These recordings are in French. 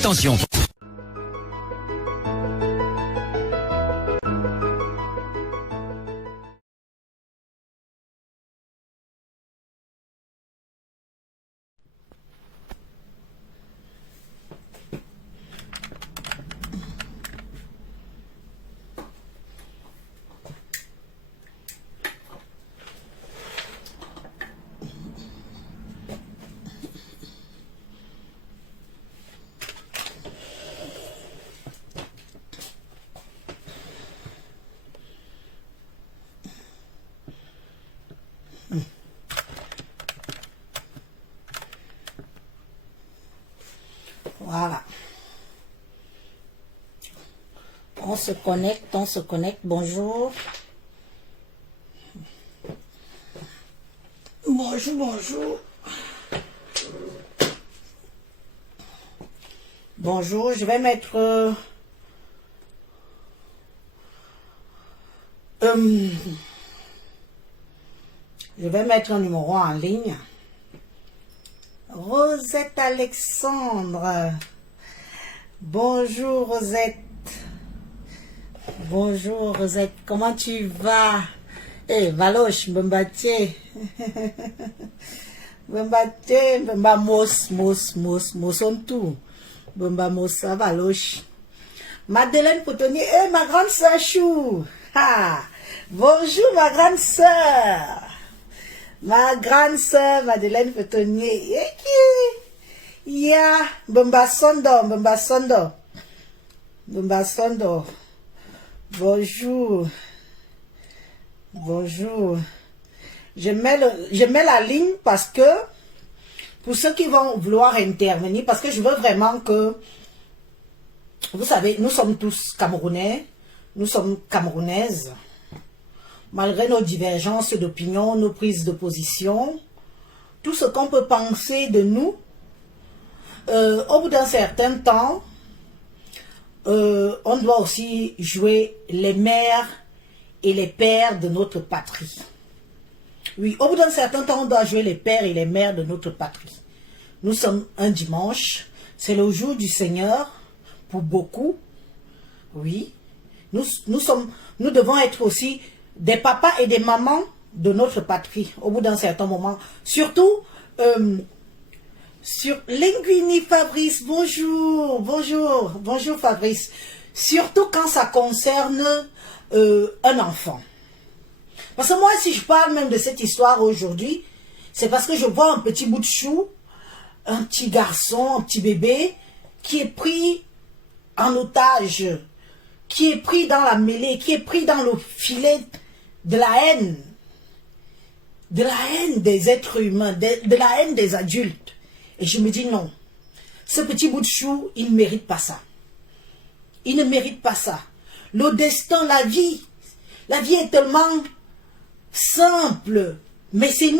Attention. Voilà. On se connecte, on se connecte. Bonjour. Bonjour, bonjour. Bonjour, je vais mettre... je vais mettre un numéro en ligne. Rosette Alexandre. Bonjour Rosette. Bonjour Rosette, comment tu vas? Eh, Valoche, Mbembaté. Mbembaté, Mbembamos, on tout. Mbembamos, Valoche. Madeleine Potonier, eh, ma grande sœur Chou. Ah, bonjour ma grande sœur. Ma grande sœur Madeleine Petonier. Ya, Mbembasondo, Mbembasondo. Mbembasondo. Bonjour. Bonjour. Je mets la ligne parce que, pour ceux qui vont vouloir intervenir, parce que je veux vraiment que, vous savez, nous sommes tous Camerounais, nous sommes Camerounaises. Malgré nos divergences d'opinion, nos prises de position, tout ce qu'on peut penser de nous, au bout d'un certain temps, on doit aussi jouer les mères et les pères de notre patrie. Oui, au bout d'un certain temps, on doit jouer les pères et les mères de notre patrie. Nous sommes un dimanche, c'est le jour du Seigneur, pour beaucoup. Oui, nous devons être aussi des papas et des mamans de notre patrie, au bout d'un certain moment. Surtout, sur Linguini Fabrice, bonjour, bonjour, bonjour Fabrice. Surtout quand ça concerne un enfant. Parce que moi, si je parle même de cette histoire aujourd'hui, c'est parce que je vois un petit bout de chou, un petit garçon, un petit bébé, qui est pris en otage, qui est pris dans la mêlée, qui est pris dans le filet de la haine des êtres humains, de la haine des adultes. Et je me dis non, ce petit bout de chou, il ne mérite pas ça. Il ne mérite pas ça. Le destin, la vie est tellement simple, mais c'est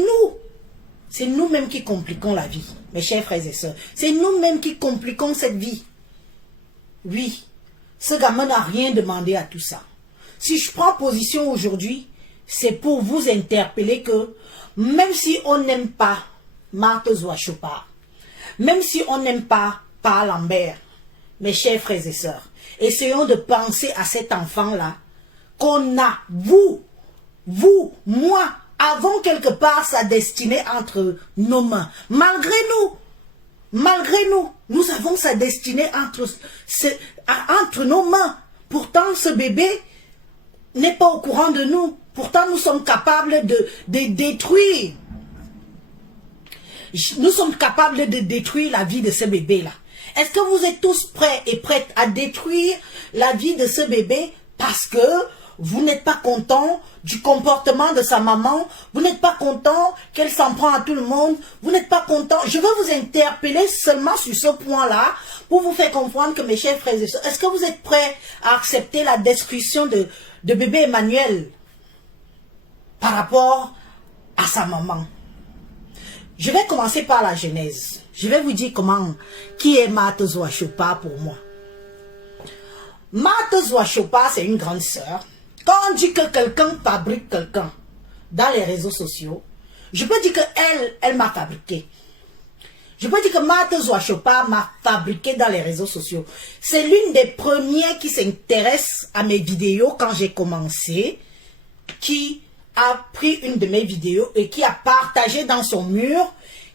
nous-mêmes qui compliquons la vie, mes chers frères et sœurs. C'est nous-mêmes qui compliquons cette vie. Oui, ce gamin n'a rien demandé à tout ça. Si je prends position aujourd'hui, c'est pour vous interpeller que même si on n'aime pas Marthe Zouachopard, même si on n'aime pas Paul Lambert, mes chers frères et sœurs, essayons de penser à cet enfant-là qu'on a, vous, moi, avons quelque part sa destinée entre nos mains. Malgré nous, nous avons sa destinée entre nos mains. Pourtant, ce bébé n'est pas au courant de nous. Pourtant, nous sommes capables de détruire. Nous sommes capables de détruire la vie de ce bébé-là. Est-ce que vous êtes tous prêts et prêtes à détruire la vie de ce bébé parce que vous n'êtes pas content du comportement de sa maman, vous n'êtes pas content qu'elle s'en prend à tout le monde, vous n'êtes pas content. Je veux vous interpeller seulement sur ce point-là pour vous faire comprendre que mes chers frères et sœurs, est-ce que vous êtes prêts à accepter la destruction de bébé Emmanuel par rapport à sa maman? Je vais commencer par la genèse. Je vais vous dire qui est Marthe Zouachopard pour moi. Marthe Zouachopard, c'est une grande sœur. Quand on dit que quelqu'un fabrique quelqu'un dans les réseaux sociaux, je peux dire qu'elle m'a fabriqué. Je peux dire que Marthe Zouachopa m'a fabriqué dans les réseaux sociaux. C'est l'une des premières qui s'intéresse à mes vidéos quand j'ai commencé, qui a pris une de mes vidéos et qui a partagé dans son mur,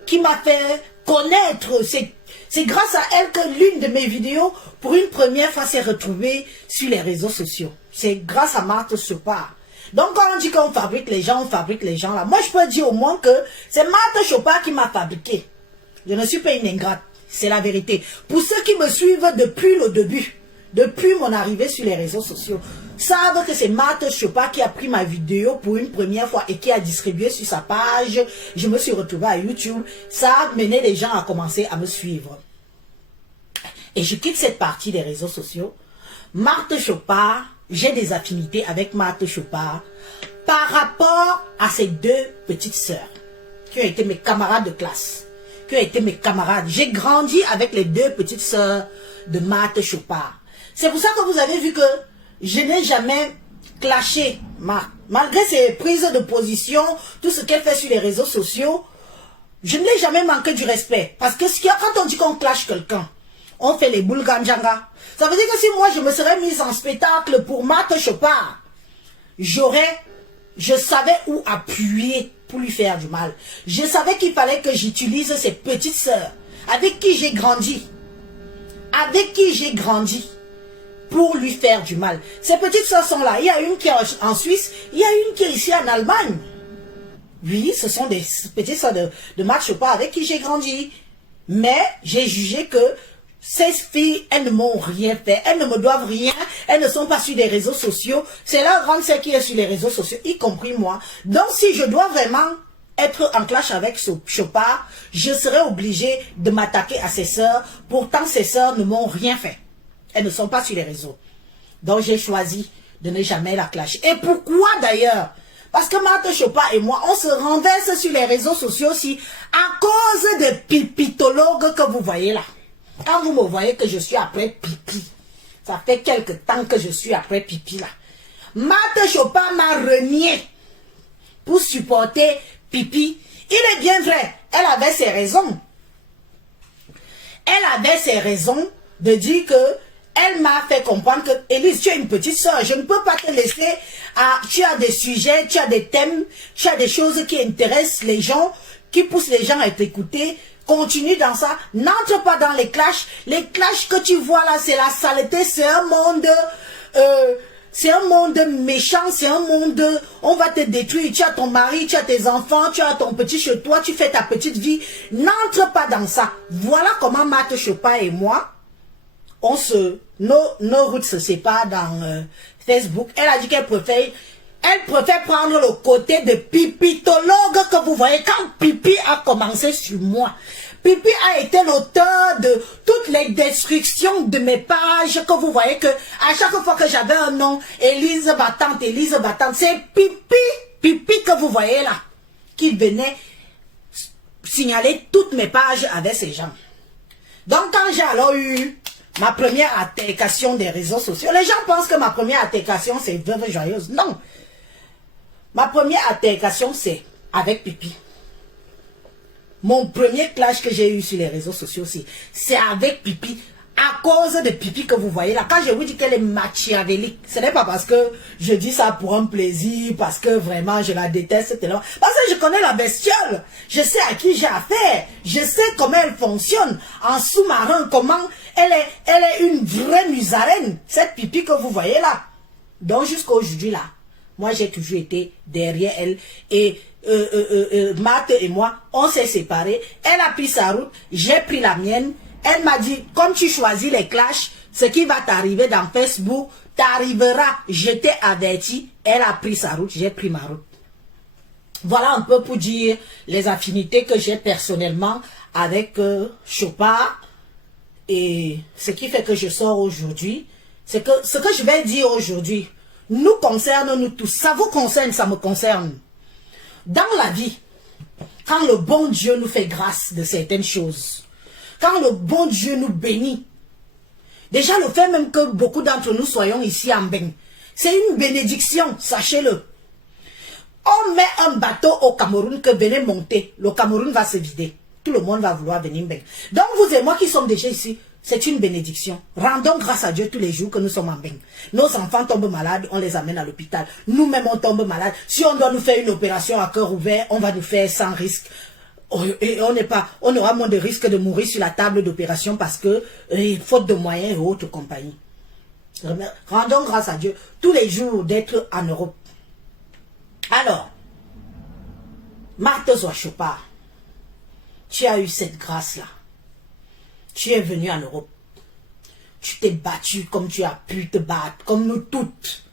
qui m'a fait connaître. C'est grâce à elle que l'une de mes vidéos, pour une première fois, s'est retrouvée sur les réseaux sociaux. C'est grâce à Marthe Chopa. Donc quand on dit qu'on fabrique les gens, on fabrique les gens là. Moi je peux dire au moins que c'est Marthe Chopa qui m'a fabriqué. Je ne suis pas une ingrate, c'est la vérité. Pour ceux qui me suivent depuis le début, depuis mon arrivée sur les réseaux sociaux, savent que c'est Marthe Chopa qui a pris ma vidéo pour une première fois et qui a distribué sur sa page. Je me suis retrouvée à YouTube. Ça a mené les gens à commencer à me suivre. Et je quitte cette partie des réseaux sociaux. Marthe Chopa, j'ai des affinités avec Marthe Chopa par rapport à ces deux petites sœurs qui ont été mes camarades de classe. Qui ont été mes camarades. J'ai grandi avec les deux petites sœurs de Marthe Chopa. C'est pour ça que vous avez vu que je n'ai jamais clashé Marthe. Malgré ses prises de position, tout ce qu'elle fait sur les réseaux sociaux, je ne l'ai jamais manqué du respect. Parce que quand on dit qu'on clash quelqu'un, on fait les boules ganjanga. Ça veut dire que si moi je me serais mise en spectacle pour Marthe Chopa, je savais où appuyer pour lui faire du mal. Je savais qu'il fallait que j'utilise ses petites sœurs, avec qui j'ai grandi. Avec qui j'ai grandi. Pour lui faire du mal. Ces petites sœurs sont là. Il y a une qui est en Suisse, il y a une qui est ici en Allemagne. Oui, ce sont des petites sœurs de Marthe Chopa avec qui j'ai grandi. Mais j'ai jugé que ces filles, elles ne m'ont rien fait. Elles ne me doivent rien. Elles ne sont pas sur les réseaux sociaux. C'est leur grande sœur qui est sur les réseaux sociaux, y compris moi. Donc si je dois vraiment être en clash avec Chopa, je serai obligé de m'attaquer à ses sœurs. Pourtant, ses sœurs ne m'ont rien fait. Elles ne sont pas sur les réseaux. Donc j'ai choisi de ne jamais la clasher. Et pourquoi d'ailleurs? Parce que Marthe Chopa et moi, on se renverse sur les réseaux sociaux aussi à cause des pipitologues que vous voyez là. Quand vous me voyez que je suis après pipi, ça fait quelque temps que je suis après pipi là. Marthe Chopa m'a renié pour supporter pipi. Il est bien vrai, elle avait ses raisons. Elle avait ses raisons de dire que elle m'a fait comprendre que, Élise, tu es une petite soeur, je ne peux pas te laisser à... Tu as des sujets, tu as des thèmes, tu as des choses qui intéressent les gens, qui poussent les gens à t'écouter. Continue dans ça, n'entre pas dans les clashs. Les clashs que tu vois là, c'est la saleté, c'est un monde méchant, c'est un monde, on va te détruire. Tu as ton mari, tu as tes enfants, tu as ton petit chez toi, tu fais ta petite vie. N'entre pas dans ça. Voilà comment Marthe Chopa et moi, nos routes se séparent dans Facebook. Elle a dit qu'elle préfère prendre le côté de pipitologue que vous voyez. Quand Pipi a commencé sur moi, Pipi a été l'auteur de toutes les destructions de mes pages que vous voyez que à chaque fois que j'avais un nom, Élise Battante, c'est Pipi que vous voyez là, qui venait signaler toutes mes pages avec ces gens. Donc quand j'ai alors eu ma première altercation des réseaux sociaux, les gens pensent que ma première altercation c'est Veuve Joyeuse. Non. Ma première altercation c'est avec Pipi. Mon premier clash que j'ai eu sur les réseaux sociaux, c'est avec Pipi. À cause de Pipi que vous voyez là. Quand je vous dis qu'elle est machiavélique, ce n'est pas parce que je dis ça pour un plaisir, parce que vraiment je la déteste tellement. Parce que je connais la bestiole. Je sais à qui j'ai affaire. Je sais comment elle fonctionne. En sous-marin, comment elle est une vraie musarène. Cette Pipi que vous voyez là. Donc jusqu'à aujourd'hui là, moi j'ai toujours été derrière elle. Et Marthe et moi, on s'est séparés. Elle a pris sa route, j'ai pris la mienne. Elle m'a dit, comme tu choisis les clashs, ce qui va t'arriver dans Facebook, t'arrivera. Je t'ai averti. Elle a pris sa route, j'ai pris ma route. Voilà un peu pour dire les affinités que j'ai personnellement avec Chopa. Et ce qui fait que je sors aujourd'hui, c'est que ce que je vais dire aujourd'hui nous concerne nous tous. Ça vous concerne, ça me concerne. Dans la vie, quand le bon Dieu nous fait grâce de certaines choses, quand le bon Dieu nous bénit, déjà le fait même que beaucoup d'entre nous soyons ici en bain, c'est une bénédiction, sachez-le. On met un bateau au Cameroun que venez monter, le Cameroun va se vider. tout le monde va vouloir venir Mbeng. Donc vous et moi qui sommes déjà ici, c'est une bénédiction. Rendons grâce à Dieu tous les jours que nous sommes en Mbeng. Nos enfants tombent malades, on les amène à l'hôpital. Nous-mêmes, on tombe malade. Si on doit nous faire une opération à cœur ouvert, on va nous faire sans risque. Et on aura moins de risque de mourir sur la table d'opération parce que, faute de moyens et autres compagnies. Rendons grâce à Dieu tous les jours d'être en Europe. Alors, Marthe Zouachopard, tu as eu cette grâce-là. Tu es venu en Europe. Tu t'es battu comme tu as pu te battre, comme nous toutes.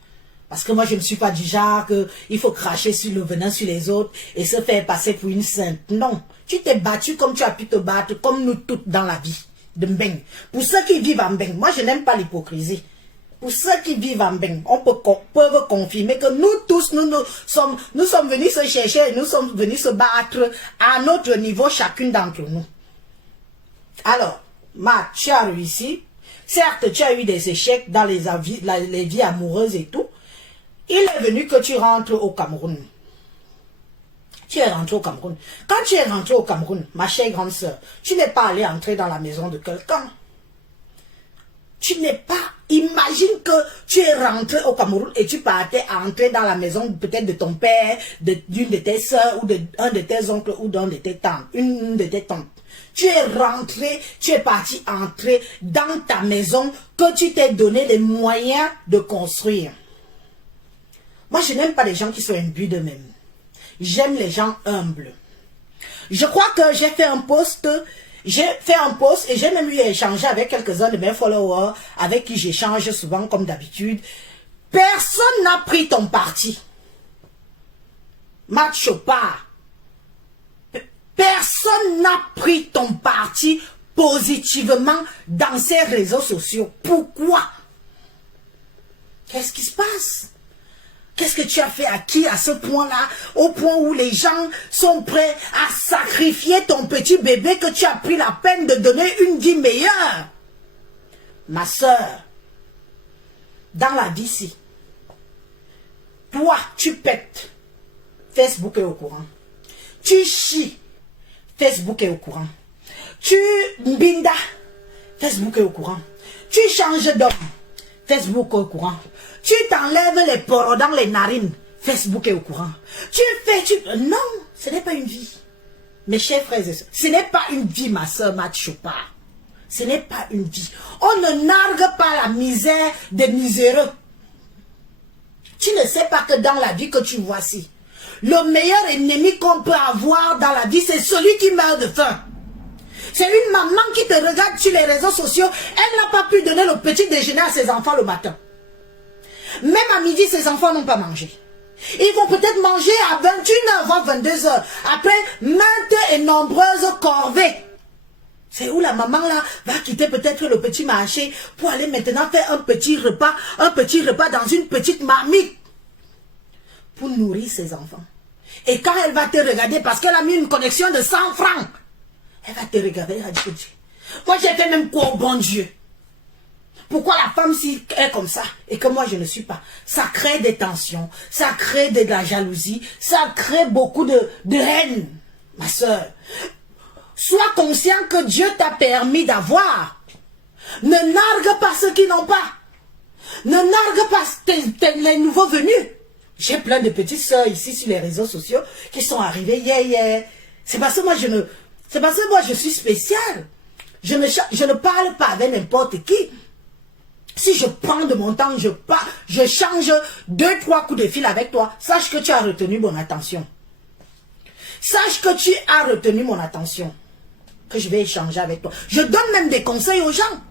Parce que moi, je ne suis pas du genre qu'il faut cracher sur le venin sur les autres et se faire passer pour une sainte. Non. Tu t'es battu comme tu as pu te battre, comme nous toutes dans la vie de Mbeng. Pour ceux qui vivent en Mbeng, moi, je n'aime pas l'hypocrisie. Pour ceux qui vivent en Mbeng, on peut confirmer que nous tous, nous sommes venus se chercher, nous sommes venus se battre à notre niveau, chacune d'entre nous. Alors, Marc, tu as réussi. Certes, tu as eu des échecs dans les vies amoureuses et tout. Il est venu que tu rentres au Cameroun. Tu es rentré au Cameroun. Quand tu es rentré au Cameroun, ma chère grande sœur, tu n'es pas allé entrer dans la maison de quelqu'un. Tu n'es pas... Imagine que tu es rentré au Cameroun et tu partais à entrer dans la maison peut-être de ton père, d'une de tes soeurs ou d'un de tes oncles ou d'un de tes tantes, une de tes tantes. Tu es rentré, tu es parti entrer dans ta maison que tu t'es donné les moyens de construire. Moi, je n'aime pas les gens qui sont imbus d'eux-mêmes. J'aime les gens humbles. Je crois que j'ai fait un post et j'ai même eu à échanger avec quelques-uns de mes followers avec qui j'échange souvent comme d'habitude. Personne n'a pris ton parti. Marthe Zouachopard. Personne n'a pris ton parti positivement dans ces réseaux sociaux. Pourquoi? Qu'est-ce qui se passe? Qu'est-ce que tu as fait à qui à ce point-là, au point où les gens sont prêts à sacrifier ton petit bébé que tu as pris la peine de donner une vie meilleure? Ma soeur, dans la vie ici, toi, tu pètes, Facebook est au courant. Tu chies, Facebook est au courant. Tu mbinda, Facebook est au courant. Tu changes d'homme, Facebook est au courant. Tu t'enlèves les poros dans les narines, Facebook est au courant. Non, ce n'est pas une vie. Mes chers frères et sœurs, ce n'est pas une vie, ma soeur Marthe Zouachopard. Ce n'est pas une vie. On ne nargue pas la misère des miséreux. Tu ne sais pas que dans la vie que tu vois ici, le meilleur ennemi qu'on peut avoir dans la vie, c'est celui qui meurt de faim. C'est une maman qui te regarde sur les réseaux sociaux, elle n'a pas pu donner le petit déjeuner à ses enfants le matin. Même à midi, ses enfants n'ont pas mangé. Ils vont peut-être manger à 21h, voire 22h. Après, maintes et nombreuses corvées. C'est où la maman là va quitter peut-être le petit marché pour aller maintenant faire un petit repas dans une petite marmite. Pour nourrir ses enfants. Et quand elle va te regarder, parce qu'elle a mis une connexion de 100 francs, elle va te regarder et va dire, moi j'ai fait même quoi au bon Dieu? Pourquoi la femme si est comme ça et que moi je ne suis pas? Ça crée des tensions, ça crée de la jalousie, ça crée beaucoup de haine, ma soeur. Sois conscient que Dieu t'a permis d'avoir. Ne nargue pas ceux qui n'ont pas. Ne nargue pas les nouveaux venus. J'ai plein de petites soeurs ici sur les réseaux sociaux qui sont arrivées hier. C'est parce que moi je suis spéciale. Je ne parle pas avec n'importe qui. Si je prends de mon temps, je change 2-3 coups de fil avec toi, sache que tu as retenu mon attention. Sache que tu as retenu mon attention. Que je vais échanger avec toi. Je donne même des conseils aux gens.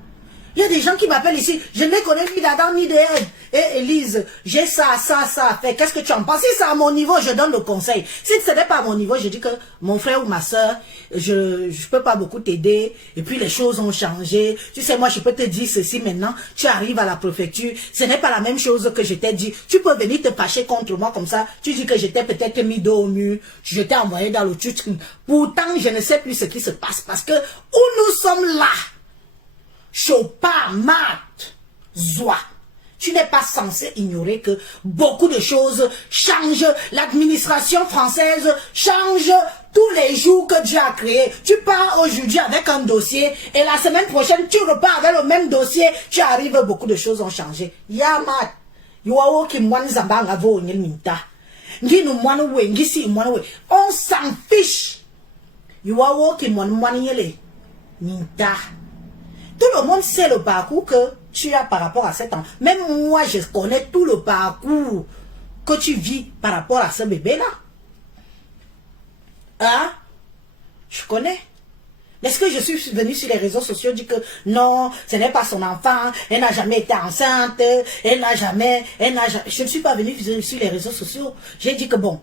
Il y a des gens qui m'appellent ici, je ne connais ni d'Adam ni d'Ève. Et Élise, j'ai ça à faire. Qu'est-ce que tu en penses? Si c'est à mon niveau, je donne le conseil. Si ce n'est pas à mon niveau, je dis que mon frère ou ma soeur, je peux pas beaucoup t'aider. Et puis les choses ont changé. Tu sais, moi, je peux te dire ceci maintenant. Tu arrives à la préfecture. Ce n'est pas la même chose que je t'ai dit. Tu peux venir te fâcher contre moi comme ça. Tu dis que je t'ai peut-être mis dos au mur. Je t'ai envoyé dans le truc. Pourtant, je ne sais plus ce qui se passe. Parce que où nous sommes là, Zouachopard, Marthe Zouachopard. Tu n'es pas censé ignorer que beaucoup de choses changent. L'administration française change tous les jours que Dieu a créé, tu pars aujourd'hui avec un dossier et la semaine prochaine, tu repars avec le même dossier, tu arrives, beaucoup de choses ont changé. Yamat, on s'en fiche. Tout le monde sait le parcours que tu as par rapport à cet enfant. Même moi, je connais tout le parcours que tu vis par rapport à ce bébé-là. Hein? Je connais. Est-ce que je suis venue sur les réseaux sociaux dire que non, ce n'est pas son enfant, elle n'a jamais été enceinte, elle n'a jamais... Je ne suis pas venue sur les réseaux sociaux. J'ai dit que bon,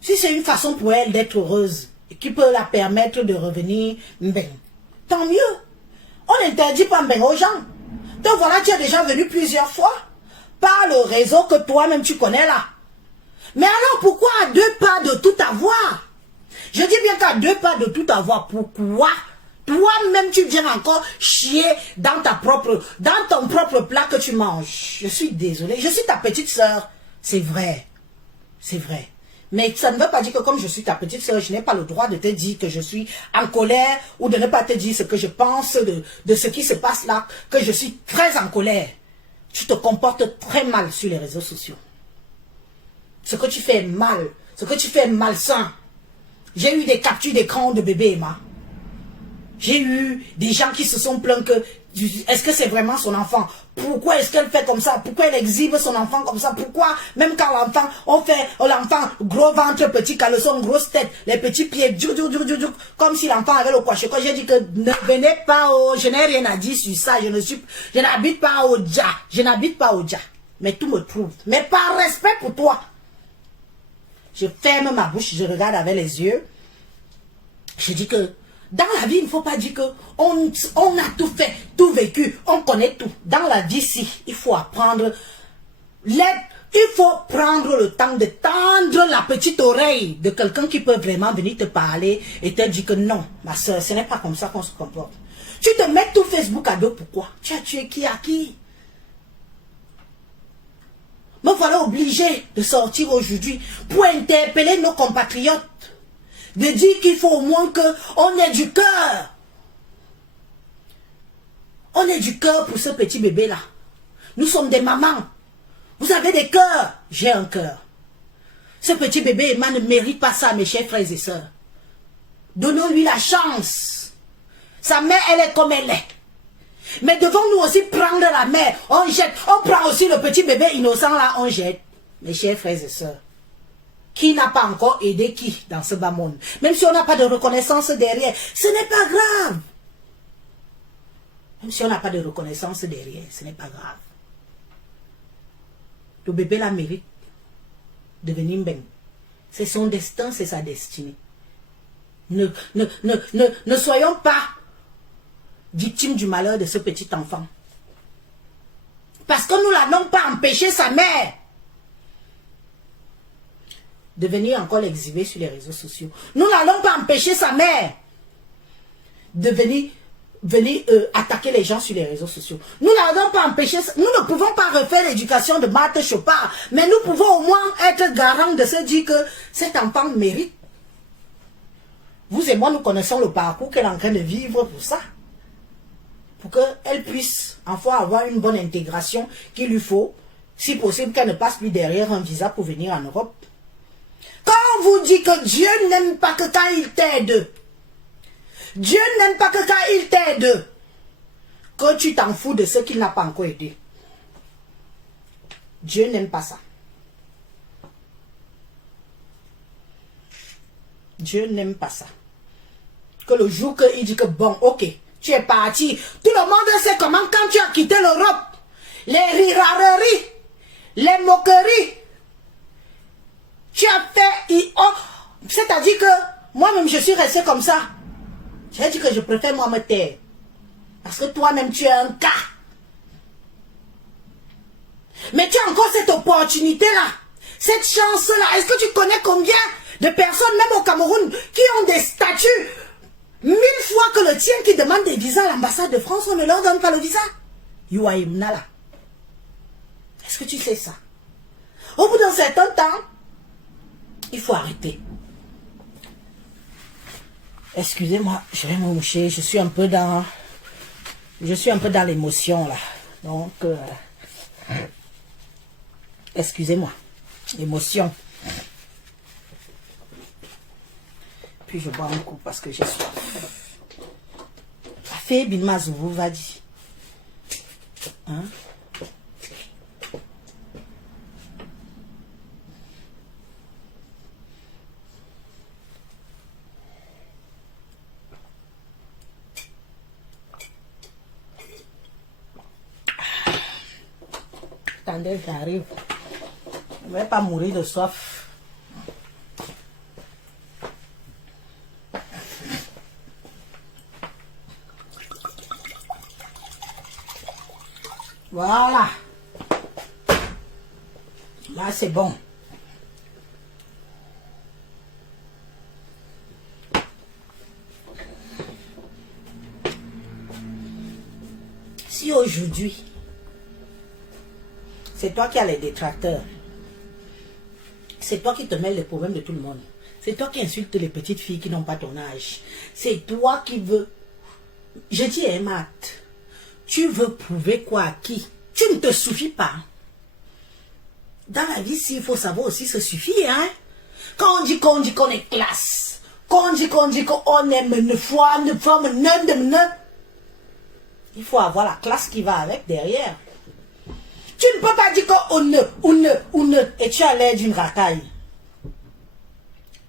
si c'est une façon pour elle d'être heureuse, et qui peut la permettre de revenir, ben, tant mieux. On n'interdit pas ben aux gens. Donc voilà, tu es déjà venu plusieurs fois par le réseau que toi-même tu connais là. Mais alors pourquoi à deux pas de tout avoir? Je dis bien qu'à deux pas de tout avoir, pourquoi toi-même tu viens encore chier dans ton propre plat que tu manges? Je suis désolée, je suis ta petite soeur, c'est vrai, c'est vrai. Mais ça ne veut pas dire que comme je suis ta petite soeur, je n'ai pas le droit de te dire que je suis en colère ou de ne pas te dire ce que je pense de ce qui se passe là, que je suis très en colère. Tu te comportes très mal sur les réseaux sociaux. Ce que tu fais est mal, ce que tu fais est malsain. J'ai eu des captures d'écran de bébé Emma. J'ai eu des gens qui se sont plaints que est-ce que c'est vraiment son enfant? Pourquoi est-ce qu'elle fait comme ça? Pourquoi elle exhibe son enfant comme ça? Pourquoi même quand l'enfant, on fait l'enfant gros ventre, petit caleçon, grosse tête, les petits pieds, comme si l'enfant avait le coiffé. Quand j'ai dit que ne venez pas au... Je n'ai rien à dire sur ça. Je n'habite pas au Dja. Je n'habite pas au Dja. Mais tout me trouve. Mais par respect pour toi, je ferme ma bouche, je regarde avec les yeux. Je dis que dans la vie, il ne faut pas dire que on a tout fait, tout vécu, on connaît tout. Dans la vie, si, il faut apprendre l'aide. Il faut prendre le temps de tendre la petite oreille de quelqu'un qui peut vraiment venir te parler et te dire que non, ma soeur, ce n'est pas comme ça qu'on se comporte. Tu te mets tout Facebook à dos, pourquoi? Tu as tué qui à qui? Me voilà obligé de sortir aujourd'hui pour interpeller nos compatriotes. De dire qu'il faut au moins qu'on ait du cœur. On ait du cœur pour ce petit bébé-là. Nous sommes des mamans. Vous avez des cœurs. J'ai un cœur. Ce petit bébé, Emma, ne mérite pas ça, mes chers frères et sœurs. Donnons-lui la chance. Sa mère, elle est comme elle est. Mais devons-nous aussi prendre la mère. On jette. On prend aussi le petit bébé innocent là, on jette. Mes chers frères et sœurs. Qui n'a pas encore aidé qui dans ce bas monde? Même si on n'a pas de reconnaissance derrière, ce n'est pas grave. Même si on n'a pas de reconnaissance derrière, ce n'est pas grave. Le bébé la mérite de venir ben. C'est son destin, c'est sa destinée. Ne soyons pas victimes du malheur de ce petit enfant. Parce que nous n'allons pas empêcher sa mère de venir encore l'exhiber sur les réseaux sociaux. Nous n'allons pas empêcher sa mère de venir attaquer les gens sur les réseaux sociaux. Nous n'allons pas empêcher, nous ne pouvons pas refaire l'éducation de Marthe Chopard, mais nous pouvons au moins être garants de se dire que cet enfant mérite. Vous et moi, nous connaissons le parcours qu'elle est en train de vivre pour ça. Pour qu'elle puisse enfin avoir une bonne intégration qu'il lui faut, si possible qu'elle ne passe plus derrière un visa pour venir en Europe. Quand on vous dit que Dieu n'aime pas que quand il t'aide, Dieu n'aime pas que quand il t'aide, que tu t'en fous de ce qu'il n'a pas encore aidé. Dieu n'aime pas ça. Dieu n'aime pas ça. Que le jour qu'il dit que bon, ok, tu es parti, tout le monde sait comment quand tu as quitté l'Europe, les rirareries, les moqueries, tu as fait, c'est-à-dire que moi-même je suis resté comme ça. J'ai dit que je préfère moi me taire. Parce que toi-même tu es un cas. Mais tu as encore cette opportunité-là, cette chance-là. Est-ce que tu connais combien de personnes, même au Cameroun, qui ont des statuts 1000 fois que le tien, qui demandent des visas à l'ambassade de France, on ne leur donne pas le visa? Nala. Est-ce que tu sais ça? Au bout d'un certain temps, il faut arrêter. Excusez-moi, je vais me moucher. Je suis un peu dans l'émotion là. Donc, excusez-moi. Émotion. Puis je bois un coup parce que j'ai soif. Fait Bilmazou, va dire. Hein? Attendez, j'arrive. Je ne vais pas mourir de soif. Voilà. Là, c'est bon. Si aujourd'hui, c'est toi qui as les détracteurs, c'est toi qui te mets les problèmes de tout le monde, c'est toi qui insultes les petites filles qui n'ont pas ton âge, c'est toi qui veux... Je dis, Matt, tu veux prouver quoi à qui? Tu ne te suffis pas. Dans la vie, il faut savoir aussi se suffire, hein. Quand on dit qu'on est classe, quand on dit qu'on aime une foi, une forme, il faut avoir la classe qui va avec derrière. Tu ne peux pas dire qu'on ne, et tu as l'air d'une racaille.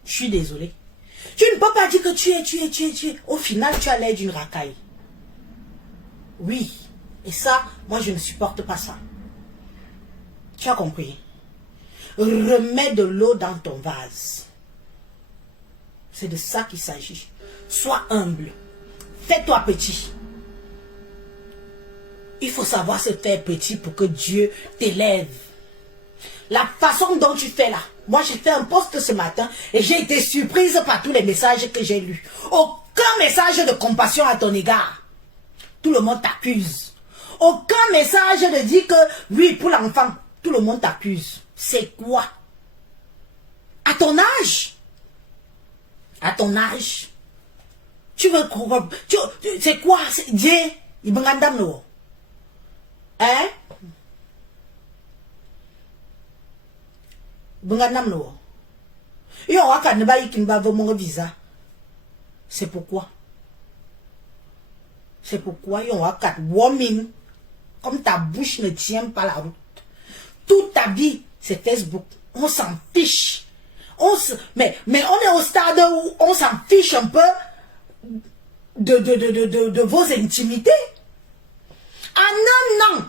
Je suis désolé. Tu ne peux pas dire que tu es. Au final, tu as l'air d'une racaille. Oui. Et ça, moi, je ne supporte pas ça. Tu as compris? Remets de l'eau dans ton vase. C'est de ça qu'il s'agit. Sois humble. Fais-toi petit. Il faut savoir se faire petit pour que Dieu t'élève. La façon dont tu fais là. Moi, j'ai fait un post ce matin et j'ai été surprise par tous les messages que j'ai lus. Aucun message de compassion à ton égard. Tout le monde t'accuse. Aucun message de dire que, oui, pour l'enfant, tout le monde t'accuse. C'est quoi? À ton âge? À ton âge? Tu veux... C'est quoi? Dieu? Il m'a dit hein? Visa. C'est pourquoi? C'est pourquoi il y a 4 women. Comme ta bouche ne tient pas la route. Toute ta vie, c'est Facebook. On s'en fiche. Mais on est au stade où on s'en fiche un peu de vos intimités. Ah non.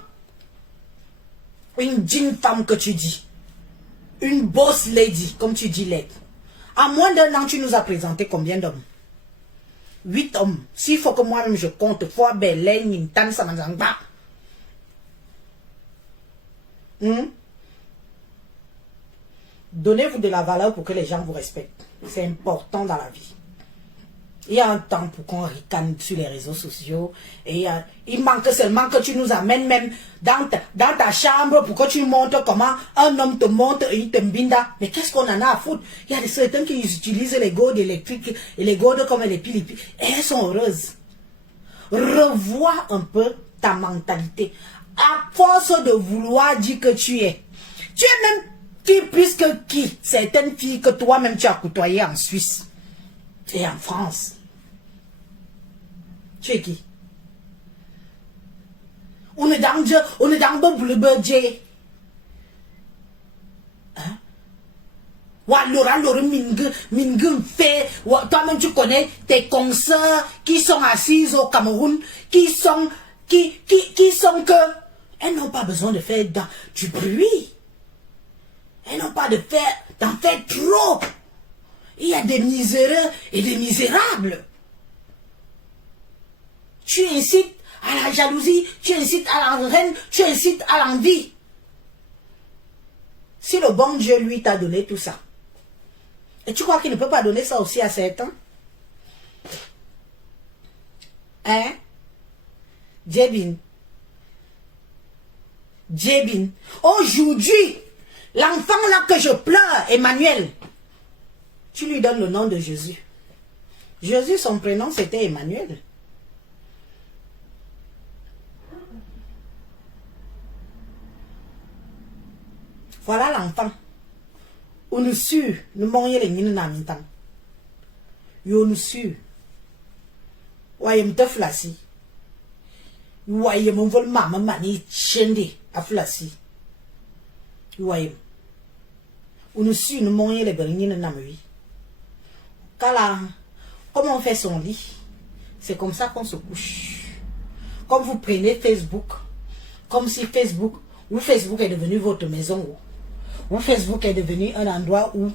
Une digne femme que tu dis. Une boss lady, comme tu dis, l'aide. À moins d'un an, tu nous as présenté combien d'hommes? 8 hommes. S'il faut que moi-même je compte, fois Belen, Nintan, Samazamba. Donnez-vous de la valeur pour que les gens vous respectent. C'est important dans la vie. Il y a un temps pour qu'on ricane sur les réseaux sociaux. Et il manque seulement que tu nous amènes même dans ta chambre pour que tu montres comment un homme te montre et il te mbinda. Mais qu'est-ce qu'on en a à foutre? Il y a certains qui utilisent les gourdes électriques et les gourdes comme les piles. Et elles sont heureuses. Revois un peu ta mentalité. À force de vouloir dire que tu es même qui plus que qui? Certaines filles que toi-même tu as côtoyées en Suisse et en France. Tu es qui? On est dans le budget. Hein? Toi-même tu connais tes consoeurs qui sont assises au Cameroun, qui sont que elles n'ont pas besoin de faire du bruit. Elles n'ont pas d'en faire trop. Il y a des miséreux et des misérables. Tu incites à la jalousie, tu incites à la haine, tu incites à l'envie. Si le bon Dieu, lui, t'a donné tout ça, et tu crois qu'il ne peut pas donner ça aussi à certains? Hein? Djebin. Aujourd'hui, l'enfant là que je pleure, Emmanuel, tu lui donnes le nom de Jésus. Jésus, son prénom, c'était Emmanuel. Voilà l'enfant. On nous suit, nous mangeons les mines en même temps. Yo nous suit. Voyez, me flassi. Voyez, mon vol maman mani chende à flassi. Voyez. On nous suit, nous mangeons les mines en même temps. Comment on fait son lit? C'est comme ça qu'on se couche. Comme vous prenez Facebook, comme si Facebook est devenu votre maison. Ou Facebook est devenu un endroit où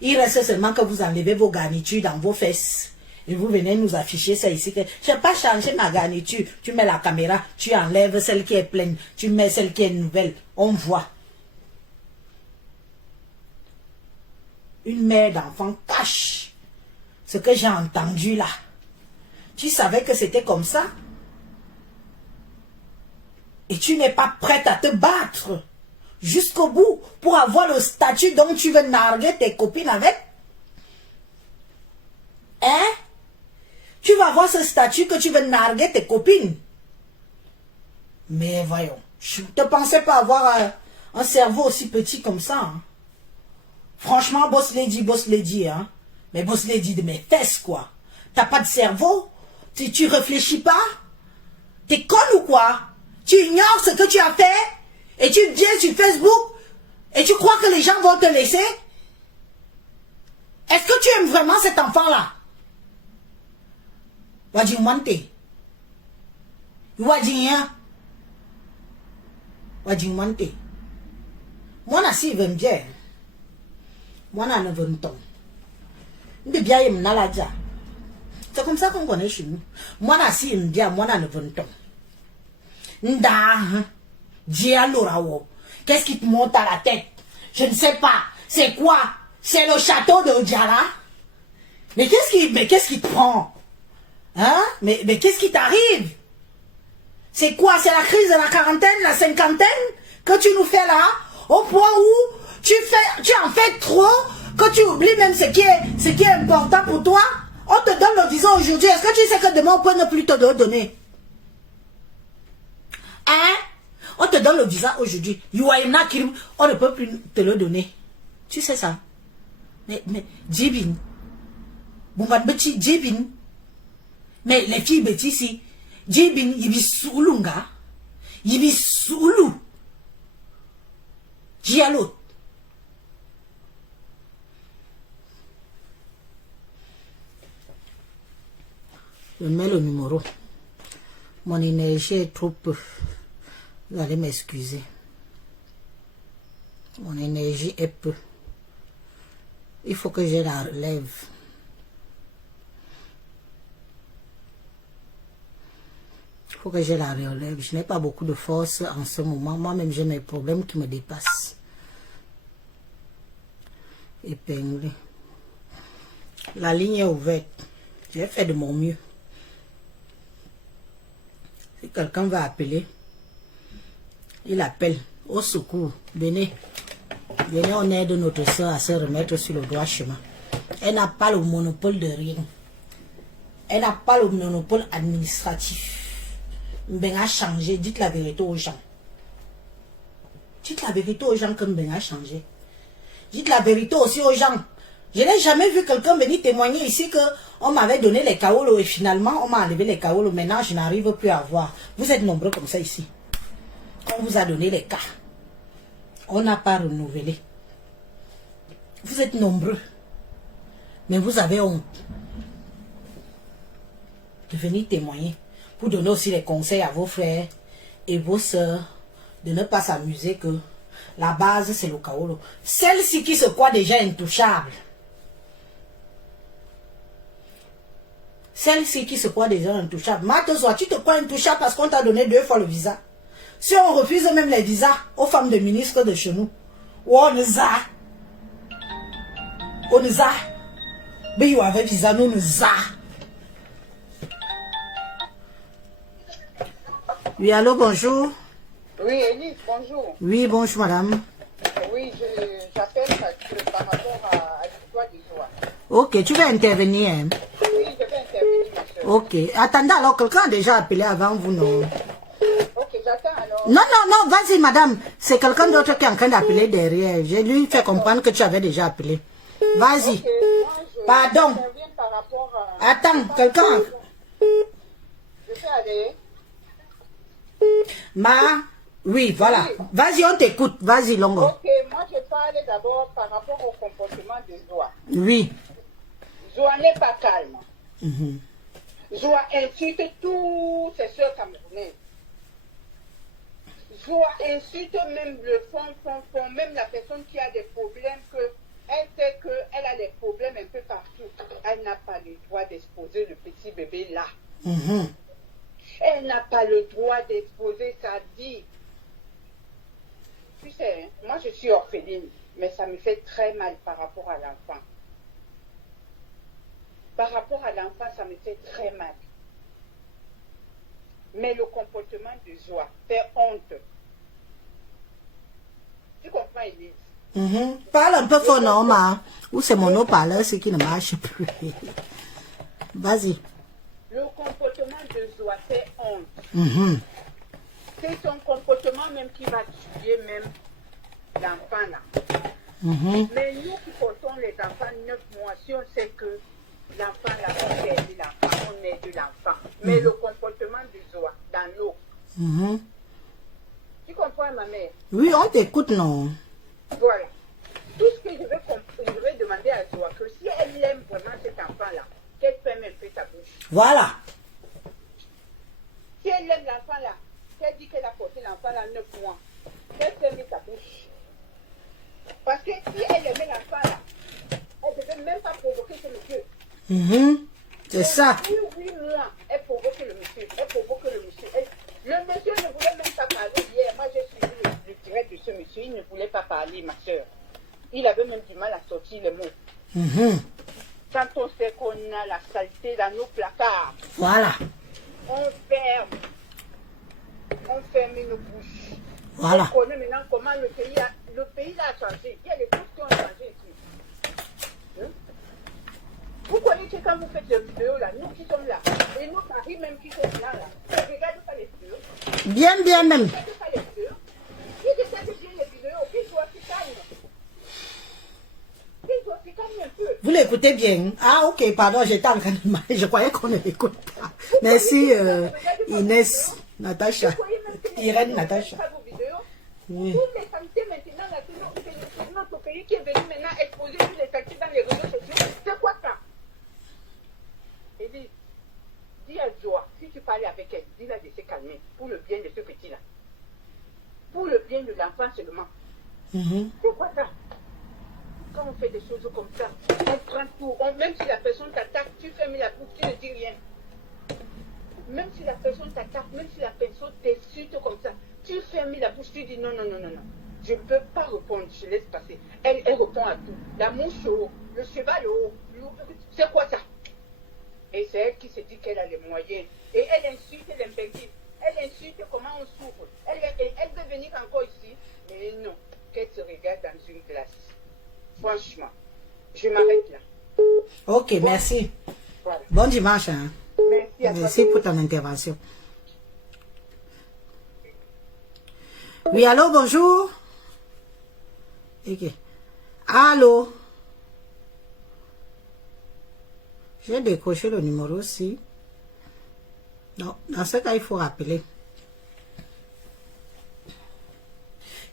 il reste seulement que vous enlevez vos garnitures dans vos fesses. Et vous venez nous afficher ça ici. Je n'ai pas changé ma garniture. Tu mets la caméra, tu enlèves celle qui est pleine, tu mets celle qui est nouvelle. On voit. Une mère d'enfant cache ce que j'ai entendu là. Tu savais que c'était comme ça. Et tu n'es pas prête à te battre jusqu'au bout pour avoir le statut dont tu veux narguer tes copines avec. Hein? Tu vas avoir ce statut que tu veux narguer tes copines. Mais voyons, je ne te pensais pas avoir un cerveau aussi petit comme ça. Hein. Franchement, boss lady, hein. Mais boss lady de mes fesses, quoi. T'as pas de cerveau? Tu réfléchis pas? T'es conne ou quoi? Tu ignores ce que tu as fait? Et tu viens sur Facebook et tu crois que les gens vont te laisser? Est-ce que tu aimes vraiment cet enfant-là? Wajimante. Wajimante. Wajimante. Moi, je veux bien. Moi, je ne veux pas. C'est comme ça qu'on connaît chez nous. Moi, je bien. Moi, je ne veux pas. Nda. Qu'est-ce qui te monte à la tête? Je ne sais pas. C'est quoi? C'est le château de Diala? Mais qu'est-ce qui te prend? Hein? Mais qu'est-ce qui t'arrive? C'est quoi? C'est la crise de la quarantaine, la cinquantaine que tu nous fais là? Au point où tu en fais trop que tu oublies même ce qui est important pour toi? On te donne le disant aujourd'hui. Est-ce que tu sais que demain on peut ne plus te le donner? Hein? On te donne le visa aujourd'hui. On ne peut plus te le donner. Tu sais ça? Mais, Djibin. Djibin. Mais les filles bêtises ici. Djibin, yibi soulunga. Yibi soulou. Diallo. Je mets le numéro. Mon énergie est trop peu. Vous allez m'excuser. Mon énergie est peu. Il faut que je la relève. Il faut que je la relève. Je n'ai pas beaucoup de force en ce moment. Moi-même, j'ai mes problèmes qui me dépassent. Épinglé. La ligne est ouverte. J'ai fait de mon mieux. Si quelqu'un va appeler, il appelle au secours. Venez on aide notre soeur à se remettre sur le droit chemin. Elle n'a pas le monopole de rien. Elle n'a pas le monopole administratif. Ben a changé. Dites la vérité aux gens. Dites la vérité aux gens que Ben a changé. Dites la vérité aussi aux gens. Je n'ai jamais vu quelqu'un venir témoigner ici que on m'avait donné les kaolos et finalement on m'a enlevé les kaolos. Maintenant je n'arrive plus à voir. Vous êtes nombreux comme ça ici. On vous a donné les cas. On n'a pas renouvelé. Vous êtes nombreux. Mais vous avez honte de venir témoigner. Pour donner aussi les conseils à vos frères et vos sœurs. De ne pas s'amuser que la base c'est le kaolo. Celle-ci qui se croit déjà intouchable. Celle-ci qui se croit déjà intouchable. Matozwa, tu te crois intouchable parce qu'on t'a donné 2 fois le visa. Si on refuse même les visas aux femmes de ministres de chez nous, on nous a. Mais il avait visa, nous nous a. Oui, allô, bonjour. Oui, Élise, bonjour. Oui, bonjour, madame. Oui, j'appelle par rapport à l'histoire du soir. Ok, tu vas intervenir. Hein? Oui, je Ok. Attendez, alors, quelqu'un a déjà appelé avant vous, non? Ok, j'attends alors. Non, non, non, vas-y, madame. C'est quelqu'un d'autre qui est en train d'appeler derrière. Je lui fais comprendre que tu avais déjà appelé. Vas-y. Ok, moi, Pardon. j'interviens par rapport à... Attends, quelqu'un. Je peux aller. Oui, voilà. Vas-y, on t'écoute. Vas-y, Longo. Ok, moi, je parlais d'abord par rapport au comportement de Zoa. Oui. Zoa n'est pas calme. Mhm. Zoa insulte tous ses soeurs camerounaises. Zoa insulte même le fond, même la personne qui a des problèmes, que elle sait qu'elle a des problèmes un peu partout. Elle n'a pas le droit d'exposer le petit bébé là. Mhm. Elle n'a pas le droit d'exposer sa vie. Tu sais, hein, moi je suis orpheline, mais ça me fait très mal par rapport à l'enfant. Par rapport à l'enfant, ça me fait très mal. Mais le comportement de Zoa fait honte. Tu comprends, Elise? Mhm. Parle un peu fort, non, ma. Ou c'est mon haut-parleur, ce qui ne marche plus. Vas-y. Le comportement de Zoa fait honte. Mhm. C'est son comportement même qui va tuer même l'enfant là. Mhm. Mais nous qui portons les enfants 9 mois, si on sait que l'enfant là, on aide l'enfant, on aide l'enfant. Mais le comportement de Zoa dans l'eau, Mhm. tu comprends ma mère? Oui, on t'écoute, non. Voilà. Tout ce que je vais demander à Zoa, que si elle aime vraiment cet enfant-là, qu'elle ferme un peu sa bouche. Voilà. Si elle aime l'enfant-là, qu'elle dit qu'elle a porté l'enfant-là 9 mois, qu'elle ferme sa bouche. Parce que si elle aimait l'enfant-là, elle ne devait même pas provoquer ce monsieur. Mhm. C'est ça. Oui, 8 mois, elle provoque le monsieur. Elle provoque le monsieur. Le monsieur ne voulait même pas parler hier. Moi, j'ai suivi le direct de ce monsieur. Il ne voulait pas parler, ma soeur. Il avait même du mal à sortir les mots. Mhm. Quand on sait qu'on a la saleté dans nos placards, Voilà. on ferme nos bouches. Voilà. On connaît maintenant comment le pays a changé. Il y a des choses qui ont changé ici. Hein? Vous connaissez quand vous faites des vidéos là, nous qui sommes là, et nos maris même qui sont là, ne regardent pas les vidéos. Bien, bien même. Ne regardent pas les vidéos. Ils regardent bien les vidéos, qu'ils doivent se calmer. Qu'ils doivent se calmer un peu. Vous l'écoutez bien. Ah, ok, pardon, j'étais en train de marrer. Je croyais qu'on ne l'écoute pas. Merci, Inès, Natacha. Vous voyez même que les Irène, vidéos, Natacha. pas vos vidéos. Oui. Toutes les sanctions maintenant, là, c'est notre pays qui est venu maintenant exposer toutes les sanctions dans les réseaux sociaux. C'est quoi ça? Et dis à Zoa, si tu parles avec elle, dis-la de se calmer pour le bien de ce petit-là. Pour le bien de l'enfant seulement. Mhm. C'est quoi ça? Quand on fait des choses comme ça, on prend tout. Même si la personne t'attaque, tu fermes la bouche, tu ne dis rien. Même si la personne t'attaque, même si la personne t'insulte comme ça, tu fermes la bouche, tu dis non, non, non, non, non. Je ne peux pas répondre, je laisse passer. Elle répond à tout. La mouche haut, le cheval haut, c'est quoi ça? Et c'est elle qui se dit qu'elle a les moyens. Et elle insulte l'imbécile. Elle insulte comment on souffre. Elle veut venir encore ici. Mais non, qu'elle se regarde dans une glace. Franchement, je m'arrête là. Ok, merci. Voilà. Bon dimanche. Hein. Merci à Merci toi. pour ton intervention. Oui, allô, bonjour. Ok. Allô. J'ai décroché le numéro aussi. Non, dans ce cas, il faut rappeler.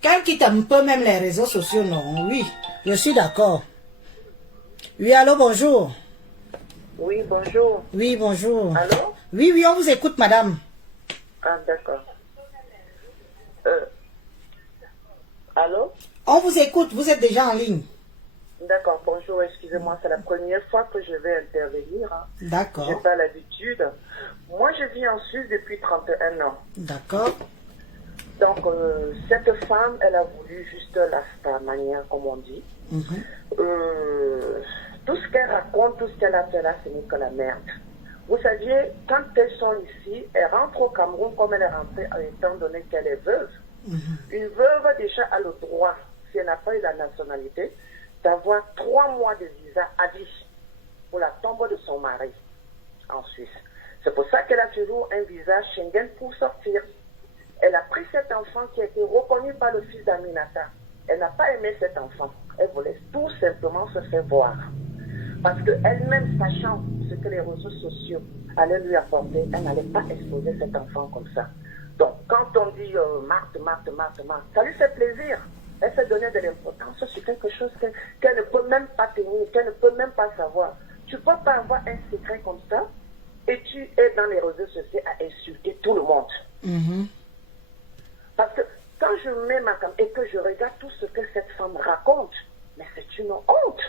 Quand quitte un peu même les réseaux sociaux, non, oui, je suis d'accord. Oui, allô, bonjour. Oui, bonjour. Oui, bonjour. Allô? Oui, oui, on vous écoute, madame. Ah, d'accord. Allô? On vous écoute, vous êtes déjà en ligne. D'accord, bonjour, excusez-moi, c'est la première fois que je vais intervenir. Hein. Je n'ai D'accord, pas l'habitude. Moi, je vis en Suisse depuis 31 ans. d'accord. Donc, cette femme, elle a voulu juste la manière, comme on dit. Mhm. Tout ce qu'elle raconte, tout ce qu'elle a fait là, ce n'est que la merde. Vous saviez, quand elles sont ici, elles rentrent au Cameroun comme elle est rentrée, étant donné qu'elle est veuve. Une veuve, déjà, a le droit, si elle n'a pas eu la nationalité, d'avoir 3 mois de visa à vie pour la tombe de son mari en Suisse. C'est pour ça qu'elle a toujours un visa Schengen pour sortir. Elle a pris cet enfant qui a été reconnu par le fils d'Aminata. Elle n'a pas aimé cet enfant. Elle voulait tout simplement se faire voir. Parce qu'elle-même, sachant ce que les réseaux sociaux allaient lui apporter, elle n'allait pas exposer cet enfant comme ça. Donc, quand on dit Marthe, ça lui fait plaisir. Elle s'est donné de l'importance sur quelque chose qu'elle ne peut même pas tenir, qu'elle ne peut même pas savoir. Tu ne peux pas avoir un secret comme ça et tu es dans les réseaux sociaux à insulter tout le monde. Parce que quand je mets ma caméra et que je regarde tout ce que cette femme raconte, mais c'est une honte.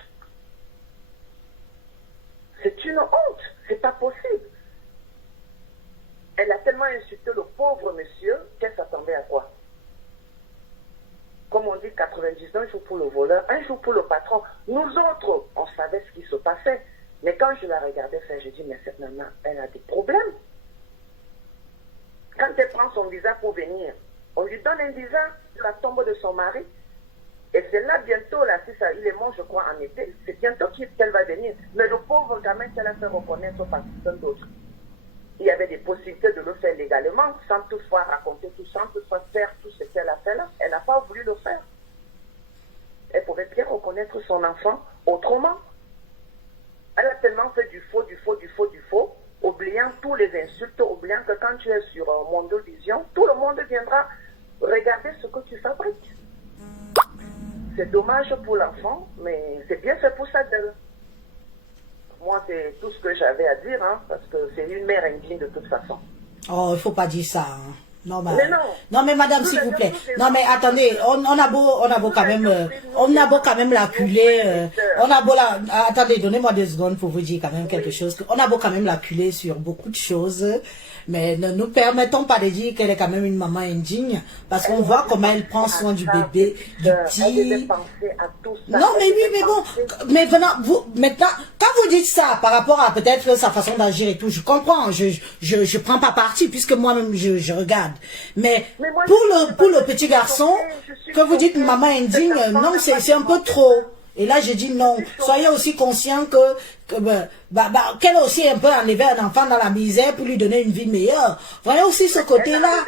C'est une honte. C'est pas possible. Elle a tellement insulté le pauvre monsieur qu'elle s'attendait à quoi? Comme on dit, 99 jours pour le voleur, un jour pour le patron. Nous autres, on savait ce qui se passait. Mais quand je la regardais faire, je dis, mais cette nana, elle a des problèmes. Quand elle prend son visa pour venir, on lui donne un visa de la tombe de son mari. Et c'est là bientôt, là, si ça, il est mort, je crois, en été, c'est bientôt qu'elle va venir. Mais le pauvre gamin qu'elle a fait reconnaître par personne d'autre. Il y avait des possibilités de le faire légalement, sans toutefois raconter tout, sans toutefois faire tout ce qu'elle a fait là. Elle n'a pas voulu le faire. Elle pouvait bien reconnaître son enfant autrement. Elle a tellement fait du faux, oubliant tous les insultes, oubliant que quand tu es sur Mondo Vision, tout le monde viendra regarder ce que tu fabriques. C'est dommage pour l'enfant, mais c'est bien fait pour ça d'elle. Moi, c'est tout ce que j'avais à dire, hein, parce que c'est une mère indigne de toute façon. Oh, il ne faut pas dire ça. Hein. Non, mais non. Non, mais madame, s'il vous plaît. Non, mais attendez, on a beau quand même l'acculer. Attendez, donnez-moi 2 secondes pour vous dire quand même quelque chose. On a beau quand même l'acculer sur beaucoup de choses. Mais ne nous permettons pas de dire qu'elle est quand même une maman indigne. Parce qu'on voit comment elle prend soin du bébé, du petit. Non, mais oui, mais bon. Mais maintenant, quand vous dites ça par rapport à peut-être sa façon d'agir et tout, je comprends. Je prends pas parti puisque moi-même je regarde. Mais pour le petit garçon, que vous dites maman indigne, non, c'est un peu trop. Et là, je dis non. Soyez aussi conscient qu'elle a aussi un peu enlevé un enfant dans la misère pour lui donner une vie meilleure. Voyez aussi ce côté-là.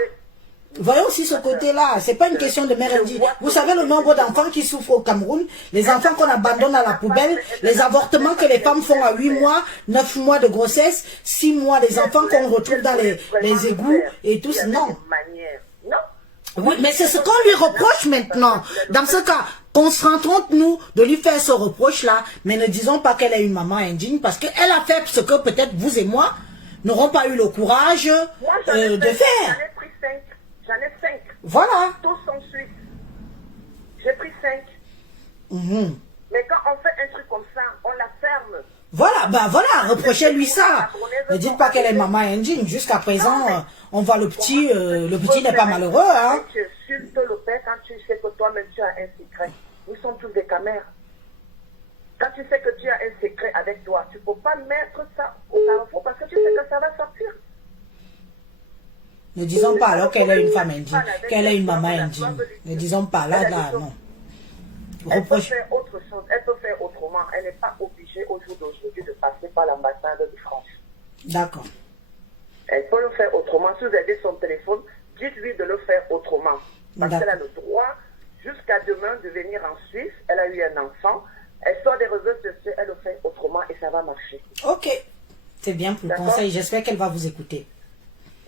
C'est pas une question de mère indigne. Vous savez le nombre d'enfants qui souffrent au Cameroun, les enfants qu'on abandonne à la poubelle, les avortements que les femmes font à 8 mois, 9 mois de grossesse, 6 mois, les enfants qu'on retrouve dans les égouts et tout ça. Non. Oui, mais c'est ce qu'on lui reproche maintenant. Dans ce cas, concentrons nous de lui faire ce reproche-là, mais ne disons pas qu'elle est une maman indigne, parce qu'elle a fait ce que peut-être vous et moi n'aurons pas eu le courage de faire. J'en ai 5. Voilà. Tous sont suisses. J'ai pris 5. Mais quand on fait un truc comme ça, on la ferme. Voilà, reprochez-lui ça. Ne dites pas qu'elle est maman indigne. Jusqu'à présent, on voit le petit n'est pas malheureux. Hein. Tu insultes le père quand tu sais que toi-même tu as un secret. Nous sommes tous des caméras. Quand tu sais que tu as un secret avec toi, tu ne peux pas mettre ça au carrefour parce que tu sais que ça va sortir. Ne disons pas alors qu'elle est une femme indigne, qu'elle est une maman indigne. Ne disons pas là, non. Elle peut faire autre chose, elle peut faire autrement. Elle n'est pas obligée au jour d'aujourd'hui de passer par l'ambassade de France. D'accord. Elle peut le faire autrement. Si vous avez son téléphone, dites-lui de le faire autrement. Parce qu'elle a le droit, jusqu'à demain, de venir en Suisse. Elle a eu un enfant. Elle sort des réseaux sociaux, elle le fait autrement et ça va marcher. Ok. C'est bien pour le conseil. J'espère qu'elle va vous écouter.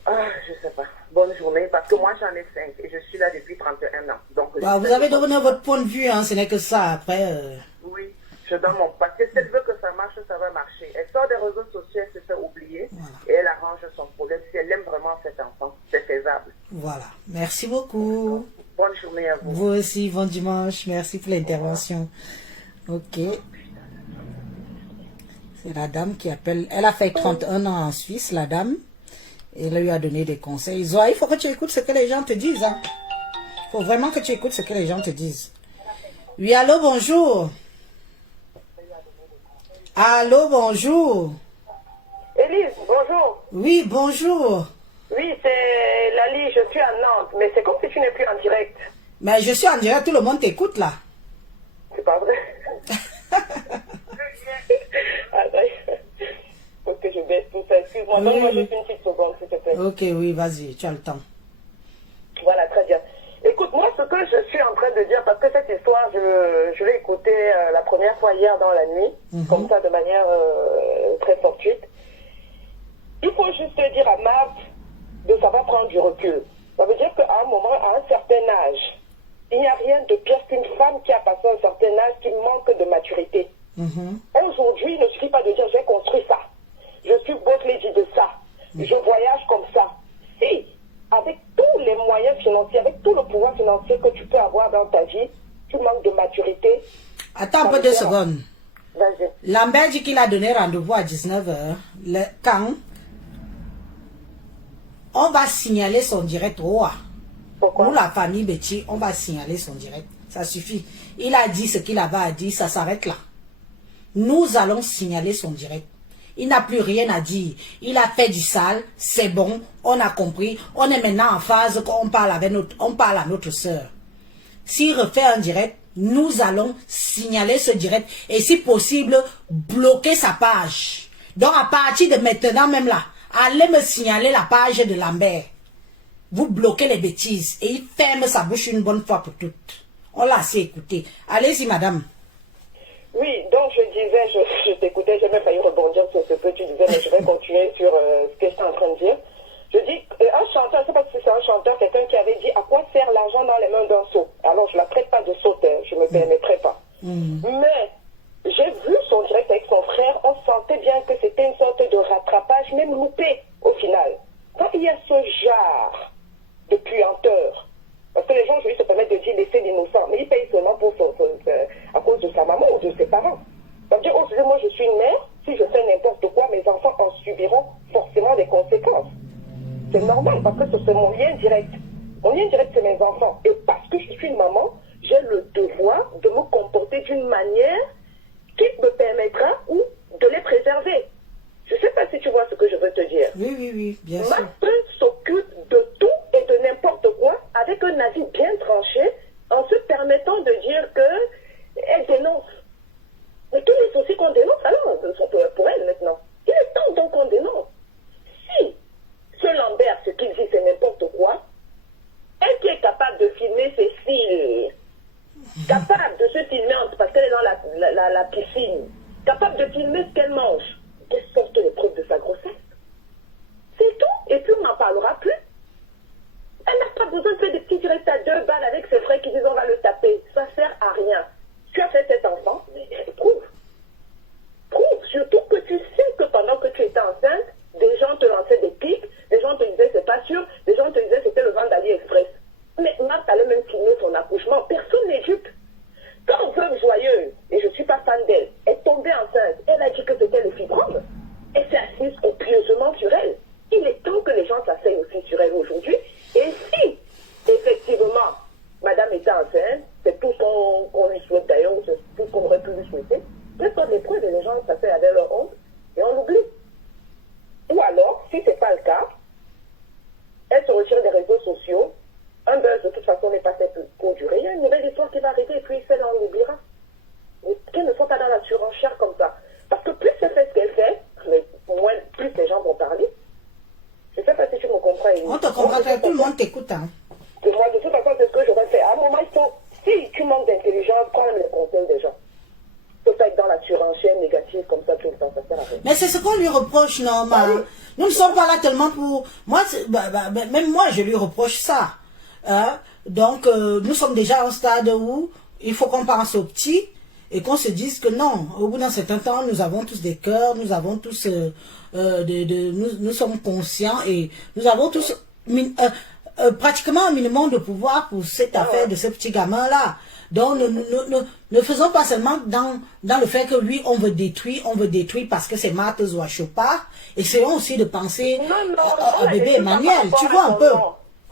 Ah, je sais pas. Bonne journée, parce que moi j'en ai 5 et je suis là depuis 31 ans. Donc, vous avez donné votre point de vue, hein, ce n'est que ça. Après. Oui, je donne mon. Parce que si elle veut que ça marche, ça va marcher. Elle sort des réseaux sociaux, elle se fait oublier et elle arrange son problème. Si elle aime vraiment cet enfant, c'est faisable. Voilà. Merci beaucoup. Bonne journée à vous. Vous aussi, bon dimanche. Merci pour l'intervention. Ok. C'est la dame qui appelle. Elle a fait 31 ans en Suisse, la dame. Et elle lui a donné des conseils. Zoé, il faut que tu écoutes ce que les gens te disent. Hein. Il faut vraiment que tu écoutes ce que les gens te disent. Oui, allô, bonjour. Allô, bonjour. Élise, bonjour. Oui, bonjour. Oui, c'est Lali, je suis à Nantes, mais c'est comme si tu n'es plus en direct. Mais je suis en direct, tout le monde t'écoute là. C'est pas vrai. Attends, faut que je baisse tout ça. Excuse-moi, Oui. donne-moi juste une petite seconde, s'il te plaît. Ok, oui, vas-y, tu as le temps. Voilà, très bien. Écoute, moi, ce que je suis en train de dire, parce que cette histoire, je l'ai écoutée la première fois hier dans la nuit, comme ça, de manière très fortuite. Il faut juste dire à Marc de savoir prendre du recul. Ça veut dire qu'à un moment, à un certain âge, il n'y a rien de pire qu'une femme qui a passé un certain âge qui manque de maturité. Aujourd'hui, il ne suffit pas de dire j'ai construit ça. Je suis boss lady de ça. Je voyage comme ça. Et avec tous les moyens financiers, avec tout le pouvoir financier que tu peux avoir dans ta vie, tu manques de maturité. Attends un peu 2 secondes. Vas-y. Lambert dit qu'il a donné rendez-vous à 19h. Quand on va signaler son direct au roi. Pourquoi? Nous, la famille Betty, on va signaler son direct. Ça suffit. Il a dit ce qu'il avait à dire, ça s'arrête là. Nous allons signaler son direct. Il n'a plus rien à dire. Il a fait du sale, c'est bon, on a compris. On est maintenant en phase qu'on parle avec on parle à notre sœur. S'il refait un direct, nous allons signaler ce direct et si possible, bloquer sa page. Donc à partir de maintenant même là, allez me signaler la page de Lambert. Vous bloquez les bêtises et il ferme sa bouche une bonne fois pour toutes. On l'a assez écouté. Allez-y, madame. Oui, donc je disais, je t'écoutais, j'ai même failli rebondir sur ce que tu disais, mais je vais continuer sur ce que je suis en train de dire. Je dis, un chanteur, je ne sais pas si c'est un chanteur, quelqu'un qui avait dit à quoi sert l'argent dans les mains d'un sot. Alors je ne la traite pas de sauteur, je ne me permettrai pas. Mais j'ai vu son direct avec son frère, on sentait bien que c'était une sorte de rattrapage, même loupé au final. Quand il y a ce genre de puanteur, parce que les gens aujourd'hui se permettent de dire laisser l'innocent, mais ils payent seulement pour à cause de sa maman ou de ses parents. Ça veut dire, oh, moi je suis une mère, si je fais n'importe quoi, mes enfants en subiront forcément des conséquences. C'est normal parce que c'est mon lien direct. Mon lien direct, c'est mes enfants. Et parce que je suis une maman, j'ai le devoir de me comporter d'une manière qui me permettra ou de les préserver. Je ne sais pas si tu vois ce que je veux te dire. Oui, bien sûr. Ma soeur s'occupe de tout et de n'importe quoi avec un avis bien tranché en se permettant de dire qu'elle dénonce. Mais tous les soucis qu'on dénonce, alors, pour elle maintenant. Il est temps donc qu'on dénonce. Si ce Lambert, ce qu'il dit, c'est n'importe quoi, elle qui est capable de filmer ses cils, capable de se filmer parce qu'elle est dans la piscine, capable de filmer ce qu'elle mange, qu'elle sorte les preuves de sa grossesse. C'est tout. Et puis on n'en parlera plus. Elle n'a pas besoin de faire des petits directs à 2 balles avec ses frères qui disent on va le taper. Ça sert à rien. Tu as fait cet enfant, mais prouve. Prouve. Surtout que tu sais que pendant que tu étais enceinte, des gens te lançaient des pics, des gens te disaient c'est pas sûr, des gens te disaient c'était le vent d'AliExpress. Mais Marthe allait même filmer son accouchement. Personne n'est dupe. Quand Veuve Joyeuse, et je ne suis pas fan d'elle, est tombée enceinte, elle a dit que c'était le fibrome. Elle s'est assise copieusement sur elle. Il est temps que les gens s'asseyent aussi sur elle aujourd'hui. Et si, effectivement, madame était enceinte, c'est tout ce qu'on lui souhaite d'ailleurs, c'est tout ce qu'on aurait pu lui souhaiter, qu'elles sont les preuves et les gens s'asseyent avec leur honte et on l'oublie. Ou alors, si ce n'est pas le cas, elle se retire des réseaux sociaux. Un buzz, de toute façon, n'est pas fait pour durer. Il y a une nouvelle histoire qui va arriver et puis celle-là, on l'oubliera. Mais qu'elles ne sont pas dans la surenchère comme ça. Parce que plus elle fait ce qu'elle fait, mais moins, plus les gens vont parler. Je ne sais pas si tu me comprends. On te comprend, tout le monde t'écoute. Hein. Moi, de toute façon, c'est ce que j'aurais fait. À un moment, il faut, si tu manques d'intelligence, prends les conseils des gens. Il ne faut pas être dans la surenchère négative comme ça tout le temps. Ça sert à rien. Mais c'est ce qu'on lui reproche, normal. Nous ne sommes pas là tellement pour... Moi, même moi, je lui reproche ça. Donc, nous sommes déjà à un stade où il faut qu'on pense aux petits et qu'on se dise que non, au bout d'un certain temps, nous avons tous des cœurs, nous avons tous... nous sommes conscients et nous avons tous pratiquement un minimum de pouvoir pour cette affaire de ce petit gamin-là. Donc, ne faisons pas seulement dans le fait que lui, on veut détruire parce que c'est Marthe Zouachopa. Essayons aussi de penser au bébé Emmanuel. Tu vois un peu.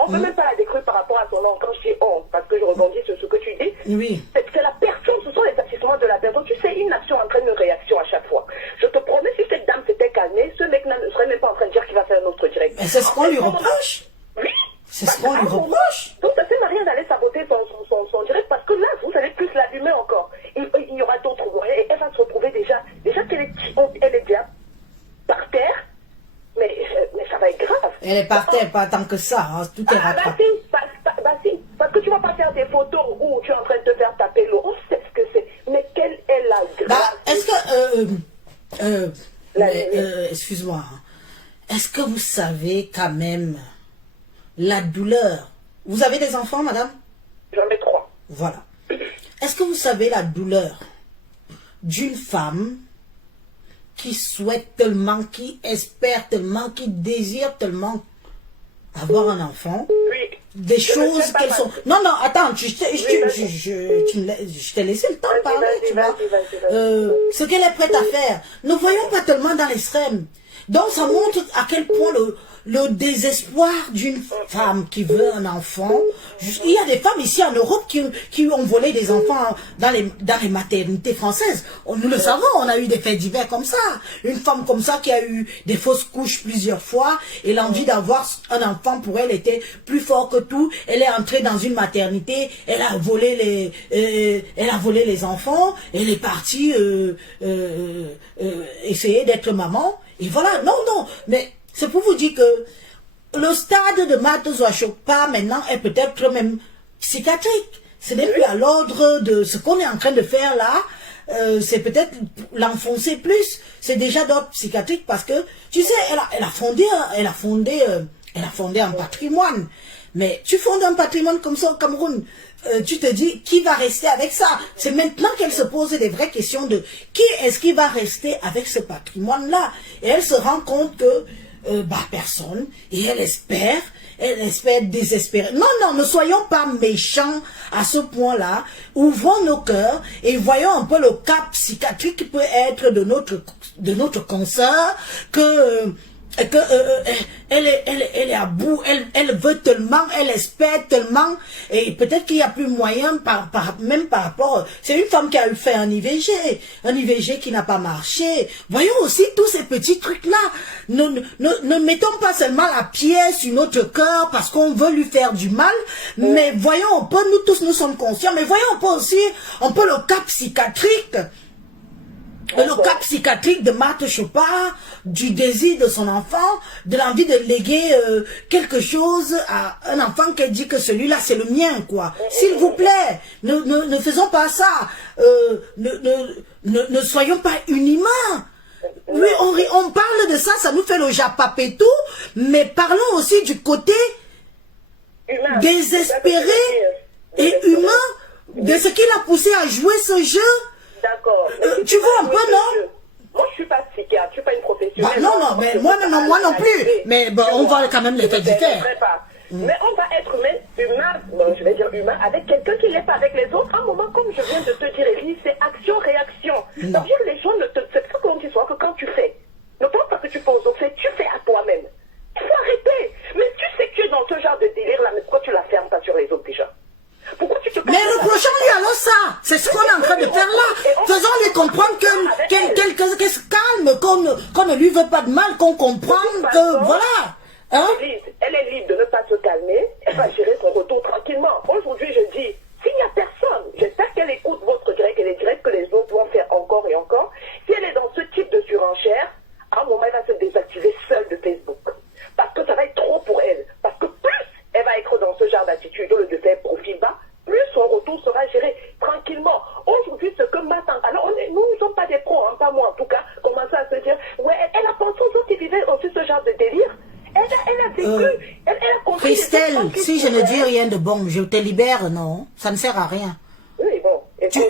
On ne peut même pas la détruire par rapport à son nom. Quand je dis on, parce que je rebondis sur ce que tu dis, oui. C'est la personne, ce sont les agissements de la personne. Tu sais, une action entraîne une réaction à chaque fois. Je te promets, si cette dame s'était calmée, ce mec ne serait même pas en train de dire qu'il va faire un autre direct. Mais c'est ce qu'on lui reproche. Oui. C'est ce qu'on lui reproche. Donc ça sert à rien d'aller saboter son direct parce que là, vous allez plus l'allumer encore. Il y aura d'autres moyens et elle va se retrouver déjà qu'elle est bien par terre. Elle est par terre, pas tant que ça, hein, tout est rattrapé. Parce que tu vas pas faire des photos où tu es en train de te faire taper l'eau. On sait ce que c'est. Mais quelle est la grâce? Est-ce que... excuse-moi. Est-ce que vous savez quand même la douleur? Vous avez des enfants, madame? J'en ai 3. Voilà. Est-ce que vous savez la douleur d'une femme qui souhaite tellement, qui espère tellement, qui désire tellement avoir un enfant? Oui. Des choses qu'elles sont... Non, non, attends, je t'ai laissé le temps de parler, tu vois. Ce qu'elle est prête à faire. Ne voyons pas tellement dans l'extrême. Donc, ça montre à quel point le désespoir d'une femme qui veut un enfant. Il y a des femmes ici en Europe qui ont volé des enfants dans les maternités françaises. Nous le savons, on a eu des faits divers comme ça. Une femme comme ça qui a eu des fausses couches plusieurs fois et l'envie d'avoir un enfant pour elle était plus fort que tout. Elle est entrée dans une maternité, elle a volé les enfants, elle est partie essayer d'être maman. Et voilà, non, mais c'est pour vous dire que le stade de Marthe Zouachokpa maintenant est peut-être même psychiatrique. Ce n'est plus à l'ordre de ce qu'on est en train de faire là. C'est peut-être l'enfoncer plus. C'est déjà d'ordre psychiatrique parce que, tu sais, elle a fondé un patrimoine. Mais tu fondes un patrimoine comme ça au Cameroun, tu te dis, qui va rester avec ça? C'est maintenant qu'elle se pose des vraies questions de qui est-ce qui va rester avec ce patrimoine-là? Et elle se rend compte que, personne. Et elle espère désespérer. Non, ne soyons pas méchants à ce point-là. Ouvrons nos cœurs et voyons un peu le cas psychiatrique qui peut être de notre consoeur, elle est à bout, elle veut tellement, elle espère tellement, et peut-être qu'il n'y a plus moyen, même par rapport, c'est une femme qui a fait un IVG qui n'a pas marché. Voyons aussi tous ces petits trucs-là. Ne mettons pas seulement la pierre sur notre cœur parce qu'on veut lui faire du mal, mais voyons un peu, nous tous nous sommes conscients, mais voyons un peu aussi, un peu le cas psychiatrique. Le cas psychiatrique de Marthe Chopard, du désir de son enfant, de l'envie de léguer quelque chose à un enfant qu'elle dit que celui-là c'est le mien, quoi. S'il vous plaît, ne faisons pas ça. Ne soyons pas inhumains. Oui, on parle de ça, ça nous fait le japapé tout, mais parlons aussi du côté humain, désespéré et humain de ce qui l'a poussé à jouer ce jeu. D'accord. Tu vois un peu, non? Moi, je suis pas psychiatre, je suis pas une professionnelle. Non, mais moi non plus. Mais bon, on va quand même les faire différer. Mais on va être humain, je vais dire humain, avec quelqu'un qui n'est pas avec les autres. Un moment, comme je viens de te dire, Elise, c'est action-réaction. C'est-à-dire que les gens ne te... C'est pas comme tu sois que quand tu fais. Ne pense pas que tu penses au fait, tu fais à toi-même. Il faut arrêter. Mais tu sais que tu es dans ce genre de délire-là, mais pourquoi tu la fermes pas sur les autres déjà? Pourquoi tu te... Mais reprochons-lui alors ça. C'est ce qu'on est en train de faire là. Faisons-lui comprendre qu'elle se calme, qu'on ne lui veut pas de mal, qu'on comprenne que voilà. Hein? Elle est libre de ne pas se calmer. Elle va gérer son retour tranquillement. Aujourd'hui, je dis, s'il n'y a personne, j'espère qu'elle écoute votre direct et les directs que les autres vont faire encore et encore. Si elle est dans ce type de surenchère, à un moment, elle va se désactiver seule de Facebook. Parce que ça va être trop pour elle. Parce que plus elle va être dans ce genre d'attitude, au lieu de faire profil bas, plus son retour sera géré tranquillement. Aujourd'hui, ce que m'attend, alors nous ne sommes pas des pros, hein, pas moi en tout cas, commencer à se dire, ouais, elle a pensé aux autres qui vivaient aussi ce genre de délire. Elle a vécu, elle a compris. Christelle, si je ne dis rien de bon, je te libère, non? Ça ne sert à rien. Oui, bon.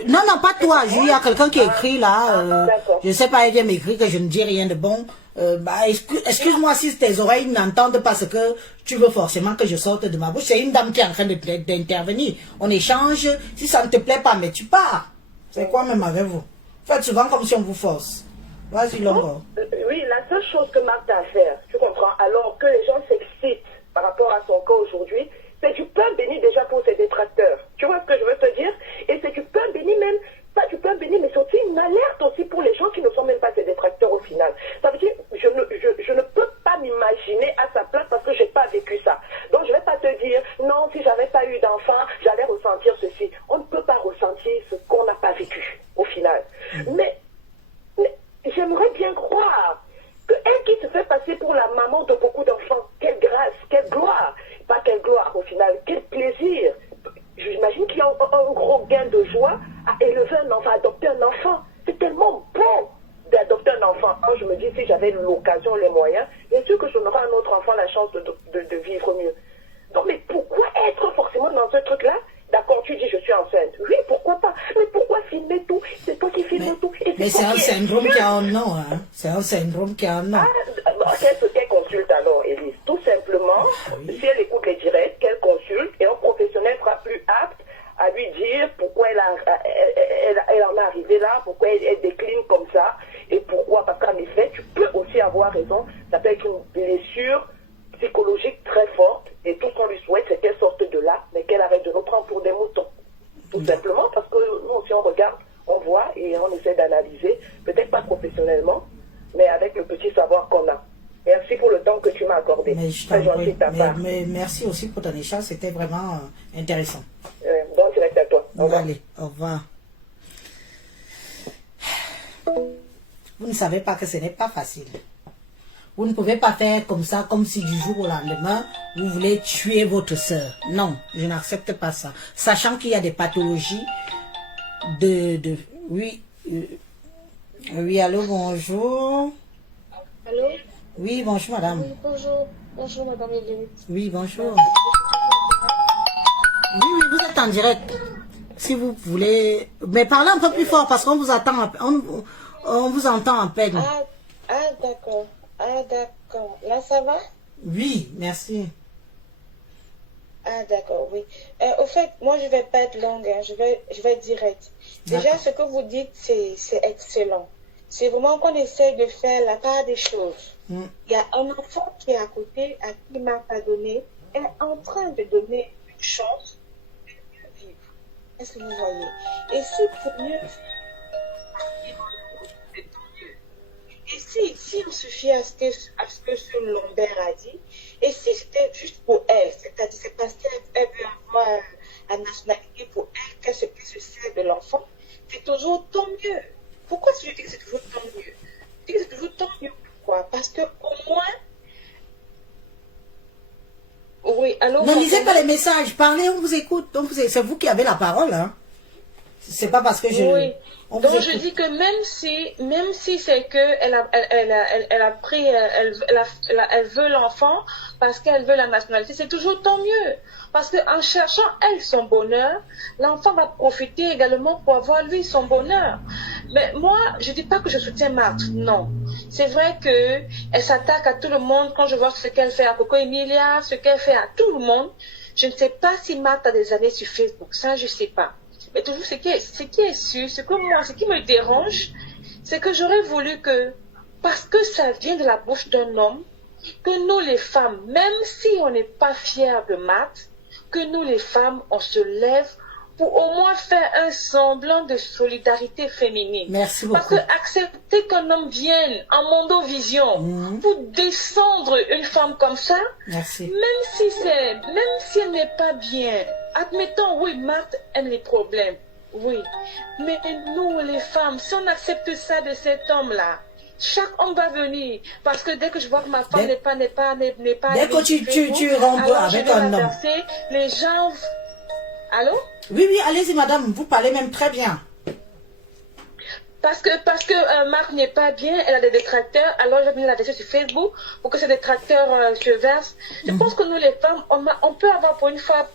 Non, pas toi. Il y a quelqu'un qui écrit là. Je ne sais pas, elle vient m'écrire que je ne dis rien de bon. Excuse-moi si tes oreilles n'entendent pas ce que tu veux forcément que je sorte de ma bouche. C'est une dame qui est en train d'intervenir. On échange. Si ça ne te plaît pas, mais tu pars. C'est quoi même avec vous? Faites souvent comme si on vous force. Vas-y, Longo. Oui, la seule chose que Marthe a à faire, tu comprends, alors que les gens s'excitent par rapport à son cas aujourd'hui, c'est du pain béni déjà pour ses détracteurs. Tu vois ce que je veux te dire? Et c'est du pain béni même, pas du pain béni, mais c'est aussi une alerte aussi pour les gens qui ne sont même pas ses détracteurs au final. Ça veut dire, je ne peux pas m'imaginer à sa place parce que j'ai pas vécu ça. Donc je vais pas te dire, non, si j'avais pas eu d'enfant, j'allais ressentir ceci. On ne peut pas ressentir ce qu'on n'a pas vécu au final. Mais j'aimerais bien croire que elle qui se fait passer pour la maman de beaucoup d'enfants, l'autorisation, les moyens, bien sûr que je donnerai à notre enfant la chance de vivre mieux. Non, mais pourquoi être forcément dans ce truc-là? D'accord, tu dis je suis enceinte. Oui, pourquoi pas? Mais pourquoi filmer tout? C'est toi qui filmes tout. Mais c'est un syndrome qui a un nom, hein. C'est un syndrome qui a un nom. Qu'elle consulte alors, Élise? Tout simplement, si elle écoute les directs, qu'elle consulte et un professionnel sera plus apte à lui dire pourquoi elle en est arrivée là, pourquoi elle décline comme ça, et pourquoi, parce qu'en effet, tu peux aussi avoir raison, ça peut être une blessure psychologique très forte, et tout ce qu'on lui souhaite, c'est qu'elle sorte de là, mais qu'elle arrête de nous prendre pour des moutons. Tout simplement, parce que nous aussi, on regarde, on voit, et on essaie d'analyser, peut-être pas professionnellement, mais avec le petit savoir qu'on a. Merci pour le temps que tu m'as accordé. Mais je très gentil de ta part. Mais merci aussi pour ton échange, c'était vraiment intéressant. Bon direct à toi. Au revoir. Allez, au revoir. Vous ne savez pas que ce n'est pas facile. Vous ne pouvez pas faire comme ça, comme si du jour au lendemain, vous voulez tuer votre soeur. Non, je n'accepte pas ça. Sachant qu'il y a des pathologies Oui, oui, allô, bonjour. Allô? Oui, bonjour, madame. Oui, bonjour. Bonjour, madame Elémite. Oui, bonjour. Oui, vous êtes en direct. Si vous voulez... Mais parlez un peu plus fort parce qu'on vous attend. On vous entend à peine. D'accord. D'accord. Là, ça va? Oui, merci. D'accord, oui. Au fait, moi, je vais pas être longue. Hein. Je vais être direct. Déjà, ce que vous dites, c'est excellent. C'est vraiment qu'on essaie de faire la part des choses. Il y a un enfant qui est à côté, à qui m'a pas donné, est en train de donner une chance de mieux vivre. Est-ce que vous voyez? Et si pour mieux vivre, c'est tant mieux. Et si on se fie à ce que ce Lambert a dit, et si c'était juste pour elle, c'est-à-dire c'est parce qu'elle veut avoir la nationalité pour elle, qu'elle se sert de l'enfant, c'est toujours tant mieux. Pourquoi je dis que c'est toujours tant mieux? Je dis que c'est toujours tant mieux. Pourquoi? Parce que au moins... Oui, alors... Ne lisez pas les messages, parlez, on vous écoute. C'est vous qui avez la parole, hein. C'est pas parce que je... Oui. Donc je dis que même si c'est que elle veut l'enfant parce qu'elle veut la nationalité, c'est toujours tant mieux. Parce qu'en cherchant elle son bonheur, l'enfant va profiter également pour avoir lui son bonheur. Mais moi, je dis pas que je soutiens Marthe, non. C'est vrai que elle s'attaque à tout le monde. Quand je vois ce qu'elle fait à Coco Emilia, ce qu'elle fait à tout le monde, je ne sais pas si Marthe a des années sur Facebook, ça je sais pas. Mais toujours ce qui est sûr, ce qui me dérange, c'est que j'aurais voulu que, parce que ça vient de la bouche d'un homme, que nous les femmes, même si on n'est pas fiers de Marthe, que nous les femmes, on se lève pour au moins faire un semblant de solidarité féminine. Merci beaucoup. Parce que accepter qu'un homme vienne en mondovision pour descendre une femme comme ça, merci. Même si elle n'est pas bien, admettons, oui, Marthe aime les problèmes, oui. Mais nous, les femmes, si on accepte ça de cet homme-là, chaque homme va venir. Parce que dès que je vois que ma femme n'est pas... Dès que tu rompes avec un homme. Les gens... Allô? Oui, allez-y, madame, vous parlez même très bien. Parce que Marc n'est pas bien, elle a des détracteurs, alors j'ai mis la dessus sur Facebook pour que ces détracteurs se versent. Je pense que nous les femmes, on peut avoir pour une fois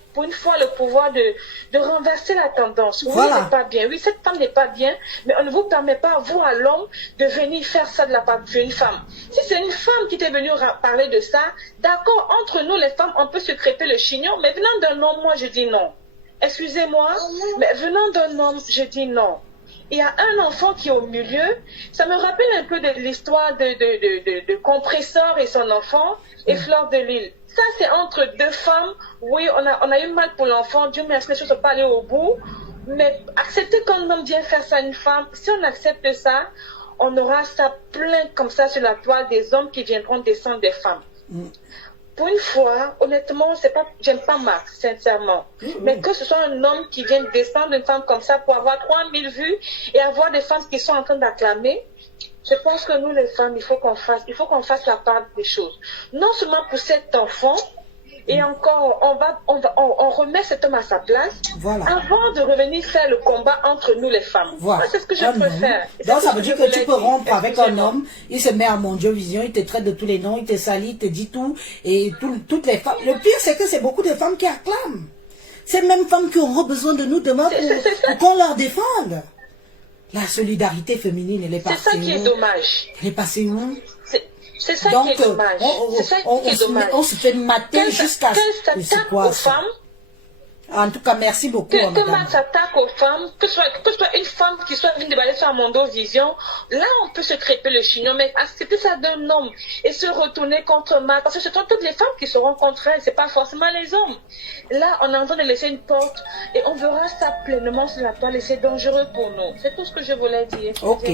le pouvoir de renverser la tendance. Oui, voilà. C'est pas bien. Oui, cette femme n'est pas bien, mais on ne vous permet pas, vous à l'homme, de venir faire ça de la part d'une femme. Si c'est une femme qui t'est venue parler de ça, d'accord, entre nous les femmes, on peut se crêper le chignon, mais venant d'un homme, moi je dis non. Excusez-moi, mais venant d'un homme, je dis non. Il y a un enfant qui est au milieu. Ça me rappelle un peu de l'histoire de Compresseur et son enfant et Fleur de Lille. Ça, c'est entre deux femmes. Oui, on a eu mal pour l'enfant. Dieu merci, les choses ne sont pas allées au bout. Mais accepter qu'un homme vienne faire ça à une femme, si on accepte ça, on aura ça plein comme ça sur la toile des hommes qui viendront descendre des femmes. Pour une fois, honnêtement, j'aime pas Marc, sincèrement. Mais que ce soit un homme qui vienne descendre une femme comme ça pour avoir 3000 vues et avoir des femmes qui sont en train d'acclamer, je pense que nous, les femmes, il faut qu'on fasse la part des choses. Non seulement pour cet enfant, Et encore, on remet cet homme à sa place avant de revenir faire le combat entre nous les femmes. Voilà. C'est ce que je préfère. Donc ça veut dire que tu peux rompre avec un homme, il se met à Mondiovision, il te traite de tous les noms, il te salit, il te dit tout, et toutes les femmes. Le pire, c'est que c'est beaucoup de femmes qui acclament. Ces mêmes femmes qui auront besoin de nous demain pour qu'on leur défende. La solidarité féminine, elle est passée. C'est ça qui est dommage. Elle est passée où? C'est ça qui est dommage. On se fait mater jusqu'à ce quoi aux femmes. En tout cas, merci beaucoup. Que Max s'attaque aux femmes, que ce soit une femme qui soit venue déballer sur Mondovision, là on peut se crêper le chignon, mais accepter ça d'un homme et se retourner contre Max, parce que ce sont toutes les femmes qui seront contre elle, c'est pas forcément les hommes. Là on est en train de laisser une porte et on verra ça pleinement sur la toile et c'est dangereux pour nous. C'est tout ce que je voulais dire. Ok,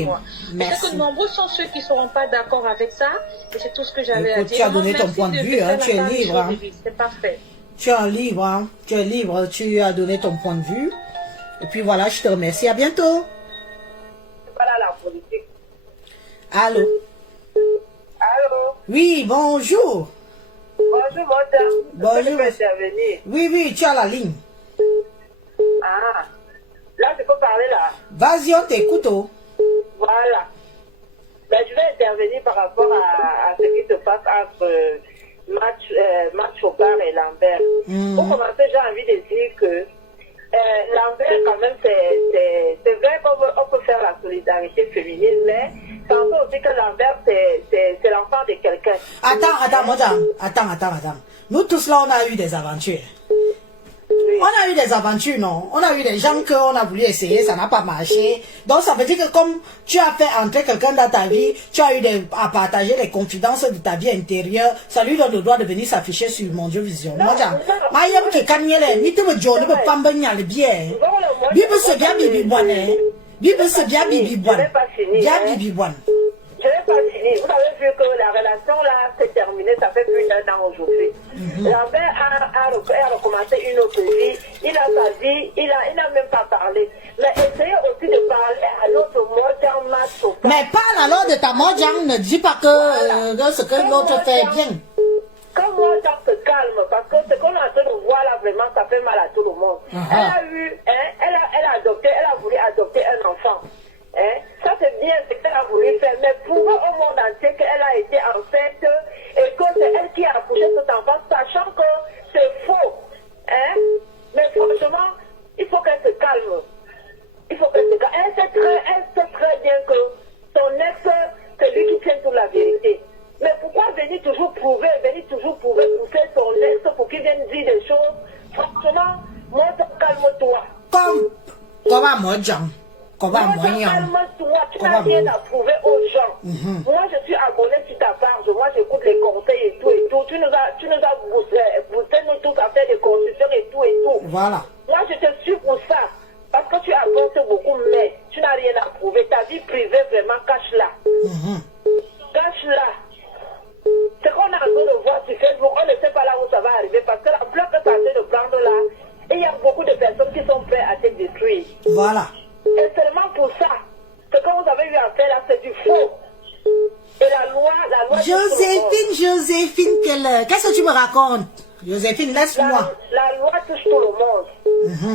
merci. C'est que nombreux sont ceux qui ne seront pas d'accord avec ça et c'est tout ce que j'avais à dire. Tu as donné ton point de vue, hein, tu es libre. C'est parfait. Tu es libre, hein? Tu es libre, tu as donné ton point de vue. Et puis voilà, je te remercie. À bientôt. Voilà la politique. Allô? Allô? Oui, bonjour. Bonjour, madame. Bonjour. Je peux intervenir? Oui, tu as la ligne. Ah, là, je peux parler là. Vas-y, on t'écoute. Oh. Voilà. Ben, je vais intervenir par rapport à ce qui se passe entre Max Chopard et Lambert. Pour commencer, j'ai envie de dire que Lambert, quand même, c'est vrai qu'on peut faire la solidarité féminine, mais pensez aussi que Lambert, c'est l'enfant de quelqu'un. Attends. Nous tous là, on a eu des aventures. Oui. On a eu des aventures, non? On a eu des gens qu'on a voulu essayer, ça n'a pas marché. Donc ça veut dire que comme tu as fait entrer quelqu'un dans ta vie, tu as eu à partager les confidences de ta vie intérieure, ça lui donne le droit de venir s'afficher sur Mondiovision. Moi, je n'ai pas fini. Vous avez vu que la relation là s'est terminée, ça fait plus d'1 an aujourd'hui. Lambert a recommencé une autre vie, il a sa vie, il n'a même pas parlé. Mais essayez aussi de parler à notre Mojang Max. Mais parle alors de ta Mojang, ne dis pas que ce que l'autre fait bien. Quand Mojang se calme, parce que ce qu'on est en train de voir là, vraiment, ça fait mal à tout le monde. Elle a voulu adopter un enfant. Ça c'est bien ce qu'elle a voulu faire, mais prouver au monde entier qu'elle a été enceinte et que c'est elle qui a accouché cet enfant, sachant que c'est faux. Mais franchement, il faut qu'elle se calme. Elle sait très bien que son ex, c'est lui qui tient toute la vérité. Mais pourquoi venir toujours prouver, pousser son ex pour qu'il vienne dire des choses? Franchement, moi, calme-toi. Comment moi, Jean? Calme-toi, tu n'as rien à prouver aux gens. Moi, je suis abonné sur ta page, moi, j'écoute les conseils et tout. Tu nous as boosté, nous tous à faire des constructions et tout. Voilà. Moi, je te suis pour ça. Parce que tu avances beaucoup, mais tu n'as rien à prouver. Ta vie privée, vraiment, cache-la. Cache-la. Ce qu'on a en train de voir sur Facebook, on ne sait pas là où ça va arriver. Parce que la bloc que tu as en train de prendre là, il y a beaucoup de personnes qui sont prêtes à te détruire. Voilà. Et seulement pour ça, ce que vous avez eu à faire là, c'est du faux. Et la loi... Joséphine, qu'est-ce que tu me racontes? Joséphine, laisse-moi. La loi touche tout le monde.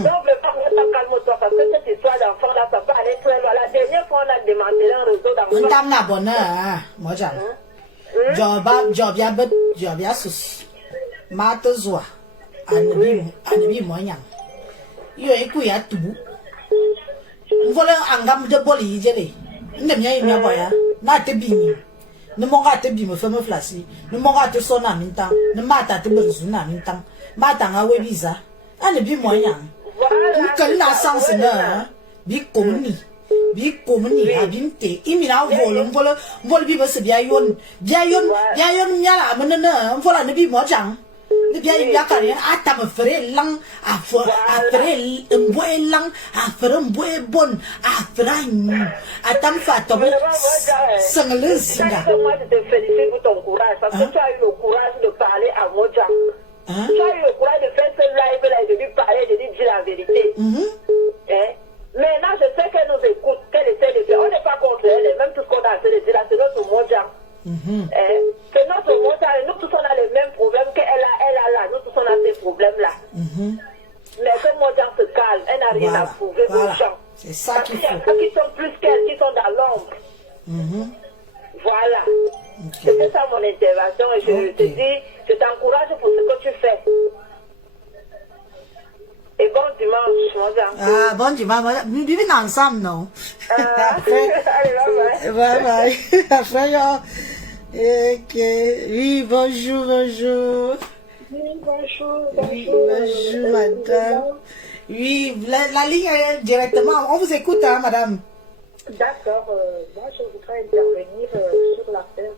Donc, vraiment, calme-toi, parce que cette histoire d'enfant là, ça peut aller très loin. La dernière fois, on a démantelé un réseau d'enfants. On t'a mis bonheur, hein, moi, Jobia sus. Matozwa. Anabi moyen. Yo ekuya tubu. Voilà angam de boli jele. Ne mia ina boya. Na te bini. Ne monga te bimi fe me flasi. Ne monga te sona mintan. Ne mata te bezuna mintan. Mata nga we visa. Anabi moyen. Voilà. La sens na. Bi komuni abinte. Imina vol bi bese bia yon nyala amana. Voilà ne bi mojang. Le bien il y a carré à me faire lang à faire un bois lang à faire un bois bon à faire à t'am fatom sans le signal. Moi je te félicite pour ton courage parce que tu as eu le courage de parler à Moja. Tu as eu le courage de faire ce live là et de lui parler, de lui dire la vérité. Maintenant je sais qu'elle nous écoute, qu'elle essaie de faire. On n'est pas contre elle, même tout ce qu'on a fait de dire là, c'est notre Moja. C'est notre montagne, nous tous on a les mêmes problèmes qu'elle a là, nous tous rien Voilà, à prouver voilà. aux gens. C'est ça Parce qu'il qu'il y a faut. ceux qui sont plus qu'elles, qui sont dans l'ombre. Voilà. C'était ça mon intervention et je te dis, je t'encourage pour ce que tu fais. Et bon dimanche, mon gars. Ah, bon dimanche. Nous vivons ensemble, non? Après, Allez, bye bye. bye bye. Après, ok. Oui, bonjour, bonjour. Oui, bonjour, Oui, bonjour. bonjour, madame. Oui, la ligne est directement. On vous écoute, hein, madame. D'accord, moi je voudrais intervenir sur l'affaire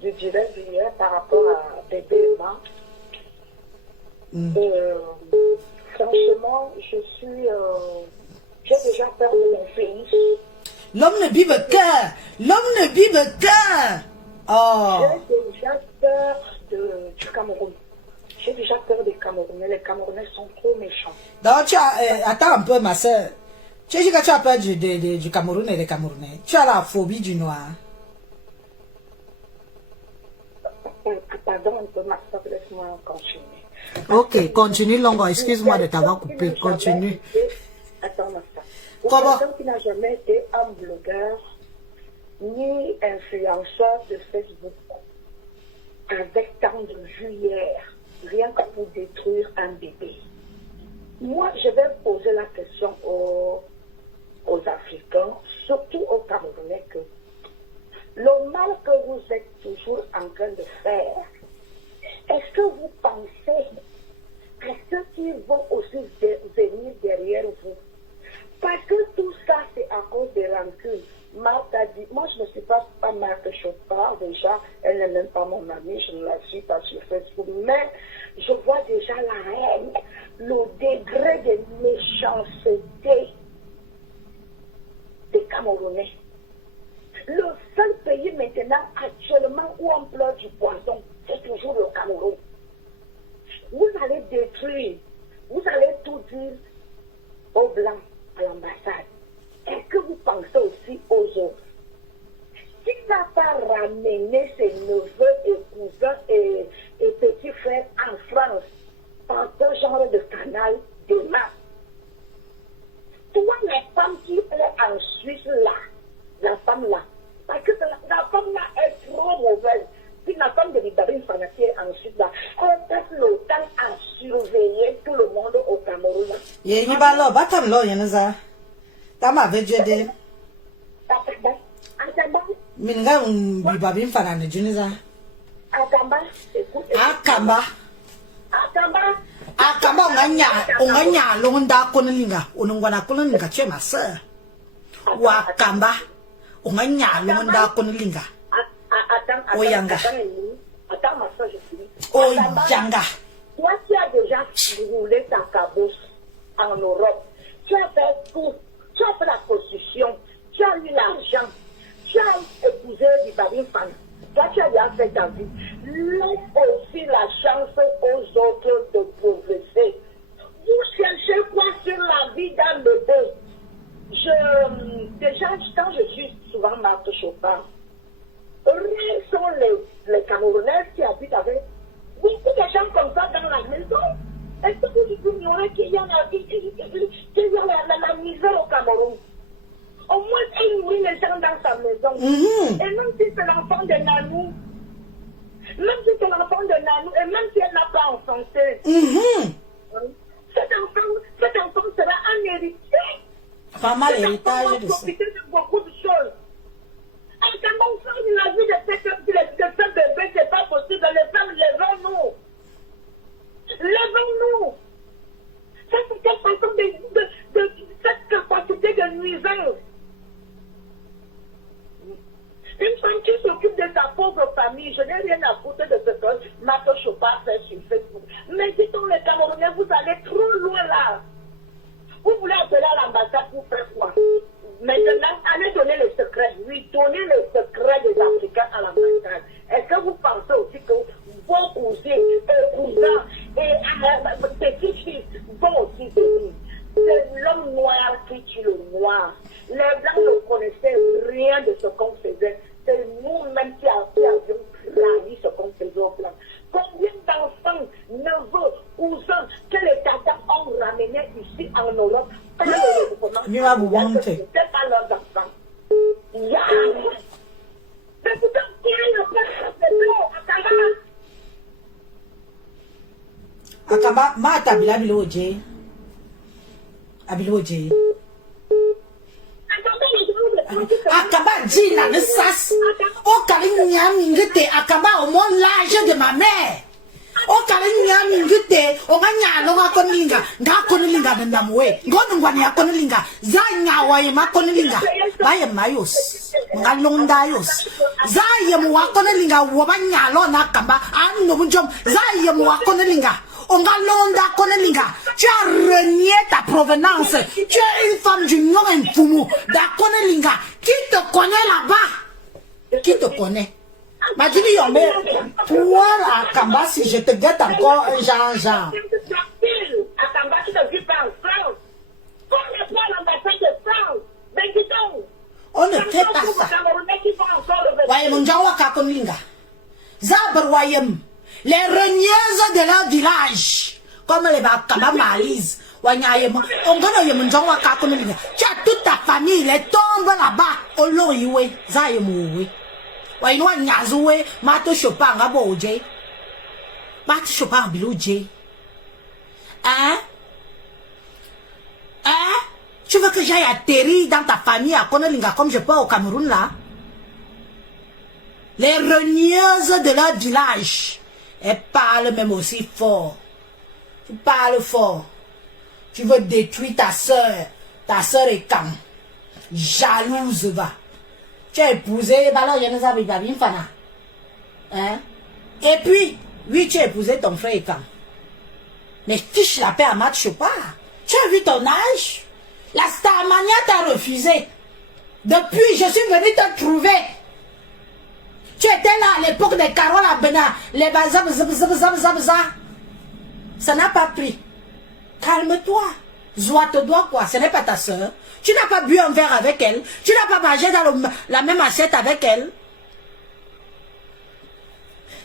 du direct d'hier par rapport à bébé Emma. Franchement, j'ai déjà peur de mon pays. L'homme ne vive cœur. L'homme ne vive cœur. Oh. J'ai déjà peur du Cameroun. J'ai déjà peur des Camerounais. Les Camerounais sont trop méchants. Donc, tu as, attends un peu, ma soeur. Tu dis que tu as peur du Cameroun et des Camerounais. Tu as la phobie du noir. Pardon un peu, ma soeur, laisse-moi continuer. Ok, continue, Longo. Excuse-moi de t'avoir coupé. Continue. Attends, ma soeur. Comment? Quelqu'un qui n'a jamais été un blogueur ni influenceur de Facebook avec tant de vues hier, rien que pour détruire un bébé. Moi, je vais poser la question aux Africains, surtout aux Camerounais, que le mal que vous êtes toujours en train de faire, est-ce que vous pensez à ceux qui vont aussi venir derrière vous? Parce que tout ça, c'est à cause des rancunes. Marthe a dit, moi je ne suis pas Marthe Chopard, déjà, elle n'est même pas mon amie, je ne la suis pas sur Facebook, mais je vois déjà la haine, le degré de méchanceté des Camerounais. Le seul pays maintenant, actuellement, où on pleure du poison, c'est toujours le Cameroun. Vous allez détruire, vous allez tout dire aux Blancs à l'ambassade. Est-ce que vous pensez aussi aux autres? S'il n'a pas ramené ses neveux et cousins et petits frères en France par ce genre de canal de masse, toi, la femme qui est en Suisse là, la femme là, parce que la femme là est trop mauvaise. Puis la femme de Libarine Fanati est en Suisse là, elle passe le temps à surveiller tout le monde au Cameroun là. Il y a batam lo yenaza. Tama vejede. Minga bibabim fanane juniza. Akamba, écoute. Akamba. Akamba onganya londa konelinga. Onongwana konelinga chema sir. Wakamba. Onganya londa konelinga. Oyanga. Attends, ma soeur, je finis. Oyanga. Toi qui as déjà roulé ta cabosse en Europe, tu as fait tout, tu as fait la prostitution, tu as eu l'argent, tu as épousé Bibarine Fan, toi tu as bien fait ta vie. Laisse aussi la chance aux autres de progresser. Vous cherchez quoi sur la vie d'un bébé? Déjà, quand je suis souvent Marthe Chopin, rares sont les Camerounais qui habitent avec beaucoup de gens comme ça dans la maison. Est-ce que vous ignorez qu'il y a la misère au Cameroun? Au moins, elle nourrit les gens dans sa maison. Et même si c'est l'enfant de Nanou, et même si elle n'a pas enfanté, cet enfant sera un héritier. Pas mal héritage de ça. Profiter de beaucoup de choses. Et quand on fait la vie de ce bébé, c'est pas possible. Les femmes, levons-nous. Levons-nous. Ça, c'est quelle façon de cette capacité de nuisance. Une femme qui s'occupe de sa pauvre famille, je n'ai rien à foutre de ce que Marthe Chopard fait sur Facebook. Mais dites-donc les Camerounais, vous allez trop loin là. Vous voulez appeler à l'ambassade pour faire quoi? Maintenant, allez donner les secrets. Oui, donnez les secrets des Africains à l'ambassade. Est-ce que vous pensez aussi que vos cousins et petits-fils vont aussi venir? C'est l'homme noir qui tue le noir. Les Blancs ne connaissaient rien de ce qu'on faisait. C'est nous-mêmes qui avions trahi ce qu'on faisait aux Blancs. Combien d'enfants, neveux, cousins que les tatas ont ramenés ici en Europe You have one thing. Peut-être pas leurs enfants. Yeah. Mais pourtant, il y a une place de l'eau à Kaba. Akaba, ma tabila biloje. Abiloje. Akaba dit na sas. O kali nyami ngite akaba au moins l'âge de ma mère. O kali nyami ngite o ganya lo ga koninga nga koninga na namwe. Ngono ngwani ya koninga za nyawa ye ma koninga. Baye mayos. Ngalonda yos. Za ye mu wa koninga wo ba nyalo na kamba an no bunjom za ye mu wa koninga. On va l'onda konelinga. Tu as renié ta provenance. Tu es une femme du Nord et Mfumu. Da konelinga. Qui te connaît là-bas? Qui te connaît? Ma dit, mais toi là, Kamba, si je te guette encore un genre. On ne fait pas ça. Voyez, mon jawa kakonelinga. Zaber wayem. Les renieuses de leur village, comme les Bakaba Malise, tu as toute ta famille, les tombes là-bas, au Loïwe, Zayemouwe. Waïnoua Nyazoué, Mato Chopin, Raboje, Mato Chopin, Bilouje. Hein? Hein? Tu veux que j'aille atterrir dans ta famille à Konelinga comme je peux au Cameroun là? Les renieuses de leur village. Elle parle même aussi fort. Tu parles fort. Tu veux détruire ta soeur. Ta soeur est quand? Jalouse va. Tu as épousé, hein? Et puis, oui, tu as épousé ton frère et quand? Mais fiche la paix à Mat Chopa. Tu as vu ton âge? La Starmania t'a refusé. Depuis, je suis venu te trouver. Tu étais là à l'époque des Carola à Bena, les bazab, ça n'a pas pris. Calme-toi. Zoua te doit quoi? Ce n'est pas ta soeur. Tu n'as pas bu un verre avec elle. Tu n'as pas mangé dans la même assiette avec elle.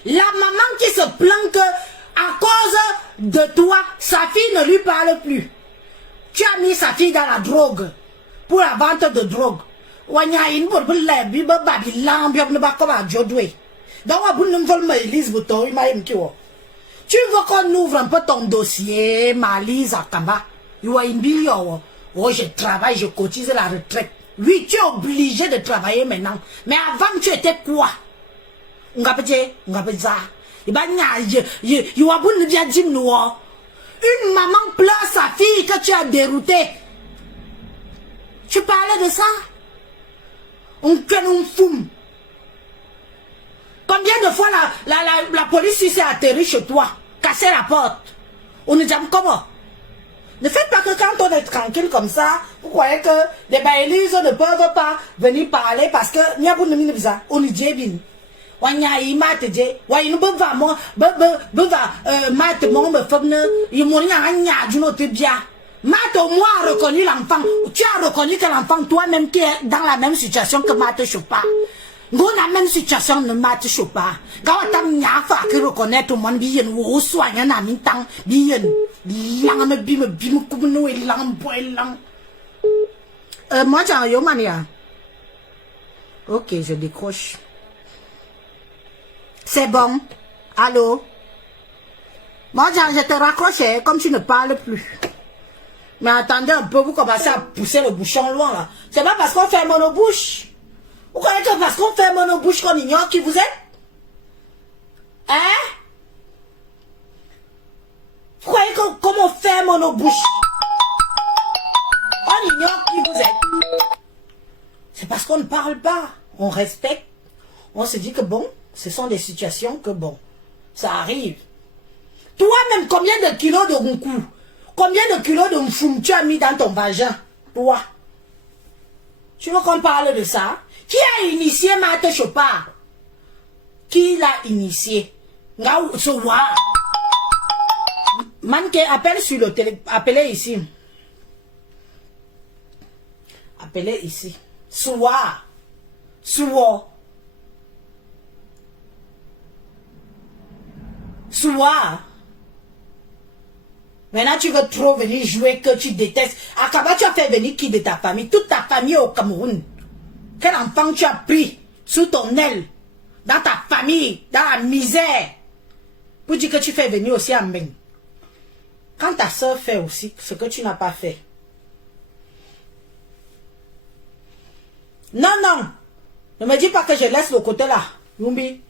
La maman qui se plaint que à cause de toi, sa fille ne lui parle plus. Tu as mis sa fille dans la drogue. Pour la vente de drogue. Donc, tu veux qu'on ouvre un peu ton dossier, Malise Akamba. Oh, je travaille, je cotise la retraite. Oui, tu es obligé de travailler maintenant. Mais avant, tu étais quoi? Une maman pleure sa fille que tu as déroutée. Tu parlais de ça? On fume. Combien de fois la police s'est atterrie chez toi, cassé la porte? On ne dit comment? Ne faites pas que quand on est tranquille comme ça, vous croyez que les baïlises ne peuvent pas venir parler parce que n'y a pas de bizarre. On est bien. Wanya yi mate je wa yi no beva mo beva mate mo me famne yi mo nya anya juno te bia mate moi a reconnu l'enfant. Tu as reconnu que l'enfant toi-même qui est dans la même situation que Mate Chopa. Dans la même situation ne Mate Chopa. Quand tam nya fa que reconnaître mon bien ou soigner na min tang bien lang me bim kubno e lang boy lang. Moi j'ai yo mania. OK, je décroche. C'est bon. Allô? Moi, je te raccroche comme tu ne parles plus. Mais attendez un peu, vous commencez à pousser le bouchon loin là. C'est pas parce qu'on ferme nos bouches. Vous croyez que parce qu'on ferme nos bouches qu'on ignore qui vous êtes? Hein? Vous croyez que comme on ferme nos bouches, on ignore qui vous êtes? C'est parce qu'on ne parle pas. On respecte. On se dit que bon, ce sont des situations que bon, ça arrive. Toi-même, combien de kilos de ronkou, combien de kilos de mfoum tu as mis dans ton vagin? Toi. Tu veux qu'on parle de ça? Qui a initié Mate Chopa? Qui l'a initié? Ngaou Sowa. Manque, appelle sur le télé. Appelez ici. Appelez ici. Sowa. Sowa. Soua. Maintenant, tu veux trop venir jouer que tu détestes. Akaba, tu as fait venir qui de ta famille? Toute ta famille au Cameroun. Quel enfant tu as pris sous ton aile? Dans ta famille, dans la misère. Pour dire que tu fais venir aussi à Mbeng. Quand ta soeur fait aussi ce que tu n'as pas fait. Non, non. Ne me dis pas que je laisse le côté là. Yumbi.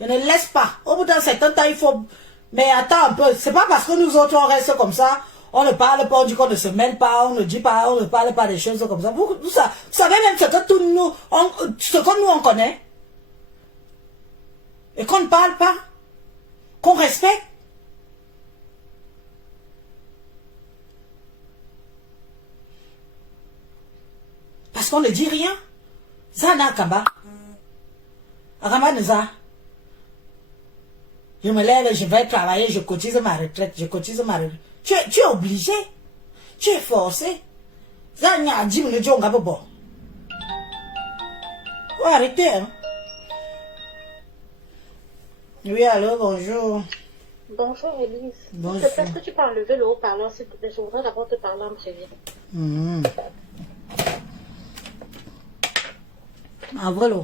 Je ne laisse pas. Au bout d'un certain temps, il faut... Mais attends un peu. C'est pas parce que nous autres, on reste comme ça. On ne parle pas, on dit qu'on ne se mêle pas, on ne dit pas, on ne parle pas des choses comme ça. Vous savez même ce que nous, on connaît. Et qu'on ne parle pas. Qu'on respecte. Parce qu'on ne dit rien. Zana Akamba. Akamba Neza. Je me lève, je vais travailler, je cotise ma retraite, Tu es obligé. Tu es forcé. Zana dit le Djonga Bobo. Faut arrêter, hein. Oui, allô, bonjour. Bonjour, Élise. Bonjour. Est-ce que tu peux enlever le haut-parleur, s'il te plaît? Je voudrais d'abord te parler en chérie. Ah, voilà.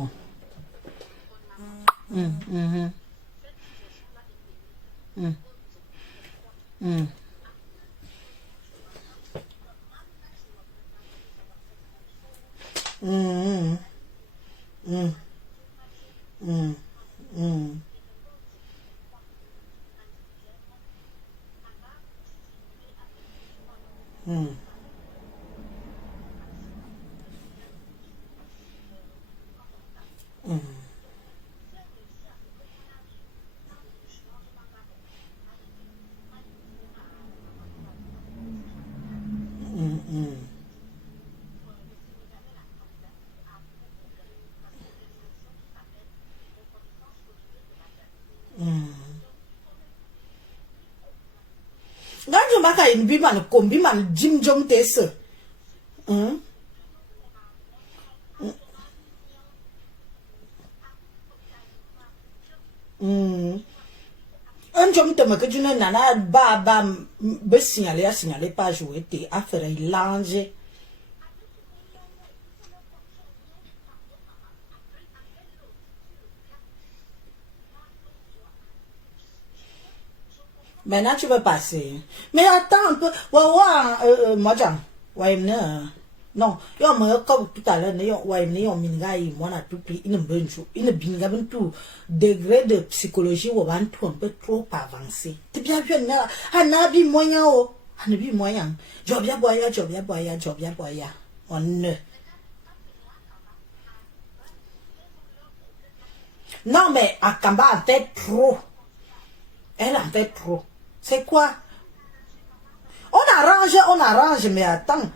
Ganjo maka in biman kombi man Jim Jong Tese. Un jom te me que tu n'as ba be signaler pas jouer t'es affaire il lange. Maintenant tu veux passer. Mais attends un peu. Moi non, yo me comme tout à l'heure, yo mingai, moi na tout pris, une binga tout degré de psychologie ou un peu trop avancé. T'es bien vu, un habit moyen, un habit moyen. Jobia boya. On ne. Non, mais Akamba en fait trop. Elle en fait trop. C'est quoi? On arrange, mais attends.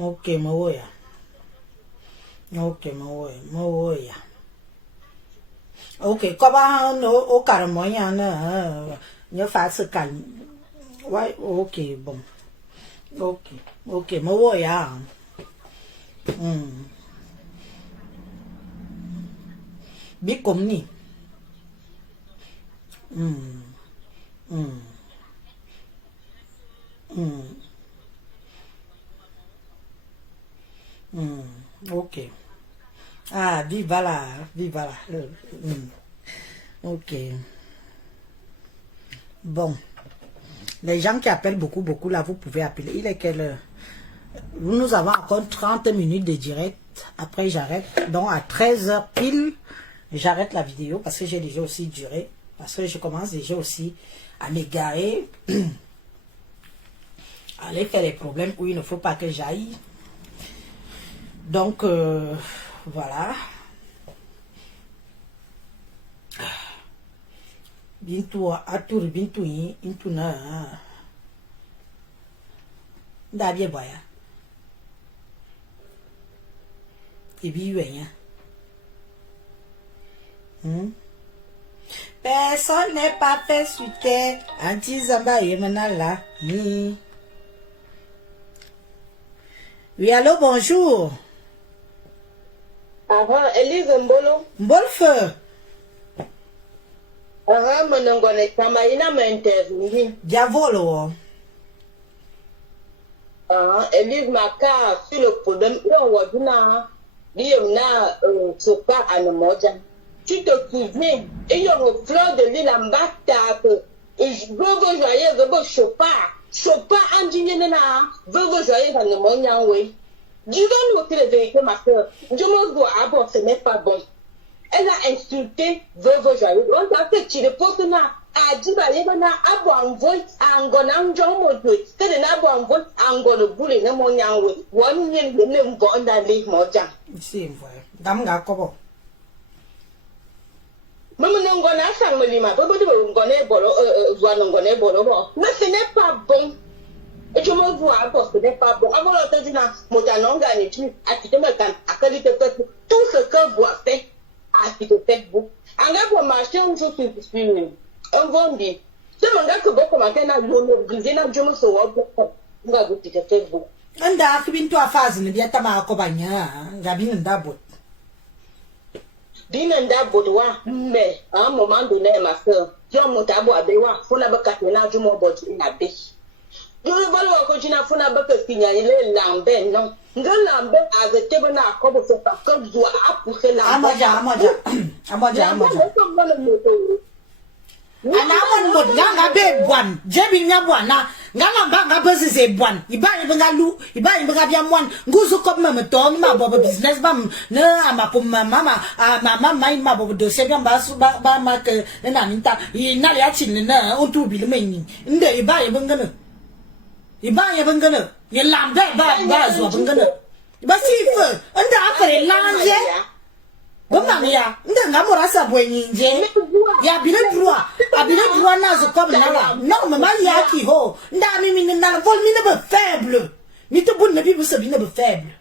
Ok, Mawoya. Ok, comment au carmoyen, ne fasse calme. Ouais, ok, bon. Ok, Mawoya. Bikomni. Ok. Ah, viva là. Ok. Bon. Les gens qui appellent beaucoup, là, vous pouvez appeler. Il est quelle heure? Nous avons encore 30 minutes de direct. Après, j'arrête. Donc, à 13h pile, j'arrête la vidéo parce que j'ai déjà aussi duré. Parce que je commence déjà aussi à m'égarer. Aller faire les problèmes où il ne faut pas que j'aille. Donc, voilà. Bintou, Atour, Bintou, Intouna. Dabie Boya. Et puis, personne n'est pas fait sur terre. Anti-Zamba et maintenant là. Oui, allô, bonjour. Elise Mbolo. Mbolfeu. Monongone Kamaina m'a intervenu. Diavolo. Elise Maka sur le problème. On va dire, Sopa à Nomoja. Tu te souviens, il y a une fleur de l'île en bas, je veux joyeux, Chopa. Chopa, Anjinena, veux joyeux à Nomonia, oui. Dis-nous que la vérité, ma soeur. Je me dois avoir, ce n'est pas bon. Elle a insulté Veuve Joyeux. On a fait tirer pour que na a dit bah les na abo envoy angona njong moto. Que na abo envoy angona boule na mo nyawe. Wonu nyen ne mbo na le mo jam. Si vrai. Dam ga kobo. Maman ngona sang melima. Bobo de ngona bolo ngona bolo bo. Mais ce n'est pas bon. Et je me vois parce que ce n'est pas bon. Avant l'entendu na motanonga ni tu a quitté ma can a qualité tout ce que vous faites. À qui te fait beaucoup. En gars, pour marcher, on joue sur un vendu. C'est mon gars que beaucoup maintenant, l'on brisé dans le jeu, on va goûter te fait beaucoup. Anda, qui vient toi phase, ne dit pas ma compagnia, Gabin d'abord. Bin d'abord, mais à un moment donné, ma soeur, j'ai mon tabou à Béwa, faut la bacate, je m'en botte une abbé. Je veux voir que tu n'as pas la bacate, il y a les lambes, non. Ngalambé avec tebena comme c'est pas comme doit pousser la Amaja Anamon mod nga be bwan jebi nya bwana ngala nga bezeze bwan iba ibanga lu iba ibanga bia mwan nguzu ko mama to ma bobo business bam na ama po mama mama mai ma bobo do se bia ba ma ke na minta ina ya chin na on tu bi le meni inde iba ibanga na iba ibanga na ye lambe ba zo ibanga na ba sife anda akare lanje Bomania, nda mora sa bwenye ya bile droit nazo comme nala non maman ya ki ho nda mi na vol mi ne be faible mi te bonne bi se bi ne be faible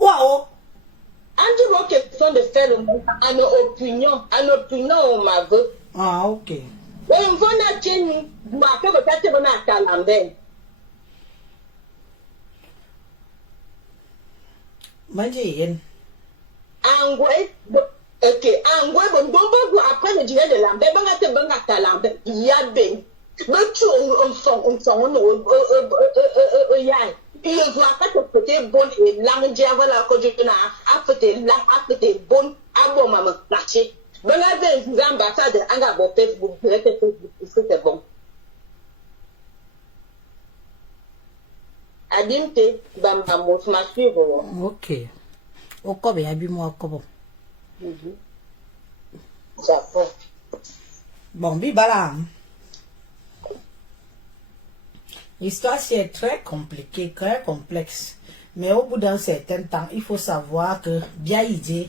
wow Andy Rock question de faire une opinion on m'a vu ok on va na tenu ma que peut-être on a talambe Maji Angwe, ok, Angwe, bon, après le dirait de l'ambé, banga l'ambé, il y a ben. Mais tu, on il voit pas que peut-être bon, et l'ange, voilà, que je n'ai après bon, à bon, maman, lâché. Banga ben, l'ambassade, anga bon, Facebook, c'était bon. Adimte, bamba, mot, ma suivre. ok okobe abi mo okobo bon bi bala l'histoire c'est très compliquée très complexe mais au bout d'un certain temps il faut savoir que bien idée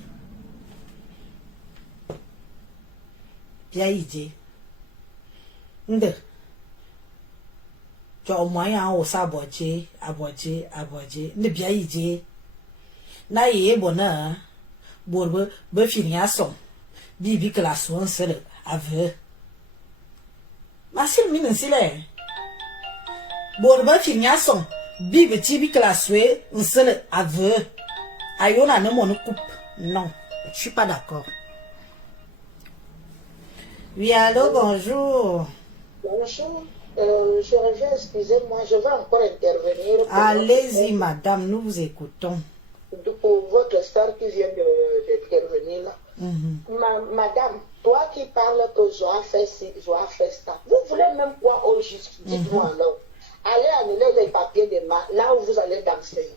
nde tu au moyen au saboter ne bien idée na ye bona borbe be finia son bibi classe on sele ave masil minen sile borbe finia son bibi tibi classe on sele ave ayona ne mon coupe non je suis pas d'accord. Oui allô bonjour. Bonjour. Je reviens, excusez-moi, je vais encore intervenir. Allez-y madame, nous vous écoutons. Pour votre star qui vient d'intervenir là. Madame, toi qui parles que Joa fait ci, Joa fait ça, vous voulez même quoi au juste? Dites-moi alors. Allez annuler les papiers de là où vous allez danser.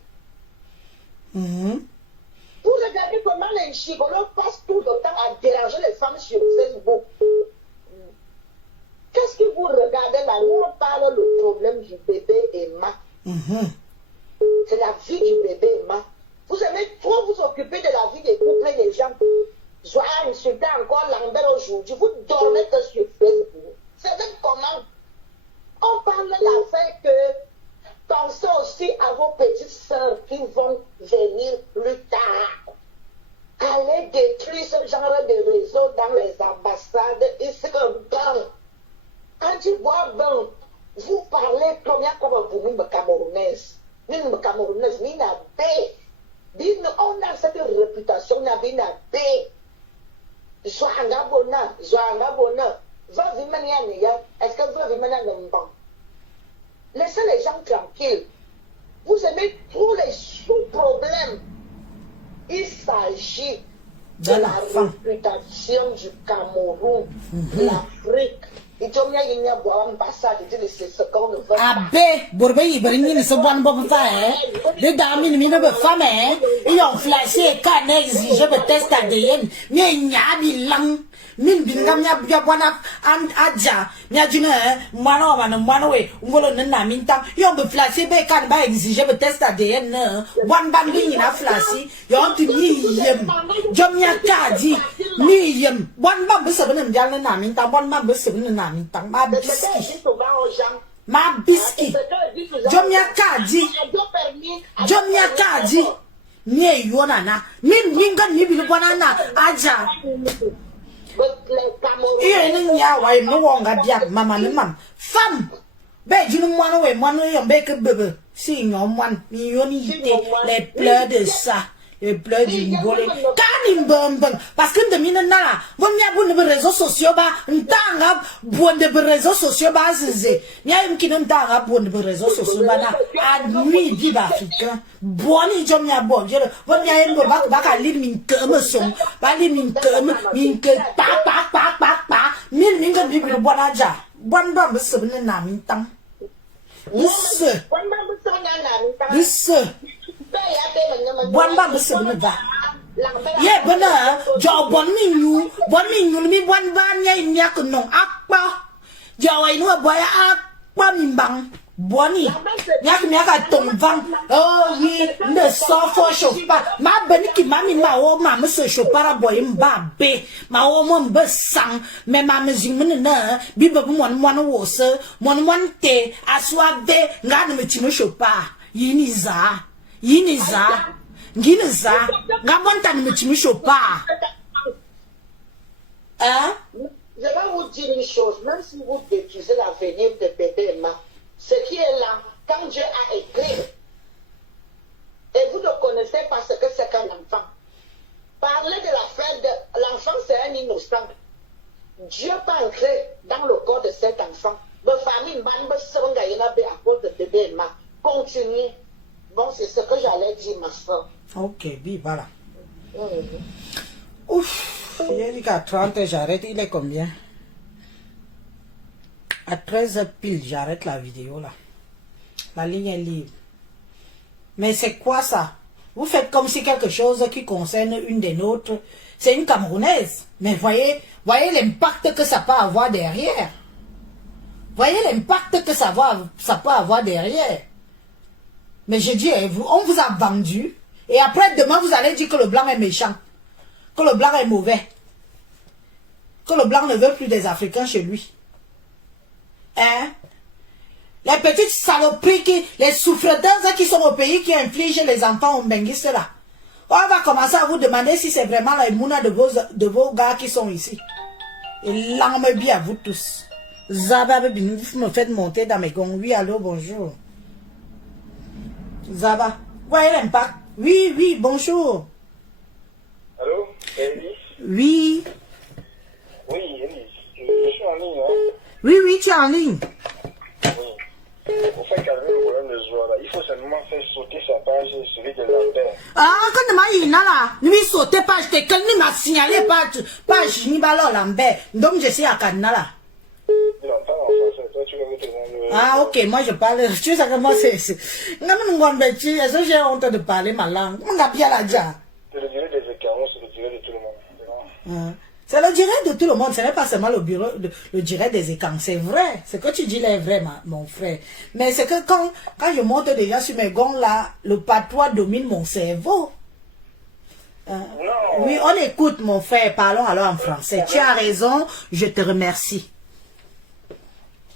Vous regardez comment les chigolos passent tout le temps à déranger les femmes sur Facebook. Qu'est-ce que vous regardez là? Nous on parle le problème du bébé Emma. C'est la vie du bébé Emma. Vous aimez trop vous occuper de la vie des couples et des gens. Joie insulter encore Lambert aujourd'hui. Vous dormez que sur Facebook. C'est même comment on parle de l'affaire que pensez aussi à vos petites sœurs qui vont venir plus tard. Allez détruire ce genre de réseau dans les ambassades ici comme dans. Bon, vous parlez combien comme vous, Camerounaise. Camerounaise, On a cette réputation, on a bien à paix. Joanga Bona. Va vivre est-ce que va vivre laissez les gens tranquilles. Vous aimez trop les sous-problèmes. Il s'agit de la réputation du Cameroun, de l'Afrique. Et tu m'as dit ambassade, c'est ce qu'on veut. Abbé, Bourbeil, Brigny, ce bon bon frère, les dames, ils ne veulent pas, ils ont flashé, canais, je me teste ADN, mais il n'y a bilan. Min bingam ya bwana aja nya jina mwana wa mwana we ngolo na minta yo be flasher be kan ba exige be test ADN wan ban ni na flasher yo tu ni yem jom ya kaji ni yem wan ba be sebe na jang na minta wan ba be sebe na minta ma biski jom ya kaji ni yo na min minga ni bi bwana na aja iya ni nya wa no wonga dia mama ni mam fam be jinu mwana we mwana yo be ke bebe si nyom mwan mi yo ni te les pleurs de ça les pleurs du bolé kanim bambang parce que de minana bon ya bon de réseaux sociaux ba ntanga bon de réseaux sociaux ba zeze nya im kinan ntanga bon de réseaux sociaux ba na a nuit di ba africain boni jom ya bon je bon ya em ba ka lit min kem son ba lit min ke pa min nga bi bi bon aja bon ba be sebne na min tang isso bon ba be sebne ba ye bana jo bon mi nyu mi bon ba nya ko non akpa jo ai no boy akpa mi bang boni nya tong vang oh oui ne so fo chopa ma bani ki mami ma o ma me so chopa boy mba be ma o mo mbe sang me ma me jing me na bi be mon wo se mon te aswa be nga ne me ti me chopa yini za ngine za nga bon ta ne me ti me chopa hein. Je vais vous dire une chose, même si vous détruisez l'avenir de bébé Emma, ce qui est là, quand Dieu a écrit, et vous ne connaissez pas ce que c'est qu'un enfant. Parler de l'affaire de l'enfant, c'est un innocent. Dieu peut entrer dans le corps de cet enfant. Ma famille, à cause de bébé Emma. Continuez. Bon, c'est ce que j'allais dire, ma soeur. Ok, bi, voilà. Ouf, il dit qu'à 30 j'arrête, il est combien? À 13 pile, j'arrête la vidéo là. La ligne est libre. Mais c'est quoi ça? Vous faites comme si quelque chose qui concerne une des nôtres. C'est une Camerounaise. Mais voyez l'impact que ça peut avoir derrière. Voyez l'impact que ça peut avoir derrière. Mais je dis, on vous a vendu. Et après, demain, vous allez dire que le blanc est méchant. Que le blanc est mauvais. Que le blanc ne veut plus des Africains chez lui. Hein? Les petites saloperies, les souffreteuses qui sont au pays, qui infligent les enfants aux benguistes là. On va commencer à vous demander si c'est vraiment la mouna de vos gars qui sont ici. Et l'arme bien à vous tous. Zaba, vous me faites monter dans mes gonds. Oui, allô, bonjour. Zaba, voyez l'impact. Oui, bonjour. Allô, Elise? Oui. Oui, Elise, je suis en ligne, hein? Oui, tu es en ligne. Oui. Pour faire calmer le problème de Zoa, il faut seulement faire sauter sa page, celui de Lambert. Ah, quand il y a là, lui sauter page, quelqu'un m'a signalé page, ni ballon Lambert. Donc je sais à Canada. Il entend en français, toi tu veux que tout le monde... Ah, ok, moi je parle, tu sais comment c'est. Est-ce que j'ai honte de parler ma langue? On a bien la déjà. C'est le durée des écarons, c'est le durée de tout le monde. C'est le direct de tout le monde, ce n'est pas seulement le direct des écrans, c'est vrai. Ce que tu dis là est vrai, mon frère. Mais c'est que quand je monte déjà sur mes gonds là, le patois domine mon cerveau. Oui, on écoute mon frère, parlons alors en français. Tu as raison, je te remercie.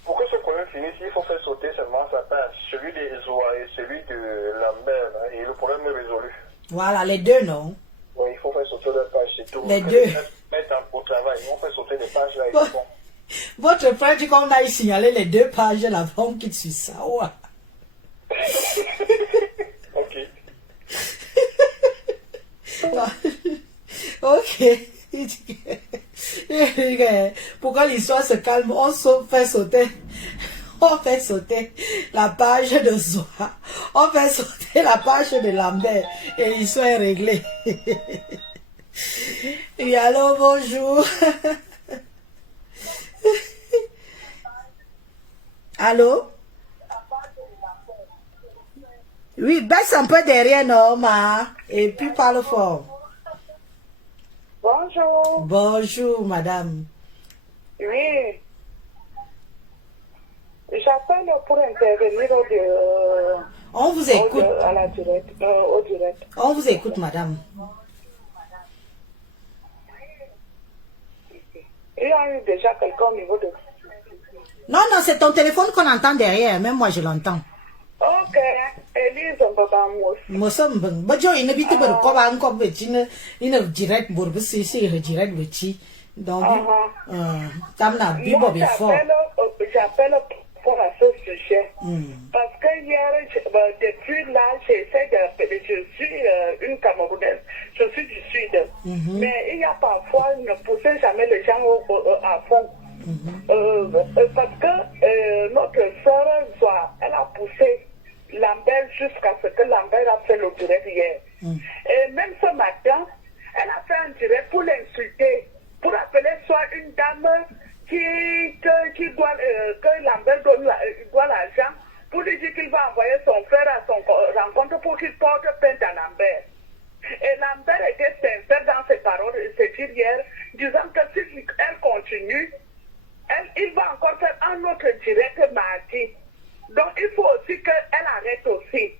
Pour que ce problème finisse, il faut faire sauter seulement sa page, celui des Zoa et celui de Lambert, et le problème est résolu. Voilà, les deux, non? Oui, il faut faire sauter la page, c'est tout. Les deux. Au travail, on fait sauter les pages là. Bon. Votre frère dit qu'on a signalé les deux pages là, on quitte sur ça. Ouais. Ok. Ok. Pourquoi l'histoire se calme? Fait sauter. On fait sauter la page de Zoa. On fait sauter la page de Lambert. Et l'histoire est réglée. Et allô, bonjour. Allô? Oui, baisse un peu derrière, Norma. Et puis parle fort. Bonjour. Bonjour, madame. Oui. J'appelle pour intervenir On vous écoute. à la direct, au direct. On vous écoute, madame. Il y a eu déjà quelqu'un au niveau de... Non, non, c'est ton téléphone qu'on entend derrière. Même moi, je l'entends. Ok. Elise Mbabamos. Mosa mbeng. Bajo ina biti ber ko ba ko be chine ina direct bor be si direct be chi. Donc tam na bi bo before. J'appelle pour à ce sujet. Parce que hier, depuis là, j'essaie de... Je suis une Camerounaise. Je suis du Sud. Mais il y a parfois, ne poussez jamais les gens à fond. Parce que notre soeur, elle a poussé Lambert jusqu'à ce que Lambert a fait le direct hier. Et même ce matin, elle a fait un direct pour l'insulter, pour appeler soit une dame qui doit, que Lambert doit l'argent, pour lui dire qu'il va envoyer son frère à son rencontre pour qu'il porte plainte à Lambert. Et Lambert était sincère dans ses paroles, ses dires hier, disant que si elle continue, il va encore faire un autre direct mardi. Donc il faut aussi qu'elle arrête aussi.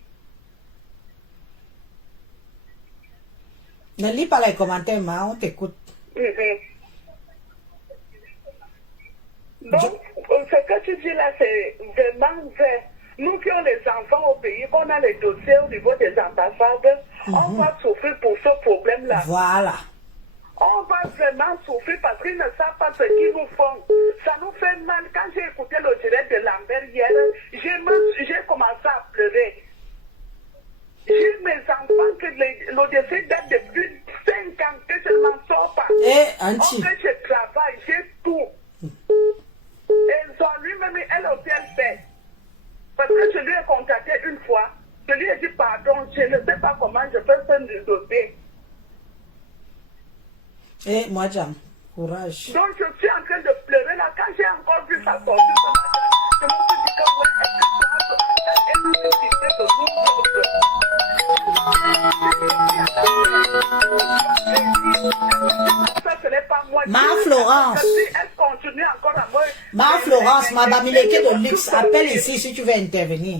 Ne lis pas les commentaires, mais on t'écoute. Donc, ce que tu dis là, c'est vraiment vrai. Nous qui avons les enfants au pays, qu'on a les dossiers au niveau des ambassades, on va souffrir pour ce problème-là. Voilà. On va vraiment souffrir parce qu'ils ne savent pas ce qu'ils nous font. Ça nous fait mal. Quand j'ai écouté le direct de Lambert hier, j'ai commencé à pleurer. J'ai mes enfants que le dossier date depuis 5 ans que je ne m'en sors pas. Anti. Que je travaille, j'ai tout. Et son lui-même, elle aussi, elle fait. Parce que je lui ai contacté une fois. Je lui ai dit pardon, je ne sais pas comment je peux faire le dossier. Moi, j'aime. Courage. Donc, je suis en train de pleurer là. Quand j'ai encore vu sa sortie ce matin, je me suis dit que ouais, elle m'a nécessité de nous. Ça, ce n'est pas moi. Ma Florence. Elle continue encore à moi. Ma Florence, ma Bamileke de luxe, appelle ici si tu veux intervenir.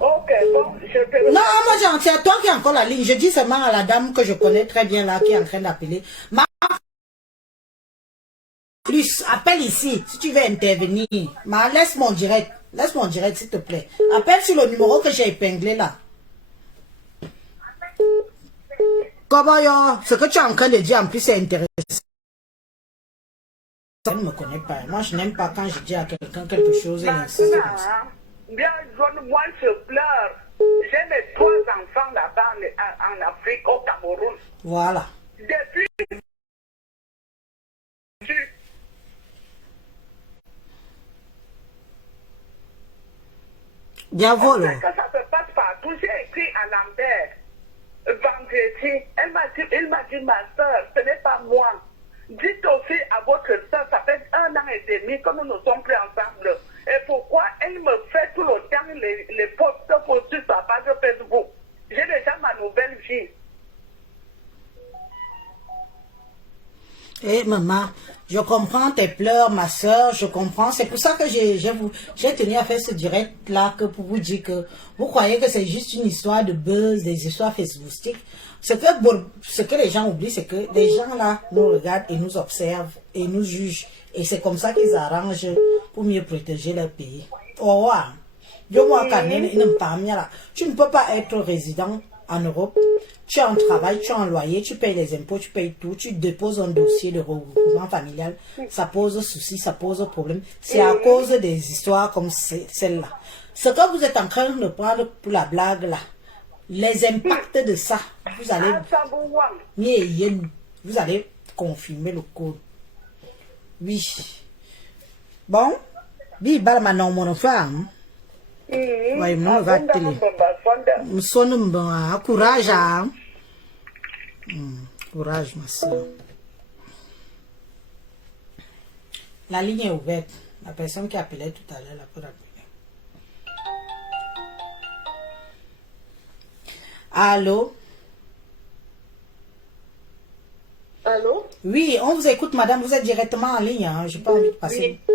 Ok, bon, je te... Non, moi, c'est toi qui as encore la ligne. Je dis seulement à la dame que je connais très bien là, qui est en train d'appeler. Ma plus, appelle ici, si tu veux intervenir. Ma, laisse mon direct, s'il te plaît. Appelle sur le numéro que j'ai épinglé là. Comment ce que tu es en train de dire en plus c'est intéressant. Ça ne me connaît pas. Moi, je n'aime pas quand je dis à quelqu'un quelque chose et insiste comme ça. Bien, moi je pleure. J'ai mes 3 enfants là-bas en Afrique, au Cameroun. Voilà. Depuis... Bien voilà. Que ça se passe partout. J'ai écrit à Lambert vendredi. Il m'a dit, ma soeur, ce n'est pas moi. Dites aussi à votre soeur, ça fait 1 an et demi que nous ne sommes plus ensemble. Et pourquoi elle me fait tout le temps les posts pour sur sa page Facebook? J'ai déjà ma nouvelle vie. Maman, je comprends tes pleurs, ma soeur, je comprends. C'est pour ça que j'ai tenu à faire ce direct-là, que pour vous dire que vous croyez que c'est juste une histoire de buzz, des histoires facebookiques. Ce que les gens oublient, c'est que les gens là nous regardent et nous observent et nous jugent. Et c'est comme ça qu'ils arrangent pour mieux protéger leur pays. Oh, tu ne peux pas être résident en Europe. Tu as un travail, tu as un loyer, tu payes les impôts, tu payes tout, tu déposes un dossier de regroupement familial, ça pose souci, ça pose problème. C'est à cause des histoires comme celle-là. Ce que vous êtes en train de prendre pour la blague là, les impacts de ça, vous allez... Vous allez confirmer le code. Oui. Bon. Oui, bah, maintenant, mon femme. Oui, mon va télé. Son courage, hein. Courage, ma soeur. La ligne est ouverte. La personne qui appelait tout à l'heure, la peut appeler. Allô? Allô? Oui, on vous écoute, madame. Vous êtes directement en ligne. Hein. Je n'ai pas envie de passer. Oui.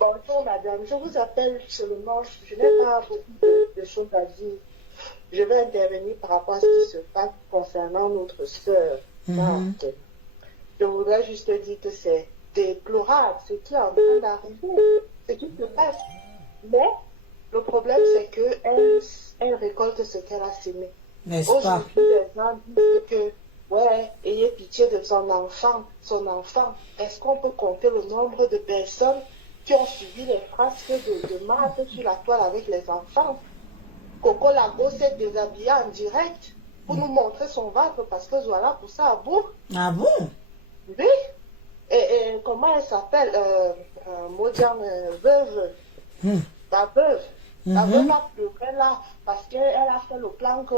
Bonjour, madame. Je vous appelle seulement. Je n'ai pas beaucoup de choses à dire. Je vais intervenir par rapport à ce qui se passe concernant notre sœur, Marthe. Je voudrais juste dire que c'est déplorable ce qui est en train d'arriver, ce qui se passe. Mais le problème, c'est qu'elle récolte ce qu'elle a semé. N'est-ce pas? Aujourd'hui, les gens disent que, ouais, ayez pitié de son enfant. Est-ce qu'on peut compter le nombre de personnes qui ont suivi les frasques de Marthe sur la toile avec les enfants? Coco Lago s'est déshabillée en direct pour nous montrer son ventre parce que voilà, pour ça à bout. Ah bon? Oui. Et comment elle s'appelle? Modian veuve. La veuve. La veuve a pleuré là parce qu'elle a fait le plan que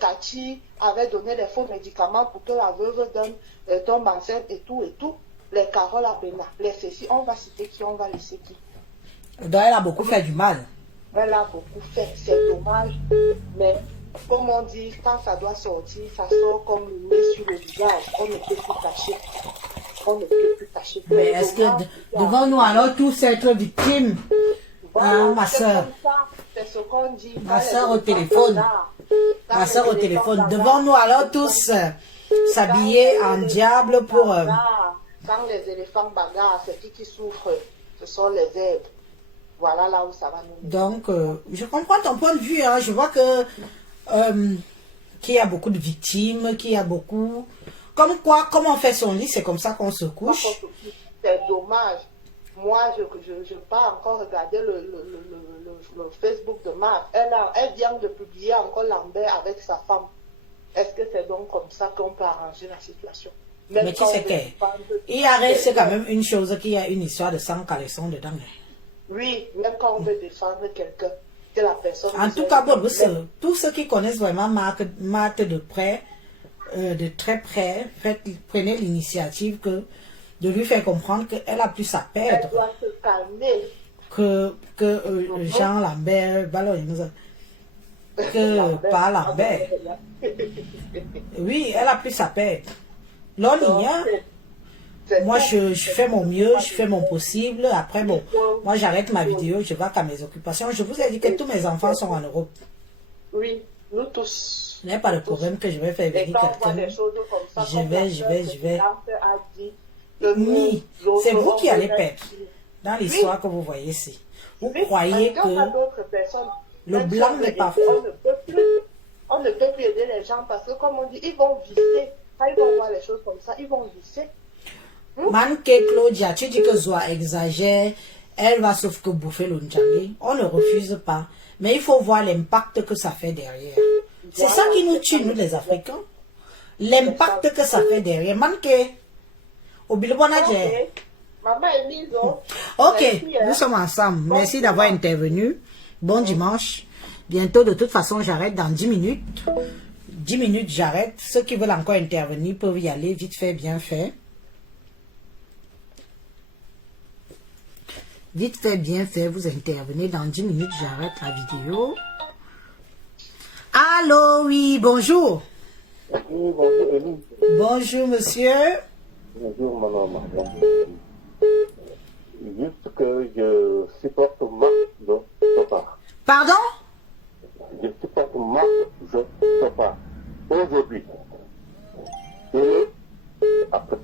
Cathy avait donné les faux médicaments pour que la veuve tombe enceinte et tout. Les Carole Abena, les ceci, on va citer qui, on va laisser qui. Donc elle a beaucoup fait du mal. Elle a beaucoup fait, c'est dommage. Mais comme on dit, quand ça doit sortir, ça sort comme le nez sur le visage. On ne peut plus cacher. Mais est-ce que devant nous alors tous être victimes? Voilà, ma soeur. C'est ce qu'on dit. Ma soeur au téléphone. Ma soeur au téléphone. Devant nous alors tous s'habiller en diable pour... Quand les éléphants bagarrent, c'est qui souffrent? Ce sont les aigles. Voilà là où ça va nous mener. Donc, je comprends ton point de vue. Hein. Je vois que qu'il y a beaucoup de victimes, qu'il y a beaucoup... Comme quoi, comme on fait son lit, c'est comme ça qu'on se couche. C'est dommage. Moi, je pas encore regarder le Facebook de Marthe. Elle vient de publier encore Lambert avec sa femme. Est-ce que c'est donc comme ça qu'on peut arranger la situation? Mais tu sais qu'il arrête, c'est quand même une chose qu'il y a une histoire de sang caleçon dedans. Oui, même quand on veut défendre quelqu'un, que la personne... En tout cas, bon, tous ceux qui connaissent vraiment Marthe de près, de très près, prenez l'initiative de lui faire comprendre qu'elle a plus à perdre. Elle doit se calmer. Que Jean Lambert, pas Lambert. Oui, elle a plus à perdre. L'on moi, je fais mon mieux, je fais mon possible. Après, bon, moi, j'arrête ma vidéo, je vais à mes occupations. Je vous ai dit que tous mes enfants sont en Europe. Oui, nous tous. Il n'y a pas de problème que je vais faire venir quelqu'un. Je vais. Oui, c'est vous qui allez perdre dans l'histoire que vous voyez ici. Vous croyez que le blanc n'est pas faux. On ne peut plus aider les gens parce que, comme on dit, ils vont visser. Quand ils vont voir les choses comme ça, ils vont visser. Manque Claudia, tu dis que Zoa exagère, elle va sauf que bouffer le Ndjangi. On ne refuse pas. Mais il faut voir l'impact que ça fait derrière. C'est ça qui nous tue, nous les Africains. L'impact que ça fait derrière. Manque. Ok, nous sommes ensemble. Merci d'avoir intervenu. Bon dimanche. Bientôt, de toute façon, j'arrête dans 10 minutes. 10 minutes, j'arrête. Ceux qui veulent encore intervenir peuvent y aller. Vite fait, bien fait. Vite fait, bien fait. Vous intervenez dans 10 minutes. J'arrête la vidéo. Allô, oui, bonjour. Oui, bonjour, Élie. Bonjour, monsieur. Bonjour, madame. Juste que je supporte Marc de Sopa. Pardon? Je supporte Marc de Sopa. Aujourd'hui. Et après.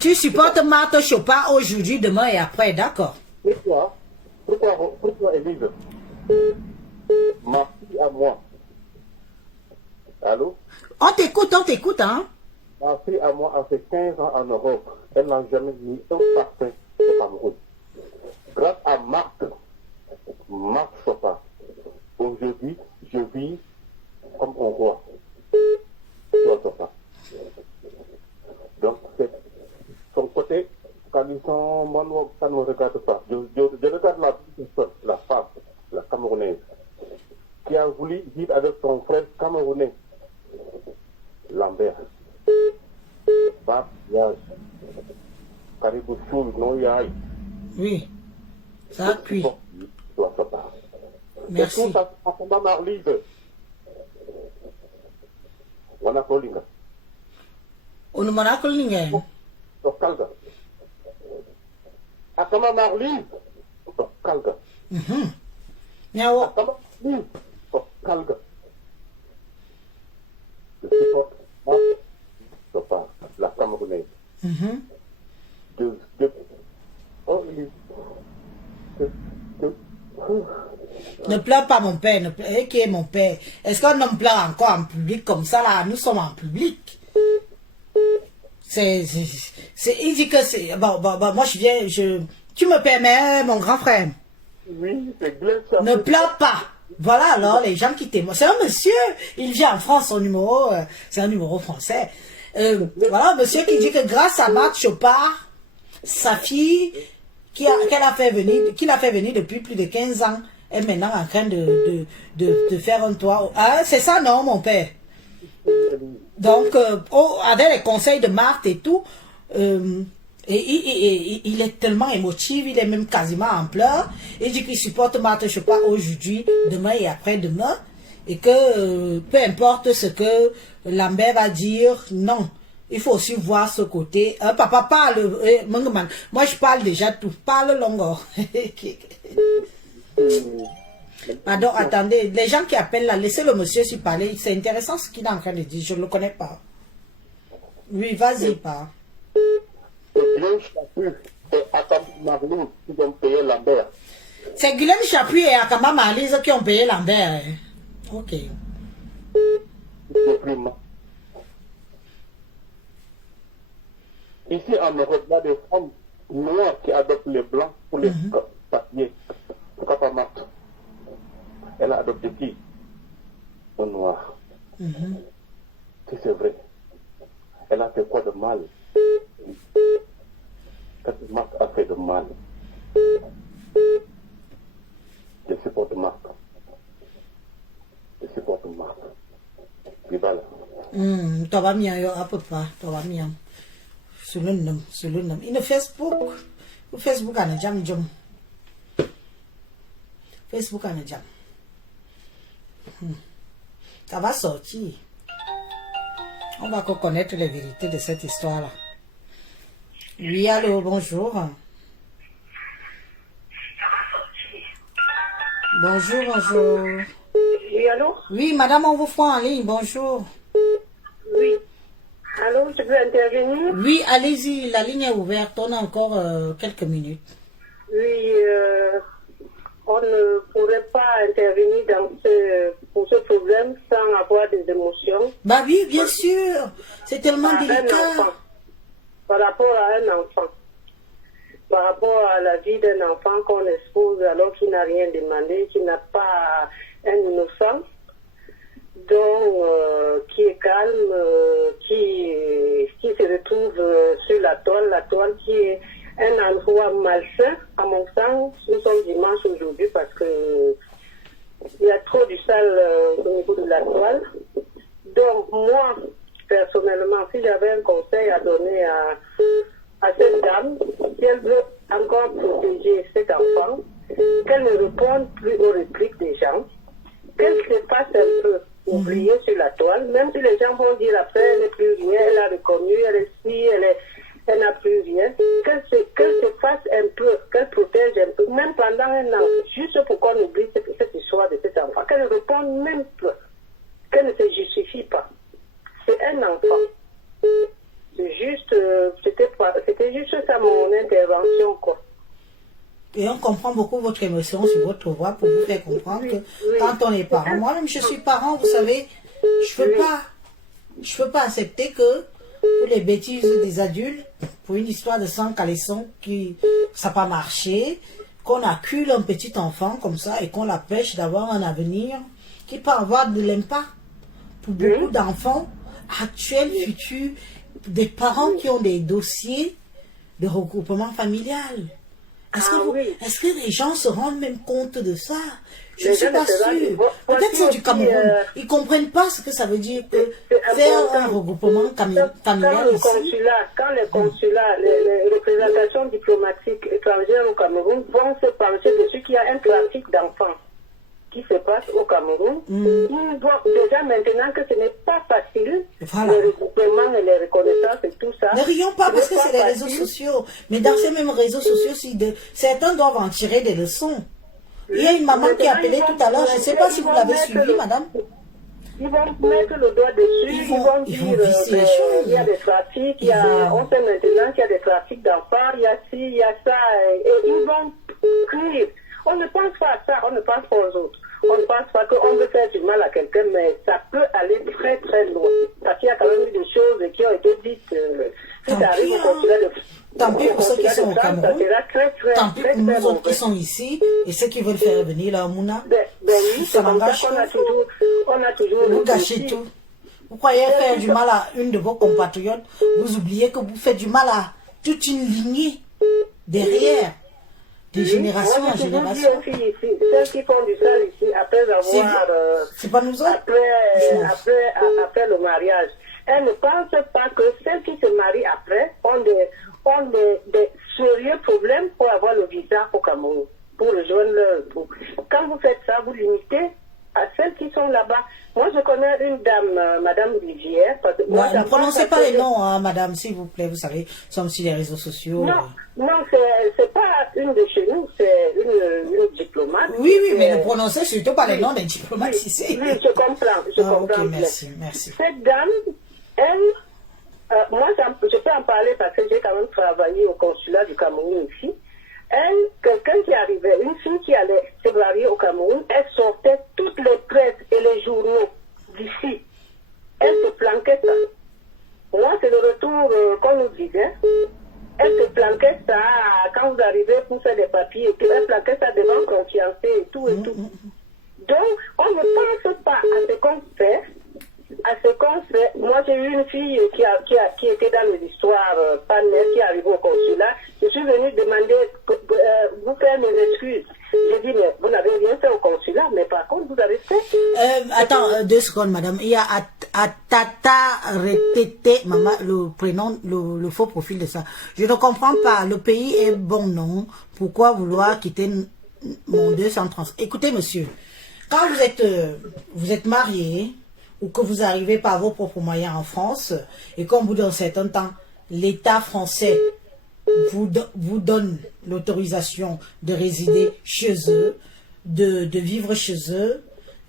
Tu supportes Marthe Chopin aujourd'hui, demain et après, d'accord? Pourquoi, Élise? Ma fille à moi. Allô? On t'écoute, hein? Ma fille à moi a fait 15 ans en Europe. Elle n'a jamais mis un parfum au Cameroun. Grâce à Marc Chopin, aujourd'hui, je vis comme un roi. moi, ça ne me regarde pas. Je regarde la personne, la femme, la Camerounaise, qui a voulu vivre avec son frère camerounais, Lambert. Voyage. Caribou Choul, non, yaï. Oui. Ça appuie. Merci. Et tout ça, ça Marlise. On a Colinga. On a Colinga. Kalga. Akama Marlise. Kalga. Nyawo. Akama Marlise. Kalga. Je supporte la Camerounaise. Ne pleure pas mon père, qui est mon père. Est-ce qu'un homme pleure encore en public comme ça là? Nous sommes en public. Il dit que c'est... Bon, moi je viens, tu me permets, mon grand frère? Oui, c'est Glenn. Ne pleure pas. Voilà alors les gens qui témoignent. C'est un monsieur, il vit en France, son numéro, c'est un numéro français. Voilà un monsieur qui dit que grâce à Marthe Chopard, sa fille, qu'il a fait venir depuis plus de 15 ans, est maintenant en train de faire un toit. Ah, c'est ça non mon père? Donc, avec les conseils de Marthe et tout, il est tellement émotif, il est même quasiment en pleurs. Il dit qu'il supporte Marthe Chopard aujourd'hui, demain et après-demain. Et que peu importe ce que Lambert va dire, non. Il faut aussi voir ce côté. Papa parle, moi je parle déjà tout, parle longueur. Pardon, attendez, les gens qui appellent là, laissez le monsieur s'y parler. C'est intéressant ce qu'il est en train de dire, je ne le connais pas. Oui, vas-y, pas. C'est Guylaine Chapuis et Akama Marlise qui ont payé Lambert. Ok. Ici en Europe, il y a des femmes noires qui adoptent les blancs pour les papiers. Pourquoi pas Marthe? Elle a adopté qui? Un noir. Si c'est vrai. Elle a fait quoi de mal? Qu'est-ce que Marthe a fait de mal? Je supporte Marthe. Je supporte Marthe. Vibala. Tu vas bien, à peu près. Tu vas bien. Sur le nom. Il ne Facebook. Facebook a jam. Facebook a jam. Ça va sortir. On va connaître les vérités de cette histoire-là. Oui, allô, bonjour. Bonjour. Oui, allô? Oui, madame, on vous voit en ligne, bonjour. Oui. Allô, je peux intervenir? Oui, allez-y, la ligne est ouverte, on a encore quelques minutes. Oui, on ne pourrait pas intervenir pour ce problème sans avoir des émotions. Bah oui, bien sûr, c'est tellement délicat. Par rapport à un enfant. Par rapport à la vie d'un enfant qu'on expose alors qu'il n'a rien demandé, qu'il n'a pas un innocent, donc qui est calme, qui se retrouve sur la toile qui est un endroit malsain, à mon sens. Nous sommes dimanche aujourd'hui parce que il y a trop du sale au niveau de la toile. Donc moi, personnellement, si j'avais un conseil à donner à cette dame, si elle veut encore protéger cet enfant, qu'elle ne réponde plus aux répliques des gens, qu'elle se fasse un peu oublier sur la toile, même si les gens vont dire après, elle n'est plus rien, elle a reconnu, elle est si, elle n'a plus rien, qu'elle se fasse un peu, qu'elle protège un peu, même pendant un an, juste pour qu'on oublie cette histoire de cet enfant, qu'elle ne réponde même plus, qu'elle ne se justifie pas. C'est un enfant. C'est juste, c'était juste ça mon intervention, quoi. Et on comprend beaucoup votre émotion sur votre voix pour vous faire comprendre que quand on est parent, moi-même je suis parent, vous savez, je peux pas accepter que pour les bêtises des adultes, pour une histoire de sang caleçon qui ça n'a pas marché, qu'on accule un petit enfant comme ça et qu'on l'empêche d'avoir un avenir qui peut avoir de l'impact pour beaucoup d'enfants actuels, futurs, des parents qui ont des dossiers de regroupement familial. Est-ce que les gens se rendent même compte de ça? Je ne suis pas sûre. Peut-être c'est du Cameroun. Ils ne comprennent pas ce que ça veut dire que faire un regroupement familial ici. Quand les consulats, les représentations diplomatiques étrangères au Cameroun vont se pencher dessus qu'il y a un trafic d'enfants qui se passe au Cameroun, ils voient déjà maintenant que ce n'est pas facile, les regroupements et les reconnaissances et tout ça. Ne rions pas parce que c'est les réseaux sociaux. Mais dans ces mêmes réseaux sociaux, certains doivent en tirer des leçons. Il y a une maman qui a appelé tout à l'heure, je ne sais pas si vous l'avez suivi, madame. Ils vont mettre le doigt dessus, ils vont dire il y a des trafics, on sait maintenant qu'il y a des trafics d'enfants, il y a ci, il y a ça, et ils vont crier. On ne pense pas à ça, on ne pense pas aux autres. On ne pense pas qu'on veut faire du mal à quelqu'un, mais ça peut aller très très loin. Parce qu'il y a quand même eu des choses qui ont été dites. Si ça arrive au consulat de tant pis pour ceux qui sont au Cameroun, tant pis pour nous autres qui sont ici, et ceux qui veulent faire venir leur Mouna. Oui, ça m'engage on a toujours vous gâchez tout. Vous croyez faire du mal à une de vos compatriotes, vous oubliez que vous faites du mal à toute une lignée derrière. De génération en génération. Celles qui font du sale ici, après avoir... C'est pas nous autres. Après le mariage. Elles ne pensent pas que celles qui se marient après ont des sérieux problèmes pour avoir le visa au Cameroun, pour rejoindre leur époux. Quand vous faites ça, vous limitez à celles qui sont là-bas. Moi, je connais une dame, Madame Rivière. Ne prononcez pas les noms, hein, madame, s'il vous plaît. Vous savez, nous sommes sur les réseaux sociaux. Non, c'est pas une de chez nous, c'est une diplomate. Oui, mais ne prononcez surtout pas les noms des diplomates ici. Oui, je comprends. Ok, merci. Cette dame, elle, moi, je peux en parler parce que j'ai quand même travaillé au consulat du Cameroun ici. Elle, quelqu'un qui arrivait, une fille qui allait se marier au Cameroun, elle sortait toutes les presses et les journaux d'ici. Elle se planquait ça. Moi, c'est le retour qu'on nous disait. Elle se planquait ça quand vous arrivez pour faire des papiers. Elle planquait ça devant consciencé et tout et tout. Donc, on ne pense pas à ce qu'on fait. Moi, j'ai eu une fille qui était dans les histoires panel, qui est arrivée au consulat. Je suis venue demander, vous faire mes excuses. J'ai dit, mais vous n'avez rien fait au consulat, mais par contre, vous avez fait... Attends, 2 secondes, madame. Il y a Atata Retete, maman, le prénom, le faux profil de ça. Je ne comprends pas. Le pays est bon, non? Pourquoi vouloir quitter mon 230? Écoutez, monsieur, quand vous êtes marié, ou que vous arrivez par vos propres moyens en France, et qu'au bout d'un certain temps, l'État français vous donne l'autorisation de résider chez eux, de vivre chez eux,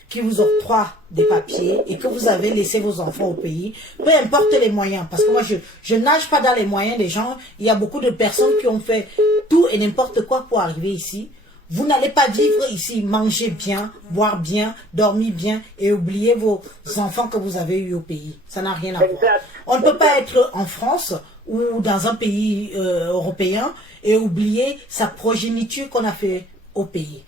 qui vous octroie des papiers et que vous avez laissé vos enfants au pays, peu importe les moyens, parce que moi je nage pas dans les moyens des gens. Il y a beaucoup de personnes qui ont fait tout et n'importe quoi pour arriver ici. Vous n'allez pas vivre ici, manger bien, boire bien, dormir bien et oublier vos enfants que vous avez eus au pays. Ça n'a rien à voir. On ne peut pas être en France ou dans un pays européen et oublier sa progéniture qu'on a fait au pays.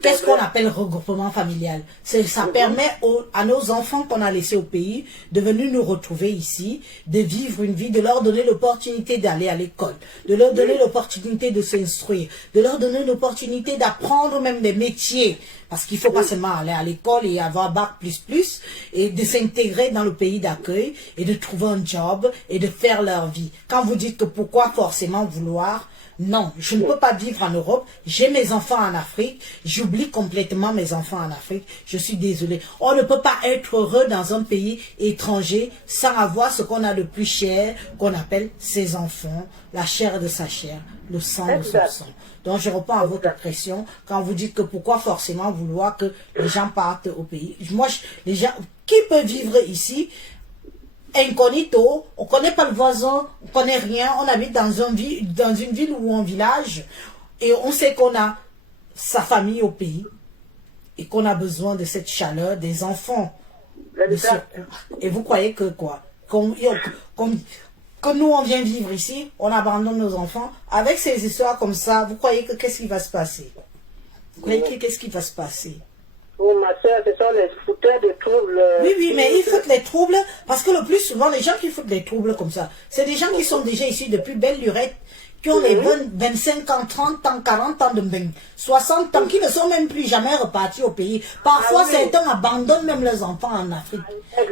Qu'est-ce qu'on appelle regroupement familial? Ça permet à nos enfants qu'on a laissés au pays de venir nous retrouver ici, de vivre une vie, de leur donner l'opportunité d'aller à l'école, de leur donner l'opportunité de s'instruire, de leur donner l'opportunité d'apprendre même des métiers. Parce qu'il ne faut pas seulement aller à l'école et avoir bac plus, et de s'intégrer dans le pays d'accueil et de trouver un job et de faire leur vie. Quand vous dites que pourquoi forcément vouloir, non, je ne peux pas vivre en Europe, j'ai mes enfants en Afrique, j'oublie complètement mes enfants en Afrique, je suis désolée. On ne peut pas être heureux dans un pays étranger sans avoir ce qu'on a de plus cher, qu'on appelle ses enfants, la chair de sa chair, le sang de son sang. Donc je reprends à votre question quand vous dites que pourquoi forcément vouloir que les gens partent au pays. Moi, les gens qui peuvent vivre ici incognito, on ne connaît pas le voisin, on ne connaît rien, on habite dans une ville ou un village et on sait qu'on a sa famille au pays et qu'on a besoin de cette chaleur des enfants. Et vous croyez que quoi? Que nous on vient vivre ici, on abandonne nos enfants avec ces histoires comme ça, vous croyez que qu'est-ce qui va se passer? Vous croyez que qu'est-ce qui va se passer? Oh ma soeur, ce sont les fouteurs de troubles. Oui, mais ils foutent les troubles, parce que le plus souvent, les gens qui foutent les troubles comme ça, c'est des gens qui sont déjà ici depuis belle lurette, qui ont les 25 ans, 30 ans, 40 ans de mbeng, 60 ans, qui ne sont même plus jamais repartis au pays. Parfois, certains abandonnent même leurs enfants en Afrique.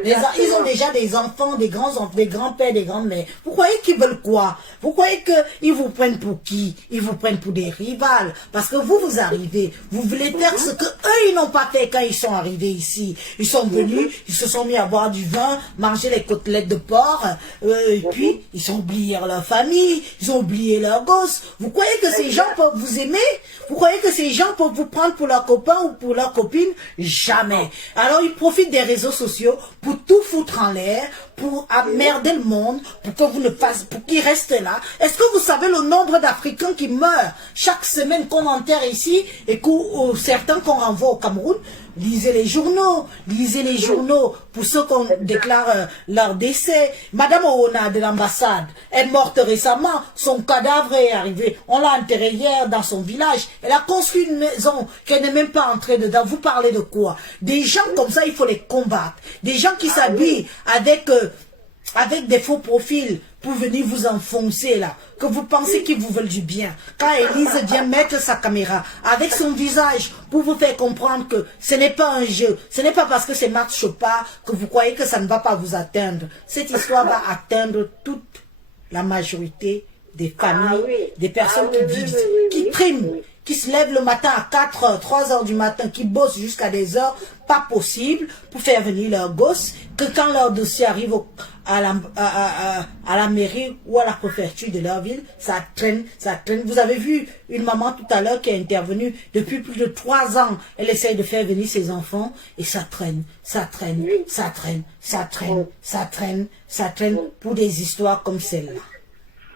Ils ont déjà des enfants, des grands-pères, des grandes-mères. Vous croyez qu'ils veulent quoi? Vous croyez qu'ils vous prennent pour qui? Ils vous prennent pour des rivales. Parce que vous arrivez, vous voulez faire ce que eux ils n'ont pas fait quand ils sont arrivés ici. Ils sont venus, ils se sont mis à boire du vin, manger les côtelettes de porc, et puis ils ont oublié leur famille, ils ont oublié leurs gosses. Vous croyez que ces gens peuvent vous aimer? Vous croyez que ces gens peuvent vous prendre pour leurs copains ou pour leurs copines? Jamais. Alors ils profitent des réseaux sociaux pour tout foutre en l'air, pour emmerder le monde, pour que vous ne fassiez, pour qu'ils restent là. Est-ce que vous savez le nombre d'Africains qui meurent chaque semaine qu'on enterre ici et certains qu'on renvoie au Cameroun? Lisez les journaux pour ceux qu'on déclare leur décès. Madame Oona de l'ambassade est morte récemment, son cadavre est arrivé, on l'a enterré hier dans son village, elle a construit une maison qu'elle n'est même pas entrée dedans. Vous parlez de quoi? Des gens comme ça, il faut les combattre. Des gens qui s'habillent avec des faux profils pour venir vous enfoncer là, que vous pensez qu'ils vous veulent du bien. Quand Élise vient mettre sa caméra avec son visage pour vous faire comprendre que ce n'est pas un jeu, ce n'est pas parce que c'est Marthe Chopard que vous croyez que ça ne va pas vous atteindre. Cette histoire va atteindre toute la majorité des familles, des personnes qui triment, qui se lèvent le matin à 4 heures, 3 heures du matin, qui bossent jusqu'à des heures pas possibles pour faire venir leurs gosses, que quand leur dossier arrive à la mairie ou à la préfecture de leur ville, ça traîne, ça traîne. Vous avez vu une maman tout à l'heure qui est intervenue depuis plus de 3 ans. Elle essaye de faire venir ses enfants et ça traîne, ça traîne, ça traîne, ça traîne, ça traîne, ça traîne pour des histoires comme celle-là.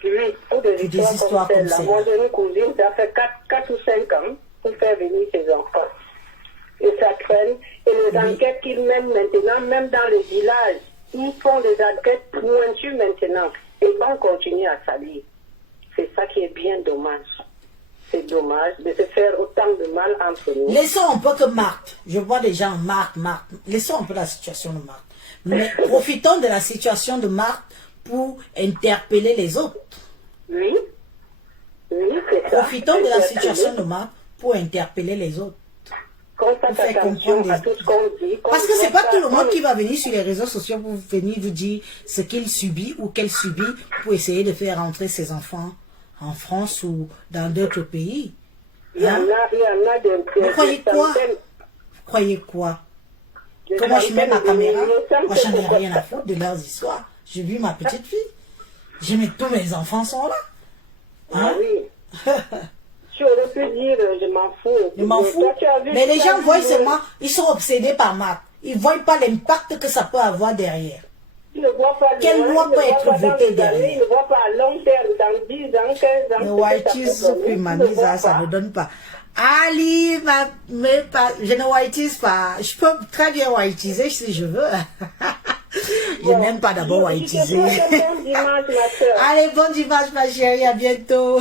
Oui, pour des histoires comme celle-là. Moi, j'ai une cousine, ça fait 4 ou 5 ans pour faire venir ses enfants. Et ça traîne. Et les enquêtes qu'ils mènent maintenant, même dans les villages, ils font des enquêtes pointues maintenant. Et vont continuer à salir. C'est ça qui est bien dommage. C'est dommage de se faire autant de mal entre nous. Laissons un peu que Marthe. Je vois des gens, Marthe. Laissons un peu la situation de Marthe. Mais profitons de la situation de Marthe pour interpeller les autres. Oui. Oui, c'est ça. Profitons de la situation de Marthe pour interpeller les autres. Qu'on fasse attention à tout ce qu'on dit. Parce que c'est pas tout le monde qui va venir sur les réseaux sociaux pour venir vous dire ce qu'il subit ou qu'elle subit pour essayer de faire rentrer ses enfants en France ou dans d'autres pays. Il y en a des... Vous croyez quoi? Vous croyez quoi? Que moi je mets ma caméra, moi j'en ai rien à foutre de leurs histoires. J'ai vu ma petite fille. J'ai mis tous mes enfants sont là. Hein? Ah oui. Tu aurais pu dire, je m'en fous. Je m'en fous. Mais les gens voient seulement, ils sont obsédés par Marthe. Ils ne voient pas l'impact que ça peut avoir derrière. Quelle loi peut être votée derrière? Ils ne voient pas à long terme, dans 10 ans, 15 ans. Le whiteys, ça ne donne pas. Ali, je ne whiteys pas. Je peux très bien whiteiser si je veux. Je n'aime pas d'abord whiteiser. Allez, bon dimanche ma chérie, à bientôt.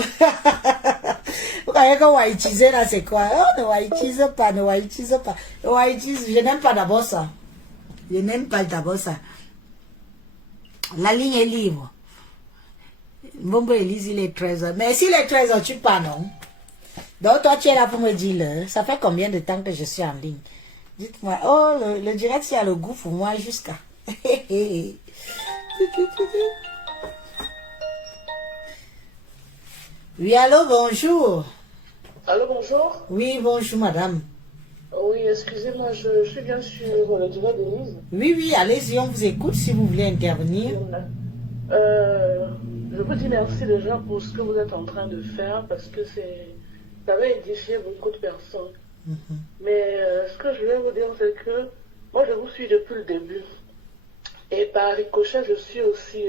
Vous croyez que whiteiser là c'est quoi? Oh, ne whiteise pas, ne whiteise pas. Je n'aime pas d'abord ça. Je n'aime pas d'abord ça. La ligne est libre. Bon, Elise, il est 13h. Mais si les 13h, tu pas non? Donc toi tu es là pour me dire l'heure. Ça fait combien de temps que je suis en ligne? Dites-moi. Oh, le direct il y a le goût pour moi jusqu'à... Oui, allô, bonjour. Allô, bonjour. Oui, bonjour, madame. Oui, excusez-moi, je suis bien sur le direct d'Élise. Oui, allez-y, on vous écoute si vous voulez intervenir. Je vous dis merci déjà pour ce que vous êtes en train de faire parce que ça va édifier beaucoup de personnes. Mais ce que je vais vous dire, c'est que moi, je vous suis depuis le début. Et par ricochet, je suis aussi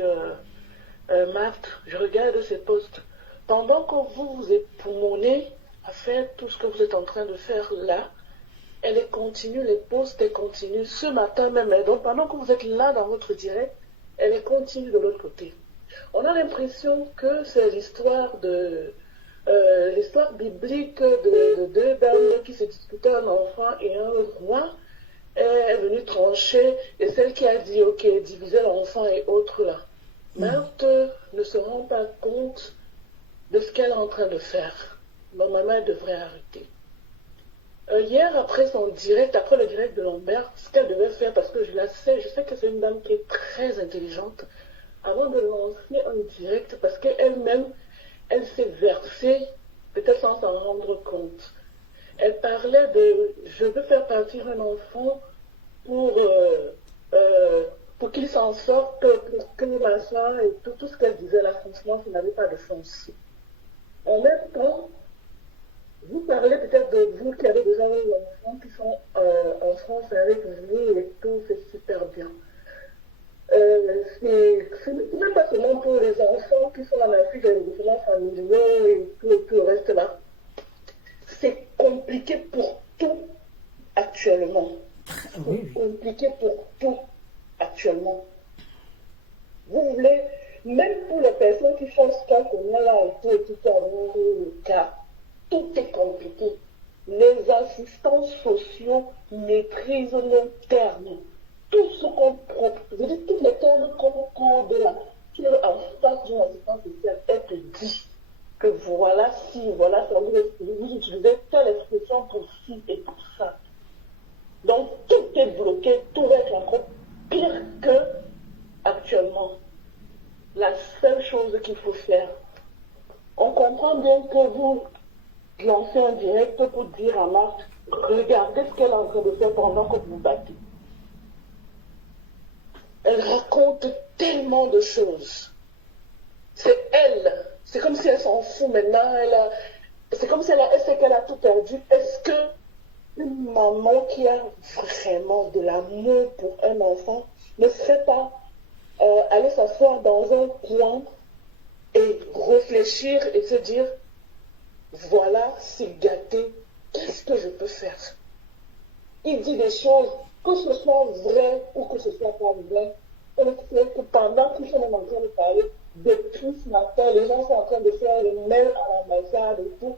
Marthe. Je regarde ses posts. Pendant que vous vous époumonez à faire tout ce que vous êtes en train de faire là, elle continue, les posts, elle continue. Ce matin même, donc pendant que vous êtes là dans votre direct, elle continue de l'autre côté. On a l'impression que c'est l'histoire biblique de deux dames qui se disputaient, un enfant et un roi. Est venue trancher, et celle qui a dit, ok, diviser l'enfant et autres là. Marthe ne se rend pas compte de ce qu'elle est en train de faire. Normalement, elle devrait arrêter. Hier, après son direct, après le direct de Lambert, ce qu'elle devait faire, parce que je la sais, je sais que c'est une dame qui est très intelligente, avant de lancer un direct, parce qu'elle-même, elle s'est versée, peut-être sans s'en rendre compte. Elle parlait de « je veux faire partir un enfant pour qu'il s'en sorte, pour que ma soeur et tout ce qu'elle disait là, franchement, ça n'avait pas de sens. » En même temps, vous parlez peut-être de vous qui avez déjà des enfants qui sont en France avec vous et tout, c'est super bien. C'est même pas seulement pour les enfants qui sont en Afrique, les différents familiaux et tout le reste là. C'est compliqué pour tout actuellement. C'est compliqué pour tout actuellement. Vous voulez, même pour les personnes qui font ce qu'on a là et tout le cas, tout est compliqué. Les assistants sociaux maîtrisent nos termes. Tout ce qu'on propose, je dis tous les termes qu'on code là, qui est en face d'une assistance sociale, elle te dit que voilà si, voilà ça, vous utilisez telle expression pour ci et pour ça. Donc tout est bloqué, tout va être encore pire que actuellement. La seule chose qu'il faut faire, on comprend bien que vous lancez un direct pour dire à Marthe, regardez ce qu'elle est en train de faire pendant que vous battez. Elle raconte tellement de choses. C'est elle. C'est comme si elle s'en fout maintenant. C'est comme si elle sait qu'elle a tout perdu. Est-ce que une maman qui a vraiment de l'amour pour un enfant ne serait pas aller s'asseoir dans un coin et réfléchir et se dire, voilà, c'est gâté, qu'est-ce que je peux faire? Il dit des choses, que ce soit vrai ou que ce soit pas vrai. On sait que pendant qu'ils sont en train de parler, depuis ce matin, les gens sont en train de faire le mail à l'ambassade et tout.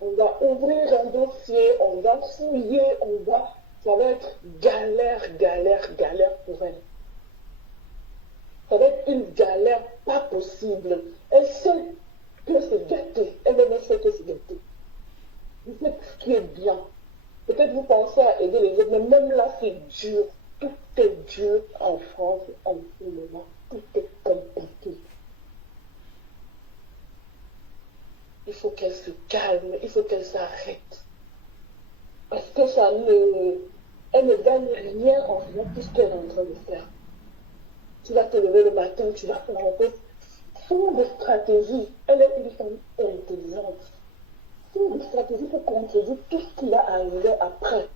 On va ouvrir un dossier, on va fouiller, ça va être galère pour elle. Ça va être une galère pas possible. Elle sait que c'est gâté. Elle sait que c'est gâté. Vous faites ce qui est bien. Peut-être vous pensez à aider les autres, mais même là, c'est dur. Tout est dur en France en ce moment. Tout est compliqué. Il faut qu'elle se calme, il faut qu'elle s'arrête. Parce que elle ne gagne rien en faisant tout ce qu'elle est en train de faire. Tu vas te lever le matin, tu vas faire un peu. Faut de stratégie. Elle est une femme intelligente. Faut de stratégie pour contredire tout ce qui va arriver après.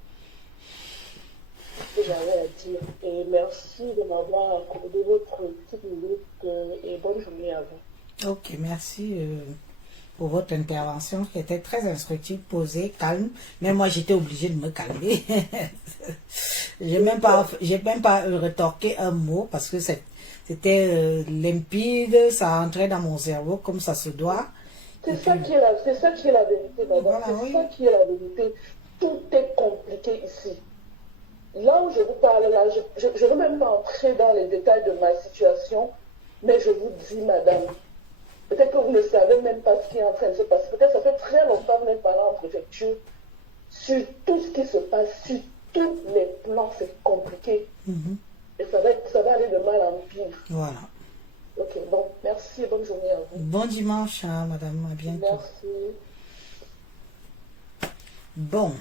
C'est ce que j'avais à dire. Et merci de m'avoir accordé votre petite minute et bonne journée à vous. Ok, merci pour votre intervention qui était très instructive, posée, calme. Mais moi, j'étais obligée de me calmer. J'ai même pas retorqué un mot parce que c'était limpide, ça entrait dans mon cerveau comme ça se doit. C'est ça qui est la vérité, madame. Voilà, c'est ça qui est la vérité. Tout est compliqué ici. Là où je vous parle, là, je ne veux même pas entrer dans les détails de ma situation, mais je vous dis, madame, peut-être que vous ne savez même pas ce qui est en train de se passer. Peut-être que ça fait très longtemps que vous n'êtes pas là en préfecture. Sur tout ce qui se passe, sur tous les plans, c'est compliqué. Et ça va aller de mal en pire. Voilà. Ok, bon, merci et bonne journée à vous. Bon dimanche, hein, madame, à bientôt. Merci. Bon.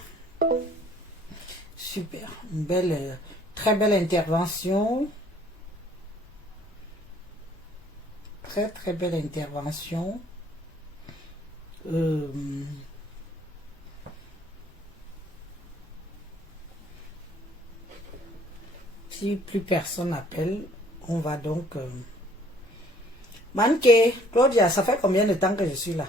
Super. Une très belle intervention. Très, très belle intervention. Si plus personne n'appelle, on va donc... Manqué, Claudia, ça fait combien de temps que je suis là?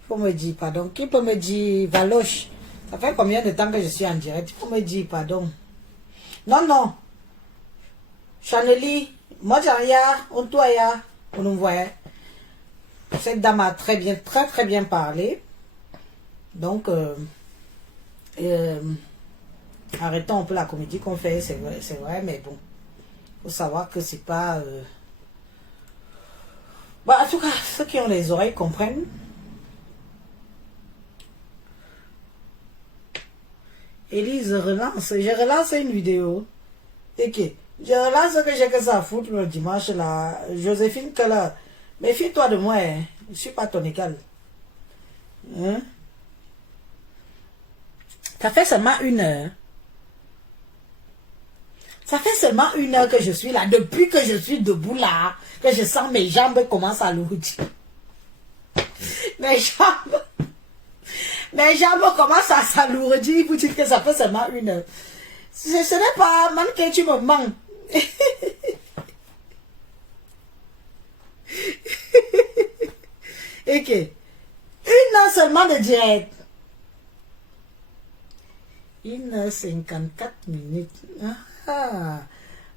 Il faut me dire, pardon. Qui peut me dire, Valoche, ça fait combien de temps que je suis en direct? Il faut me dire, pardon. Non. Chaneli, moi j'ai rien, on doit ya, on nous voit. Cette dame a très bien parlé. Donc, arrêtons un peu la comédie qu'on fait, c'est vrai, mais bon, faut savoir que c'est pas... Bon, en tout cas, ceux qui ont les oreilles comprennent. Élise relance. J'ai relancé une vidéo. Et que je relance que j'ai que ça à foutre le dimanche là. Joséphine Keller. Méfie-toi de moi. Hein. Je ne suis pas ton égal. Hein? Ça fait seulement 1 heure. Ça fait seulement 1 heure que je suis là. Depuis que je suis debout là, que je sens mes jambes commencent à l'ouvrir. Mes jambes commencent à s'alourdir. Vous dites que ça fait seulement 1 heure. Ce n'est pas man que tu me manques. Et que 1 heure seulement de direct. 1h54 minutes. Ah,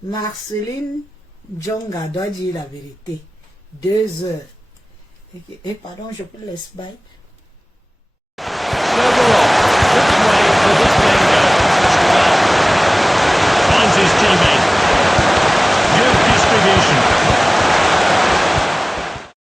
Marceline Djonga doit dire la vérité. 2 heures. Et pardon, je peux laisser bailler.